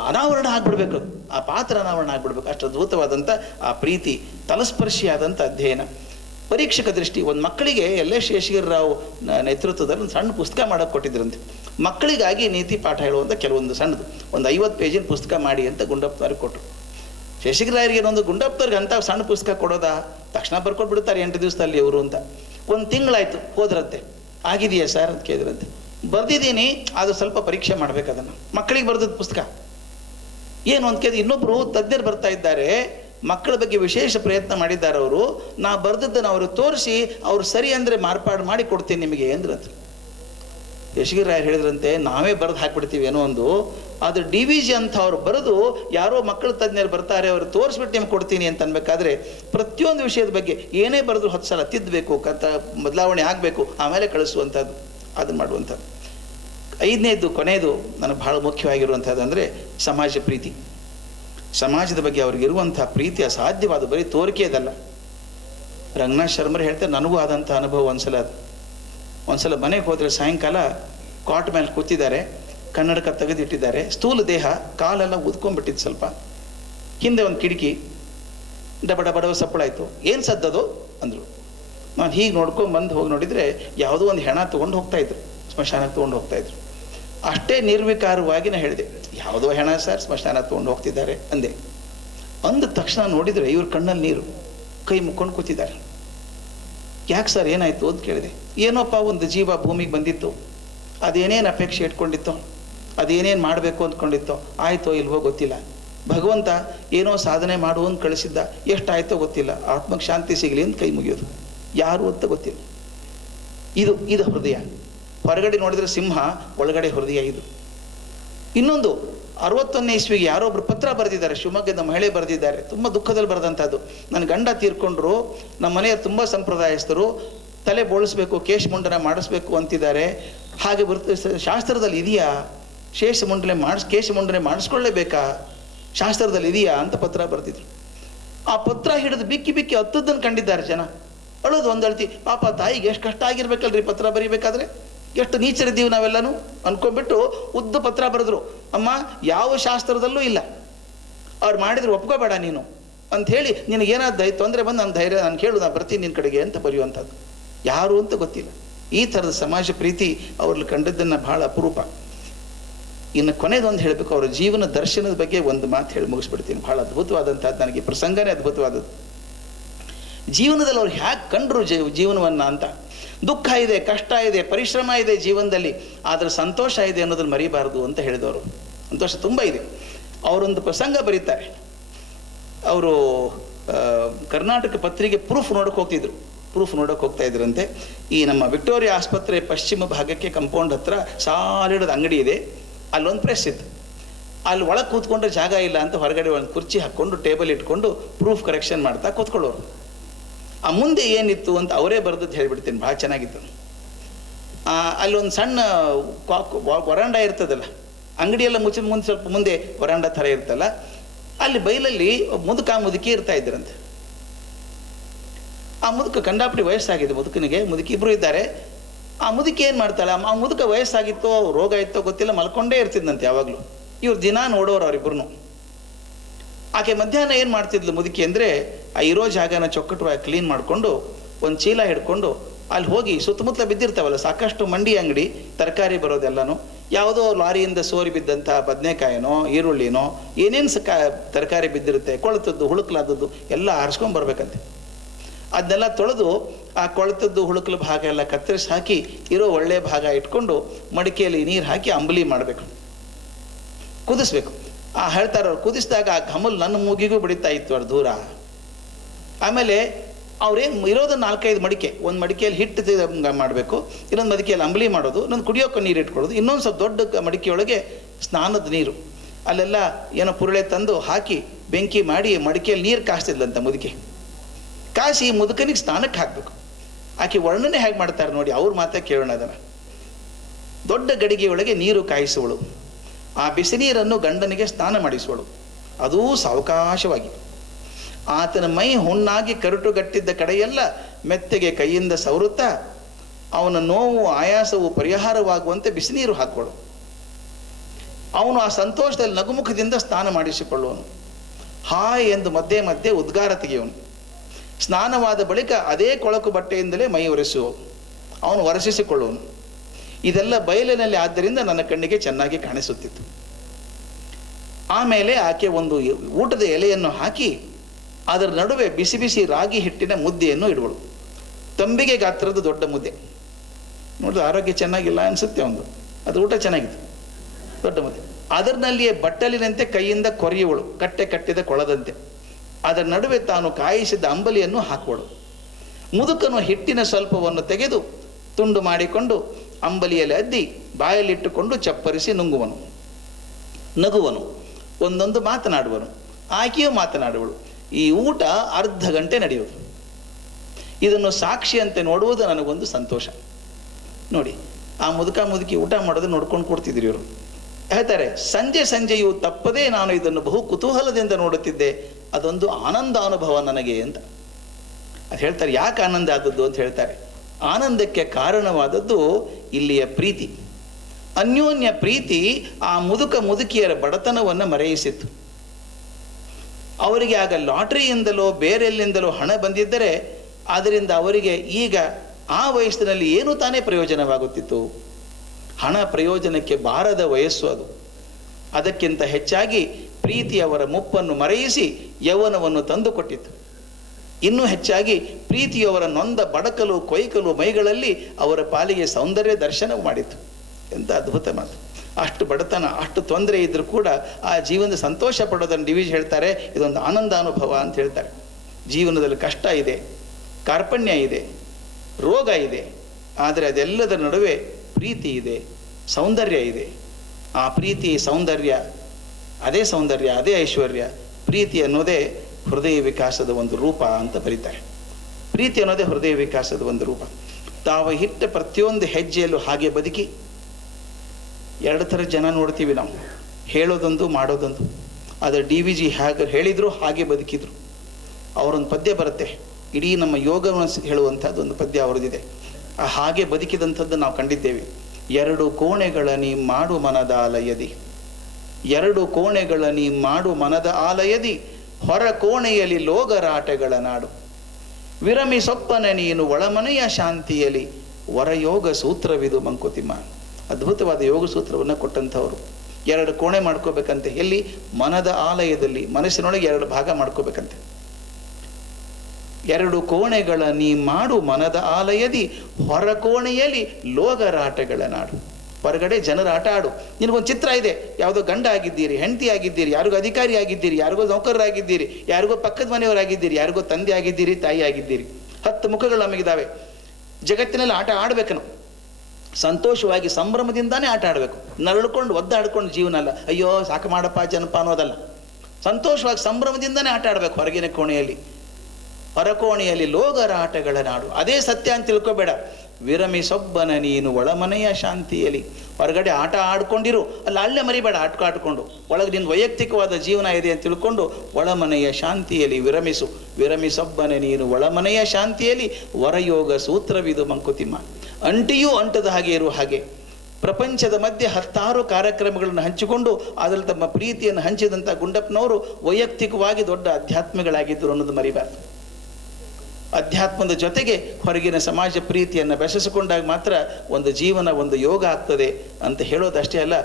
ಅನಾವರಣ ಆಗ್ಬಿಡ್ಬೇಕು, ಆ ಪಾತ್ರ ಅನಾವರಣ ಆಗ್ಬಿಡ್ಬೇಕು. ಅಷ್ಟು ಅದ್ಭುತವಾದಂಥ ಆ ಪ್ರೀತಿ, ತಲಸ್ಪರ್ಶಿಯಾದಂಥ ಅಧ್ಯಯನ. ಪರೀಕ್ಷಕ ದೃಷ್ಟಿ. ಒಂದು ಮಕ್ಕಳಿಗೆ ಯಲ್ಲೇಶ್ ಶೇಷಗಿರಿರಾವ್ ನೇತೃತ್ವದಲ್ಲಿ ಒಂದು ಸಣ್ಣ ಪುಸ್ತಕ ಮಾಡೋಕ್ಕೆ ಕೊಟ್ಟಿದ್ರಂತೆ. ಮಕ್ಕಳಿಗಾಗಿ ನೀತಿ ಪಾಠ ಹೇಳುವಂಥ ಕೆಲವೊಂದು ಸಣ್ಣದು ಒಂದು 50 ಪೇಜಿನ ಪುಸ್ತಕ ಮಾಡಿ ಅಂತ ಗುಂಡಪ್ಪನವ್ರಿಗೆ ಕೊಟ್ಟರು. ಶೇಷಗಿರಿರಾಯರಿಗೆ ಒಂದು ಗುಂಡಪ್ಪನವ್ರಿಗೆ ಅಂಥ ಸಣ್ಣ ಪುಸ್ತಕ ಕೊಡೋದಾ, ತಕ್ಷಣ ಬರ್ಕೊಟ್ಬಿಡ್ತಾರೆ 8 ದಿವಸದಲ್ಲಿ ಅವರು ಅಂತ. ಒಂದು ತಿಂಗಳಾಯಿತು, ಹೋದ್ರಂತೆ. ಆಗಿದೆಯಾ ಸರ್ ಅಂತ ಕೇಳಿದ್ರಂತೆ. ಬರ್ದಿದ್ದೀನಿ, ಅದು ಸ್ವಲ್ಪ ಪರೀಕ್ಷೆ ಮಾಡ್ಬೇಕು ಅದನ್ನು. ಮಕ್ಕಳಿಗೆ ಬರೆದದ್ದು ಪುಸ್ತಕ ಏನು ಅಂತ ಕೇಳಿದ್ರೆ, ಇನ್ನೊಬ್ಬರು ತಜ್ಞರು ಬರ್ತಾ ಇದ್ದಾರೆ, ಮಕ್ಕಳ ಬಗ್ಗೆ ವಿಶೇಷ ಪ್ರಯತ್ನ ಮಾಡಿದ್ದಾರೆ ಅವರು, ನಾ ಬರೆದದ್ದನ್ನು ಅವರು ತೋರಿಸಿ ಅವ್ರು ಸರಿ ಅಂದರೆ ಮಾರ್ಪಾಡು ಮಾಡಿ ಕೊಡ್ತೀನಿ ನಿಮಗೆ ಅಂದ್ರಂತೆ. ಯಶಗಿರಿರಾಯರು ಹೇಳಿದ್ರಂತೆ, ನಾವೇ ಬರೆದು ಹಾಕ್ಬಿಡ್ತೀವಿ ಏನೋ ಒಂದು, ಆದರೆ ಡಿ ವಿ ಜಿ ಅಂತ ಅವ್ರು ಬರೆದು ಯಾರೋ ಮಕ್ಕಳ ತಜ್ಞರು ಬರ್ತಾರೆ, ಅವರು ತೋರಿಸ್ಬಿಟ್ಟು ನಿಮ್ಗೆ ಕೊಡ್ತೀನಿ ಅಂತ ಅನ್ಬೇಕಾದ್ರೆ ಪ್ರತಿಯೊಂದು ವಿಷಯದ ಬಗ್ಗೆ ಏನೇ ಬರೆದ್ರು 10 ಸಲ ತಿದ್ದಬೇಕು, ಬದಲಾವಣೆ ಆಗಬೇಕು, ಆಮೇಲೆ ಕಳಿಸುವಂಥದ್ದು, ಅದನ್ನು ಮಾಡುವಂಥದ್ದು. 5ನೇದು ಕೊನೆಯದು ನನಗೆ ಭಾಳ ಮುಖ್ಯವಾಗಿರುವಂಥದ್ದು ಅಂದರೆ ಸಮಾಜ ಪ್ರೀತಿ. ಸಮಾಜದ ಬಗ್ಗೆ ಅವ್ರಿಗಿರುವಂಥ ಪ್ರೀತಿ ಅಸಾಧ್ಯವಾದ, ಬರೀ ತೋರಿಕೆಯದಲ್ಲ. ರಂಗನಾಥ್ ಶರ್ಮರು ಹೇಳ್ತಾರೆ, ನನಗೂ ಆದಂಥ ಅನುಭವ ಒಂದ್ಸಲ ಮನೆಗೆ ಹೋದರೆ ಸಾಯಂಕಾಲ ಕಾಟ್ ಮೇಲೆ ಕೂತಿದ್ದಾರೆ, ಕನ್ನಡಕ ತೆಗೆದಿಟ್ಟಿದ್ದಾರೆ, ಸ್ಥೂಲ ದೇಹ, ಕಾಲೆಲ್ಲ ಉದ್ಕೊಂಡ್ಬಿಟ್ಟಿದ್ದು ಸ್ವಲ್ಪ. ಹಿಂದೆ ಒಂದು ಕಿಟಕಿ, ಬಡವ ಸಪ್ಪಳಾಯಿತು. ಏನು ಸದ್ದದು ಅಂದರು. ನಾನು ಹೀಗೆ ನೋಡ್ಕೊಂಡು ಹೋಗಿ ನೋಡಿದರೆ ಯಾವುದೋ ಒಂದು ಹೆಣ ತೊಗೊಂಡು ಹೋಗ್ತಾಯಿದ್ರು, ಸ್ಮಶಾನಕ್ಕೆ ತೊಗೊಂಡು ಹೋಗ್ತಾಯಿದ್ರು. ಅಷ್ಟೇ ನಿರ್ವಿಕಾರವಾಗಿ ನಾನು ಹೇಳಿದೆ, ಯಾವುದೋ ಹೆಣ ಸರ್, ಸ್ಮಶಾನ ತೊಗೊಂಡು ಹೋಗ್ತಿದ್ದಾರೆ ಅಂದೆ. ಅಂದ ತಕ್ಷಣ ನೋಡಿದರೆ ಇವ್ರ ಕಣ್ಣಲ್ಲಿ ನೀರು, ಕೈ ಮುಕ್ಕೊಂಡು ಕೂತಿದ್ದಾರೆ. ಯಾಕೆ ಸರ್ ಏನಾಯಿತು ಅಂತ ಕೇಳಿದೆ. ಏನೋಪ್ಪ ಒಂದು ಜೀವ ಭೂಮಿಗೆ ಬಂದಿತ್ತು, ಅದೇನೇನು ಅಪೇಕ್ಷೆ ಇಟ್ಕೊಂಡಿತ್ತೋ, ಅದೇನೇನು ಮಾಡಬೇಕು ಅಂದ್ಕೊಂಡಿತ್ತೋ, ಆಯಿತೋ ಇಲ್ವೋ ಗೊತ್ತಿಲ್ಲ. ಭಗವಂತ ಏನೋ ಸಾಧನೆ ಮಾಡು ಅಂತ ಕಳಿಸಿದ್ದ, ಎಷ್ಟಾಯಿತೋ ಗೊತ್ತಿಲ್ಲ, ಆತ್ಮಕ್ಕೆ ಶಾಂತಿ ಸಿಗಲಿ ಅಂತ ಕೈ ಮುಗಿಯೋದು. ಯಾರು ಅಂತ ಗೊತ್ತಿಲ್ಲ. ಇದು ಹೃದಯ. ಹೊರಗಡೆ ನೋಡಿದರೆ ಸಿಂಹ, ಒಳಗಡೆ ಹೃದಯ ಇದು. ಇನ್ನೊಂದು 61ನೇ ಇಸ್ವಿಗೆ ಯಾರೊಬ್ರು ಪತ್ರ ಬರೆದಿದ್ದಾರೆ, ಶಿವಮೊಗ್ಗದ ಮಹಿಳೆ ಬರೆದಿದ್ದಾರೆ, ತುಂಬ ದುಃಖದಲ್ಲಿ ಬರೆದಂಥದ್ದು. ನನ್ನ ಗಂಡ ತೀರ್ಕೊಂಡ್ರು, ನಮ್ಮ ಮನೆಯ ತುಂಬ ಸಂಪ್ರದಾಯಸ್ಥರು, ತಲೆ ಬೋಳಿಸ್ಬೇಕು, ಕೇಶ ಮುಂಡನ ಮಾಡಿಸ್ಬೇಕು ಅಂತಿದ್ದಾರೆ. ಹಾಗೆ ಶಾಸ್ತ್ರದಲ್ಲಿ ಇದೆಯಾ? ಕೇಶ ಮುಂಡನೆ ಮಾಡಿಸ್ಕೊಳ್ಳೇಬೇಕಾ? ಶಾಸ್ತ್ರದಲ್ಲಿ ಇದೆಯಾ ಅಂತ ಪತ್ರ ಬರೆದಿದ್ರು. ಆ ಪತ್ರ ಹಿಡಿದು ಬಿಕ್ಕಿ ಬಿಕ್ಕಿ ಹತ್ತದ್ದನ್ನು ಕಂಡಿದ್ದಾರೆ ಜನ. ಅಳೋದು ಒಂದಳ್ತಿ, ಪಾಪ ತಾಯಿಗೆ ಎಷ್ಟು ಕಷ್ಟ ಆಗಿರ್ಬೇಕಲ್ರಿ ಪತ್ರ ಬರೀಬೇಕಾದ್ರೆ, ಎಷ್ಟು ನೀಚರಿದ್ದೀವಿ ನಾವೆಲ್ಲನೂ ಅನ್ಕೊಂಡ್ಬಿಟ್ಟು ಉದ್ದ ಪತ್ರ ಬರೆದ್ರು. ಅಮ್ಮ, ಯಾವ ಶಾಸ್ತ್ರದಲ್ಲೂ ಇಲ್ಲ, ಅವ್ರು ಮಾಡಿದ್ರು ಒಪ್ಕೋಬೇಡ ನೀನು ಅಂಥೇಳಿ, ನಿನಗೇನಾದ ತೊಂದರೆ ಬಂದು ನನ್ನ ಧೈರ್ಯ ನಾನು ಕೇಳು, ನಾನು ಬರ್ತೀನಿ ನಿನ್ನ ಕಡೆಗೆ ಅಂತ ಬರೆಯುವಂಥದ್ದು. ಯಾರು ಅಂತ ಗೊತ್ತಿಲ್ಲ. ಈ ಥರದ ಸಮಾಜ ಪ್ರೀತಿ ಅವ್ರಲ್ಲಿ ಕಂಡದ್ದನ್ನು ಬಹಳ ಅಪರೂಪ. ಇನ್ನು ಕೊನೆಯದೊಂದು ಹೇಳಬೇಕು, ಅವರ ಜೀವನ ದರ್ಶನದ ಬಗ್ಗೆ ಒಂದು ಮಾತು ಹೇಳಿ ಮುಗಿಸ್ಬಿಡ್ತೀನಿ. ಬಹಳ ಅದ್ಭುತವಾದಂಥದ್ದು, ನನಗೆ ಪ್ರಸಂಗನೇ ಅದ್ಭುತವಾದದ್ದು. ಜೀವನದಲ್ಲಿ ಅವ್ರು ಹ್ಯಾಕೆ ಕಂಡ್ರು ಜೀವನವನ್ನು ಅಂತ. ದುಃಖ ಇದೆ, ಕಷ್ಟ ಇದೆ, ಪರಿಶ್ರಮ ಇದೆ ಜೀವನದಲ್ಲಿ, ಆದರೆ ಸಂತೋಷ ಇದೆ ಅನ್ನೋದನ್ನು ಮರಿಬಾರ್ದು ಅಂತ ಹೇಳಿದವರು. ಸಂತೋಷ ತುಂಬ ಇದೆ. ಅವರೊಂದು ಪ್ರಸಂಗ ಬರೀತಾರೆ. ಅವರು ಕರ್ನಾಟಕ ಪತ್ರಿಕೆ ಪ್ರೂಫ್ ನೋಡೋಕೆ ಹೋಗ್ತಾ ಇದ್ರಂತೆ. ಈ ನಮ್ಮ ವಿಕ್ಟೋರಿಯಾ ಆಸ್ಪತ್ರೆ ಪಶ್ಚಿಮ ಭಾಗಕ್ಕೆ ಕಂಪೌಂಡ್ ಹತ್ರ ಸಾಲಿಡದ ಅಂಗಡಿ ಇದೆ. ಅಲ್ಲೊಂದು ಪ್ರೆಸ್ ಇತ್ತು. ಅಲ್ಲಿ ಒಳಗೆ ಕೂತ್ಕೊಂಡ್ರೆ ಜಾಗ ಇಲ್ಲ ಅಂತ ಹೊರಗಡೆ ಒಂದು ಕುರ್ಚಿ ಹಾಕ್ಕೊಂಡು ಟೇಬಲ್ ಇಟ್ಕೊಂಡು ಪ್ರೂಫ್ ಕರೆಕ್ಷನ್ ಮಾಡ್ತಾ ಕೂತ್ಕೊಳ್ಳೋರು. ಆ ಮುಂದೆ ಏನಿತ್ತು ಅಂತ ಅವರೇ ಬರೆದದ್ದು ಹೇಳಿಬಿಡ್ತೀನಿ, ಭಾಳ ಚೆನ್ನಾಗಿತ್ತು. ಅಲ್ಲೊಂದು ಸಣ್ಣ ವರಾಂಡ ಇರ್ತದಲ್ಲ, ಅಂಗಡಿಯೆಲ್ಲ ಮುಚ್ಚಿದ ಮುಂದೆ ಸ್ವಲ್ಪ ಮುಂದೆ ವರಾಂಡ ಥರ ಇರ್ತಲ್ಲ, ಅಲ್ಲಿ ಬೈಲಲ್ಲಿ ಮುದುಕಿ ಇರ್ತಾ ಇದ್ರಂತೆ. ಆ ಮುದುಕ ಕಂಡಾಪಡಿ ವಯಸ್ಸಾಗಿದೆ, ಮುದುಕಿ ಇಬ್ಬರು ಇದ್ದಾರೆ. ಆ ಮುದುಕಿ ಏನು ಮಾಡ್ತಾಳೆ, ಆ ಮುದುಕ ವಯಸ್ಸಾಗಿತ್ತೋ ರೋಗ ಇತ್ತೋ ಗೊತ್ತಿಲ್ಲ, ಮಲ್ಕೊಂಡೇ ಇರ್ತಿದ್ದಂತೆ ಯಾವಾಗಲೂ. ಇವ್ರು ದಿನ ನೋಡೋರು ಅವರಿಬ್ಬರು. ಆಕೆ ಮಧ್ಯಾಹ್ನ ಏನು ಮಾಡ್ತಿದ್ಲು ಮುದುಕಿ ಅಂದರೆ, ಆ ಇರೋ ಜಾಗನ ಚೊಕ್ಕಟವಾಗಿ ಕ್ಲೀನ್ ಮಾಡಿಕೊಂಡು ಒಂದು ಚೀಲ ಹಿಡ್ಕೊಂಡು ಅಲ್ಲಿ ಹೋಗಿ ಸುತ್ತಮುತ್ತಲ ಬಿದ್ದಿರ್ತಾವಲ್ಲ ಸಾಕಷ್ಟು ಮಂಡಿ ಅಂಗಡಿ, ತರಕಾರಿ ಬರೋದೆಲ್ಲನೂ, ಯಾವುದೋ ಲಾರಿಯಿಂದ ಸೋರಿ ಬಿದ್ದಂಥ ಬದನೆಕಾಯಿನೋ ಈರುಳ್ಳಿನೋ ಏನೇನು ತರಕಾರಿ ಬಿದ್ದಿರುತ್ತೆ, ಕೊಳೆತದ್ದು ಹುಳುಕ್ಲಾದದ್ದು ಎಲ್ಲ ಆರಿಸ್ಕೊಂಡು ಬರ್ಬೇಕಂತೆ. ಅದನ್ನೆಲ್ಲ ತೊಳೆದು ಆ ಕೊಳೆತದ್ದು ಹುಳುಕಲು ಭಾಗ ಎಲ್ಲ ಕತ್ತರಿಸಿ ಹಾಕಿ ಇರೋ ಒಳ್ಳೆ ಭಾಗ ಇಟ್ಕೊಂಡು ಮಡಿಕೆಯಲ್ಲಿ ನೀರು ಹಾಕಿ ಅಂಬಲಿ ಮಾಡಬೇಕು, ಕುದಿಸ್ಬೇಕು. ಹೇಳ್ತಾರೆ ಅವ್ರು, ಕುದಿಸಿದಾಗ ಆ ಘಮಲ್ ನನ್ನ ಮೂಗಿಗೂ ಬಿಡಿತಾ ಇತ್ತು ಅವ್ರು ದೂರ. ಆಮೇಲೆ ಅವ್ರೇನು ಇರೋದು 4-5 ಮಡಿಕೆ, ಒಂದು ಮಡಿಕೆಯಲ್ಲಿ ಹಿಟ್ಟು ಮಾಡಬೇಕು, ಇನ್ನೊಂದು ಮಡಿಕೆಯಲ್ಲಿ ಅಂಬಲಿ ಮಾಡೋದು, ಇನ್ನೊಂದು ಕುಡಿಯೋಕೆ ನೀರು ಇಟ್ಕೊಳ್ಳೋದು, ಇನ್ನೊಂದು ಸ್ವಲ್ಪ ದೊಡ್ಡ ಮಡಿಕೆಯೊಳಗೆ ಸ್ನಾನದ ನೀರು, ಅಲ್ಲೆಲ್ಲ ಏನೋ ಪುರುಳೆ ತಂದು ಹಾಕಿ ಬೆಂಕಿ ಮಾಡಿ ಮಡಿಕೆಯಲ್ಲಿ ನೀರು ಕಾಯಿಸ್ತಿದ್ಲಂತ ಮುದುಕಿ. ಕಾಯಿಸಿ ಮುದುಕನಿಗೆ ಸ್ನಾನಕ್ಕೆ ಹಾಕಬೇಕು. ಆಕೆ ವರ್ಣನೆ ಹೇಗೆ ಮಾಡ್ತಾರೆ ನೋಡಿ, ಅವ್ರ ಮಾತೇ ಕೇಳೋಣ ಅದನ್ನು. ದೊಡ್ಡ ಗಡಿಗೆಯೊಳಗೆ ನೀರು ಕಾಯಿಸುವಳು, ಆ ಬಿಸಿ ನೀರನ್ನು ಗಂಡನಿಗೆ ಸ್ನಾನ ಮಾಡಿಸುವಳು, ಅದೂ ಸಾವಕಾಶವಾಗಿ. ಆತನ ಮೈ ಹುಣ್ಣಾಗಿ ಕರುಟುಗಟ್ಟಿದ್ದ ಕಡೆಯೆಲ್ಲ ಮೆತ್ತಗೆ ಕೈಯಿಂದ ಸವರುತ್ತಾ ಅವನ ನೋವು ಆಯಾಸವು ಪರಿಹಾರವಾಗುವಂತೆ ಬಿಸಿ ನೀರು ಹಾಕೋಳು. ಅವನು ಆ ಸಂತೋಷದಲ್ಲಿ ನಗುಮುಖದಿಂದ ಸ್ನಾನ ಮಾಡಿಸಿಕೊಳ್ಳುವನು. ಹಾಯ್ ಎಂದು ಮಧ್ಯೆ ಮಧ್ಯೆ ಉದ್ಗಾರ ತೆಗೆಯುವನು. ಸ್ನಾನವಾದ ಬಳಿಕ ಅದೇ ಕೊಳಕು ಬಟ್ಟೆಯಿಂದಲೇ ಮೈ ಅವನು ಒರೆಸಿಸಿಕೊಳ್ಳುವನು. ಇದೆಲ್ಲ ಬಯಲಿನಲ್ಲಿ ಆದ್ದರಿಂದ ನನ್ನ ಕಣ್ಣಿಗೆ ಚೆನ್ನಾಗಿ ಕಾಣಿಸುತ್ತಿತ್ತು. ಆಮೇಲೆ ಆಕೆ ಒಂದು ಊಟದ ಎಲೆಯನ್ನು ಹಾಕಿ ಅದರ ನಡುವೆ ಬಿಸಿ ಬಿಸಿ ರಾಗಿ ಹಿಟ್ಟಿನ ಮುದ್ದೆಯನ್ನು ಇಡುವಳು. ತಂಬಿಗೆ ಗಾತ್ರದ ದೊಡ್ಡ ಮುದ್ದೆ ನೋಡಿದ್ರೆ ಆರೋಗ್ಯ ಚೆನ್ನಾಗಿಲ್ಲ ಅನಿಸುತ್ತೆ ಒಂದು, ಅದು ಊಟ ಚೆನ್ನಾಗಿತ್ತು, ದೊಡ್ಡ ಮುದ್ದೆ. ಅದರನಲ್ಲಿಯೇ ಬಟ್ಟಲಿನಂತೆ ಕೈಯಿಂದ ಕೊರೆಯುವಳು, ಕಟ್ಟಿದ ಕೊಳದಂತೆ. ಅದರ ನಡುವೆ ತಾನು ಕಾಯಿಸಿದ ಅಂಬಲಿಯನ್ನು ಹಾಕುವಳು. ಮುದುಕನು ಹಿಟ್ಟಿನ ಸ್ವಲ್ಪವನ್ನು ತೆಗೆದು ತುಂಡು ಮಾಡಿಕೊಂಡು ಅಂಬಲಿಯಲ್ಲಿ ಅದ್ದಿ ಬಾಯಲ್ಲಿಟ್ಟುಕೊಂಡು ಚಪ್ಪರಿಸಿ ನಗುವನು. ಒಂದೊಂದು ಮಾತನಾಡುವನು, ಆಕೆಯೂ ಮಾತನಾಡುವಳು. ಈ ಊಟ ಅರ್ಧ ಗಂಟೆ ನಡೆಯುವುದು. ಇದನ್ನು ಸಾಕ್ಷಿಯಂತೆ ನೋಡುವುದು ನನಗೊಂದು ಸಂತೋಷ. ನೋಡಿ, ಆ ಮುದುಕಿ ಊಟ ಮಾಡೋದು ನೋಡ್ಕೊಂಡು ಕೊಡ್ತಿದ್ರು ಇವರು. ಹೇಳ್ತಾರೆ, ಸಂಜೆಯೂ ತಪ್ಪದೇ ನಾನು ಇದನ್ನು ಬಹು ಕುತೂಹಲದಿಂದ ನೋಡುತ್ತಿದ್ದೆ, ಅದೊಂದು ಆನಂದಾನುಭವ ನನಗೆ ಅಂತ. ಅದು ಹೇಳ್ತಾರೆ. ಯಾಕೆ ಆನಂದ ಆದದ್ದು ಅಂತ ಹೇಳ್ತಾರೆ. ಆನಂದಕ್ಕೆ ಕಾರಣವಾದದ್ದು ಇಲ್ಲಿಯ ಪ್ರೀತಿ, ಅನ್ಯೋನ್ಯ ಪ್ರೀತಿ. ಆ ಮುದುಕಿಯರ ಬಡತನವನ್ನು ಮರೆಯಿಸಿತ್ತು. ಅವರಿಗೆ ಆಗ ಲಾಟ್ರಿಯಿಂದಲೋ ಬೇರೆಲ್ಲಿಂದಲೋ ಹಣ ಬಂದಿದ್ದರೆ ಅದರಿಂದ ಅವರಿಗೆ ಈಗ ಆ ವಯಸ್ಸಿನಲ್ಲಿ ಏನು ತಾನೇ ಪ್ರಯೋಜನವಾಗುತ್ತಿತ್ತು. ಹಣ ಪ್ರಯೋಜನಕ್ಕೆ ಬಾರದ ವಯಸ್ಸು ಅದು. ಅದಕ್ಕಿಂತ ಹೆಚ್ಚಾಗಿ ಪ್ರೀತಿ ಅವರ ಮುಪ್ಪನ್ನು ಮರೆಯಿಸಿ ಯೌವನವನ್ನು ತಂದುಕೊಟ್ಟಿತ್ತು. ಇನ್ನೂ ಹೆಚ್ಚಾಗಿ ಪ್ರೀತಿಯವರ ನೊಂದ ಬಡಕಲು ಕೊಯ್ಕಲು ಮೈಗಳಲ್ಲಿ ಅವರ ಪಾಲಿಗೆ ಸೌಂದರ್ಯ ದರ್ಶನ ಮಾಡಿತು. ಎಂಥ ಅದ್ಭುತ ಮಾತು. ಅಷ್ಟು ಬಡತನ, ಅಷ್ಟು ತೊಂದರೆ ಇದ್ದರೂ ಕೂಡ ಆ ಜೀವನದ ಸಂತೋಷ ಪಡೋದನ್ನು ಡಿವಿಜ್ ಹೇಳ್ತಾರೆ, ಇದೊಂದು ಆನಂದಾನುಭವ ಅಂತ ಹೇಳ್ತಾರೆ. ಜೀವನದಲ್ಲಿ ಕಷ್ಟ ಇದೆ, ಕಾರ್ಪಣ್ಯ ಇದೆ, ರೋಗ ಇದೆ, ಆದರೆ ಅದೆಲ್ಲದರ ನಡುವೆ ಪ್ರೀತಿ ಇದೆ, ಸೌಂದರ್ಯ ಇದೆ. ಆ ಪ್ರೀತಿ ಸೌಂದರ್ಯ, ಅದೇ ಐಶ್ವರ್ಯ. ಪ್ರೀತಿ ಅನ್ನೋದೇ ಹೃದಯ ವಿಕಾಸದ ಒಂದು ರೂಪ ಅಂತ ಬರೀತಾರೆ. ಪ್ರೀತಿ ಅನ್ನೋದೇ ಹೃದಯ ವಿಕಾಸದ ಒಂದು ರೂಪ. ತಾವು ಇಟ್ಟ ಪ್ರತಿಯೊಂದು ಹೆಜ್ಜೆಯಲ್ಲೂ ಹಾಗೆ ಬದುಕಿ. ಎರಡು ಥರ ಜನ ನೋಡ್ತೀವಿ ನಾವು, ಹೇಳೋದೊಂದು ಮಾಡೋದೊಂದು. ಆದರೆ DVG ಹೇಗೆ ಹೇಳಿದ್ರು ಹಾಗೆ ಬದುಕಿದ್ರು. ಅವರೊಂದು ಪದ್ಯ ಬರುತ್ತೆ, ಇಡೀ ನಮ್ಮ ಯೋಗವನ್ನು ಹೇಳುವಂಥದ್ದು ಒಂದು ಪದ್ಯ ಅವರದಿದೆ. ಆ ಹಾಗೆ ಬದುಕಿದಂಥದ್ದು ನಾವು ಕಂಡಿದ್ದೇವೆ. 2 ಕೋಣೆಗಳ ನೀ ಮಾಡು ಮನದ ಆಲಯದಿ, 2 ಕೋಣೆಗಳ ನೀ ಮಾಡು ಮನದ ಆಲಯದಿ, ಹೊರ ಕೋಣೆಯಲ್ಲಿ ಲೋಗರಾಟಗಳ ನಾಡು, ವಿರಮಿಸೊಪ್ಪನ ನೀನು ಒಳಮನೆಯ ಶಾಂತಿಯಲ್ಲಿ, ವರಯೋಗ ಸೂತ್ರವಿದು ಮಂಕುತಿಮ್ಮ. ಅದ್ಭುತವಾದ ಯೋಗ ಸೂತ್ರವನ್ನು ಕೊಟ್ಟಂಥವ್ರು. 2 ಕೋಣೆ ಮಾಡ್ಕೋಬೇಕಂತೆ. ಎಲ್ಲಿ? ಮನದ ಆಲಯದಲ್ಲಿ. ಮನಸ್ಸಿನೊಳಗೆ 2 ಭಾಗ ಮಾಡ್ಕೋಬೇಕಂತೆ. 2 ಕೋಣೆಗಳ ನೀ ಮಾಡು ಮನದ ಆಲಯದಿ, ಹೊರ ಕೋಣೆಯಲ್ಲಿ ಲೋಗರಾಟಗಳ ನಾಡು. ಹೊರಗಡೆ ಜನರ ಆಟ ಆಡು. ನಿನಗೊಂದು ಚಿತ್ರ ಇದೆ, ಯಾವುದೋ ಗಂಡ ಆಗಿದ್ದೀರಿ, ಹೆಂಡತಿ ಆಗಿದ್ದೀರಿ, ಯಾರಿಗೋ ಅಧಿಕಾರಿ ಆಗಿದ್ದೀರಿ, ಯಾರಿಗೋ ನೌಕರರಾಗಿದ್ದೀರಿ, ಯಾರಿಗೋ ಪಕ್ಕದ ಮನೆಯವರಾಗಿದ್ದೀರಿ, ಯಾರಿಗೋ ತಂದೆ ಆಗಿದ್ದೀರಿ, ತಾಯಿ ಆಗಿದ್ದೀರಿ. 10 ಮುಖಗಳು ನಮಗಿದ್ದಾವೆ. ಜಗತ್ತಿನಲ್ಲಿ ಆಟ ಆಡಬೇಕು ನಾವು. ಸಂತೋಷವಾಗಿ ಸಂಭ್ರಮದಿಂದಾನೇ ಆಟ ಆಡಬೇಕು. ನರಳ್ಕೊಂಡು ಒದ್ದಾಡ್ಕೊಂಡು ಜೀವನ ಅಲ್ಲ, ಅಯ್ಯೋ ಸಾಕು ಮಾಡಪ್ಪ ಜನಪ ಅನ್ನೋದಲ್ಲ. ಸಂತೋಷವಾಗಿ ಸಂಭ್ರಮದಿಂದಾನೇ ಆಟ ಆಡಬೇಕು. ಹೊರಗಿನ ಕೋಣೆಯಲ್ಲಿ, ಹೊರಕೋಣೆಯಲ್ಲಿ ಲೋಗರಾಟಗಳ ನಾಡು. ಅದೇ ಸತ್ಯ ಅಂತ ತಿಳ್ಕೊಬೇಡ. ವಿರಮಿಸೊಬ್ಬನ ನೀನು ಒಳಮನೆಯ ಶಾಂತಿಯಲ್ಲಿ. ಹೊರಗಡೆ ಆಟ ಆಡ್ಕೊಂಡಿರು, ಅಲ್ಲೇ ಮರಿಬೇಡ. ಆಡ್ಕೊಂಡು ಒಳಗೆ ನಿನ್ನ ವೈಯಕ್ತಿಕವಾದ ಜೀವನ ಇದೆ ಅಂತ ತಿಳ್ಕೊಂಡು ಒಳಮನೆಯ ಶಾಂತಿಯಲ್ಲಿ ವಿರಮಿಸೊಬ್ಬನ ನೀನು ಒಳಮನೆಯ ಶಾಂತಿಯಲ್ಲಿ, ವರಯೋಗ ಸೂತ್ರವಿದು ಮಂಕುತಿಮ್ಮ. ಅಂಟಿಯೂ ಅಂಟದ ಹಾಗೆ ಇರುವ ಹಾಗೆ. ಪ್ರಪಂಚದ ಮಧ್ಯೆ 10 ಕಾರ್ಯಕ್ರಮಗಳನ್ನು ಹಂಚಿಕೊಂಡು ಅದರಲ್ಲಿ ತಮ್ಮ ಪ್ರೀತಿಯನ್ನು ಹಂಚಿದಂಥ ಗುಂಡಪ್ಪನವರು ವೈಯಕ್ತಿಕವಾಗಿ ದೊಡ್ಡ ಅಧ್ಯಾತ್ಮಿಗಳಾಗಿದ್ದರು ಅನ್ನೋದು ಮರಿಬಾರ್ದು. ಅಧ್ಯಾತ್ಮದ ಜೊತೆಗೆ ಹೊರಗಿನ ಸಮಾಜ ಪ್ರೀತಿಯನ್ನು ಬೆಸೆಸಿಕೊಂಡಾಗ ಮಾತ್ರ ಒಂದು ಜೀವನ, ಒಂದು ಯೋಗ ಆಗ್ತದೆ ಅಂತ ಹೇಳೋದಷ್ಟೇ ಅಲ್ಲ,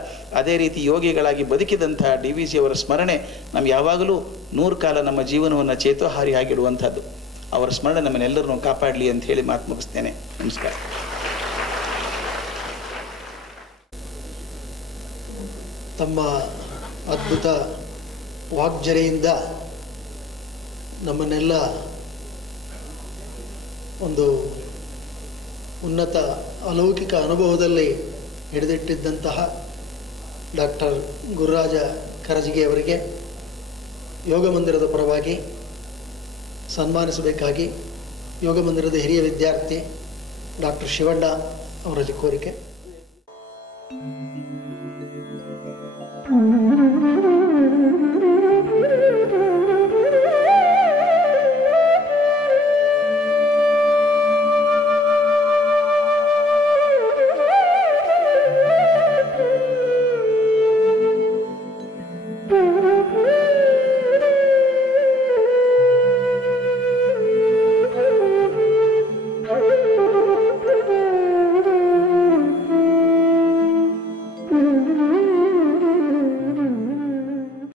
ಅದೇ ರೀತಿ ಯೋಗಿಗಳಾಗಿ ಬದುಕಿದಂಥ DVG ಅವರ ಸ್ಮರಣೆ ನಮ್ಗೆ ಯಾವಾಗಲೂ 100 ಕಾಲ ನಮ್ಮ ಜೀವನವನ್ನು ಚೇತೋಹಾರಿ ಆಗಿಡುವಂಥದ್ದು. ಅವರ ಸ್ಮರಣೆ ನಮ್ಮನ್ನೆಲ್ಲರನ್ನೂ ಕಾಪಾಡಲಿ ಅಂತ ಹೇಳಿ ಮಾತು ಮುಗಿಸ್ತೇನೆ. ನಮಸ್ಕಾರ. ತಮ್ಮ ಅದ್ಭುತ ವಾಗ್ಜರೆಯಿಂದ ನಮ್ಮನ್ನೆಲ್ಲ ಒಂದು ಉನ್ನತ ಅಲೌಕಿಕ ಅನುಭವದಲ್ಲಿ ಹಿಡಿದಿಟ್ಟಿದ್ದಂತಹ ಡಾಕ್ಟರ್ ಗುರುರಾಜ ಕರಜಗಿ ಅವರಿಗೆ ಯೋಗ ಮಂದಿರದ ಪರವಾಗಿ ಸನ್ಮಾನಿಸಬೇಕಾಗಿ ಯೋಗ ಮಂದಿರದ ಹಿರಿಯ ವಿದ್ಯಾರ್ಥಿ ಡಾಕ್ಟರ್ ಶಿವಣ್ಣ ಅವರಲ್ಲಿ ಕೋರಿಕೆ.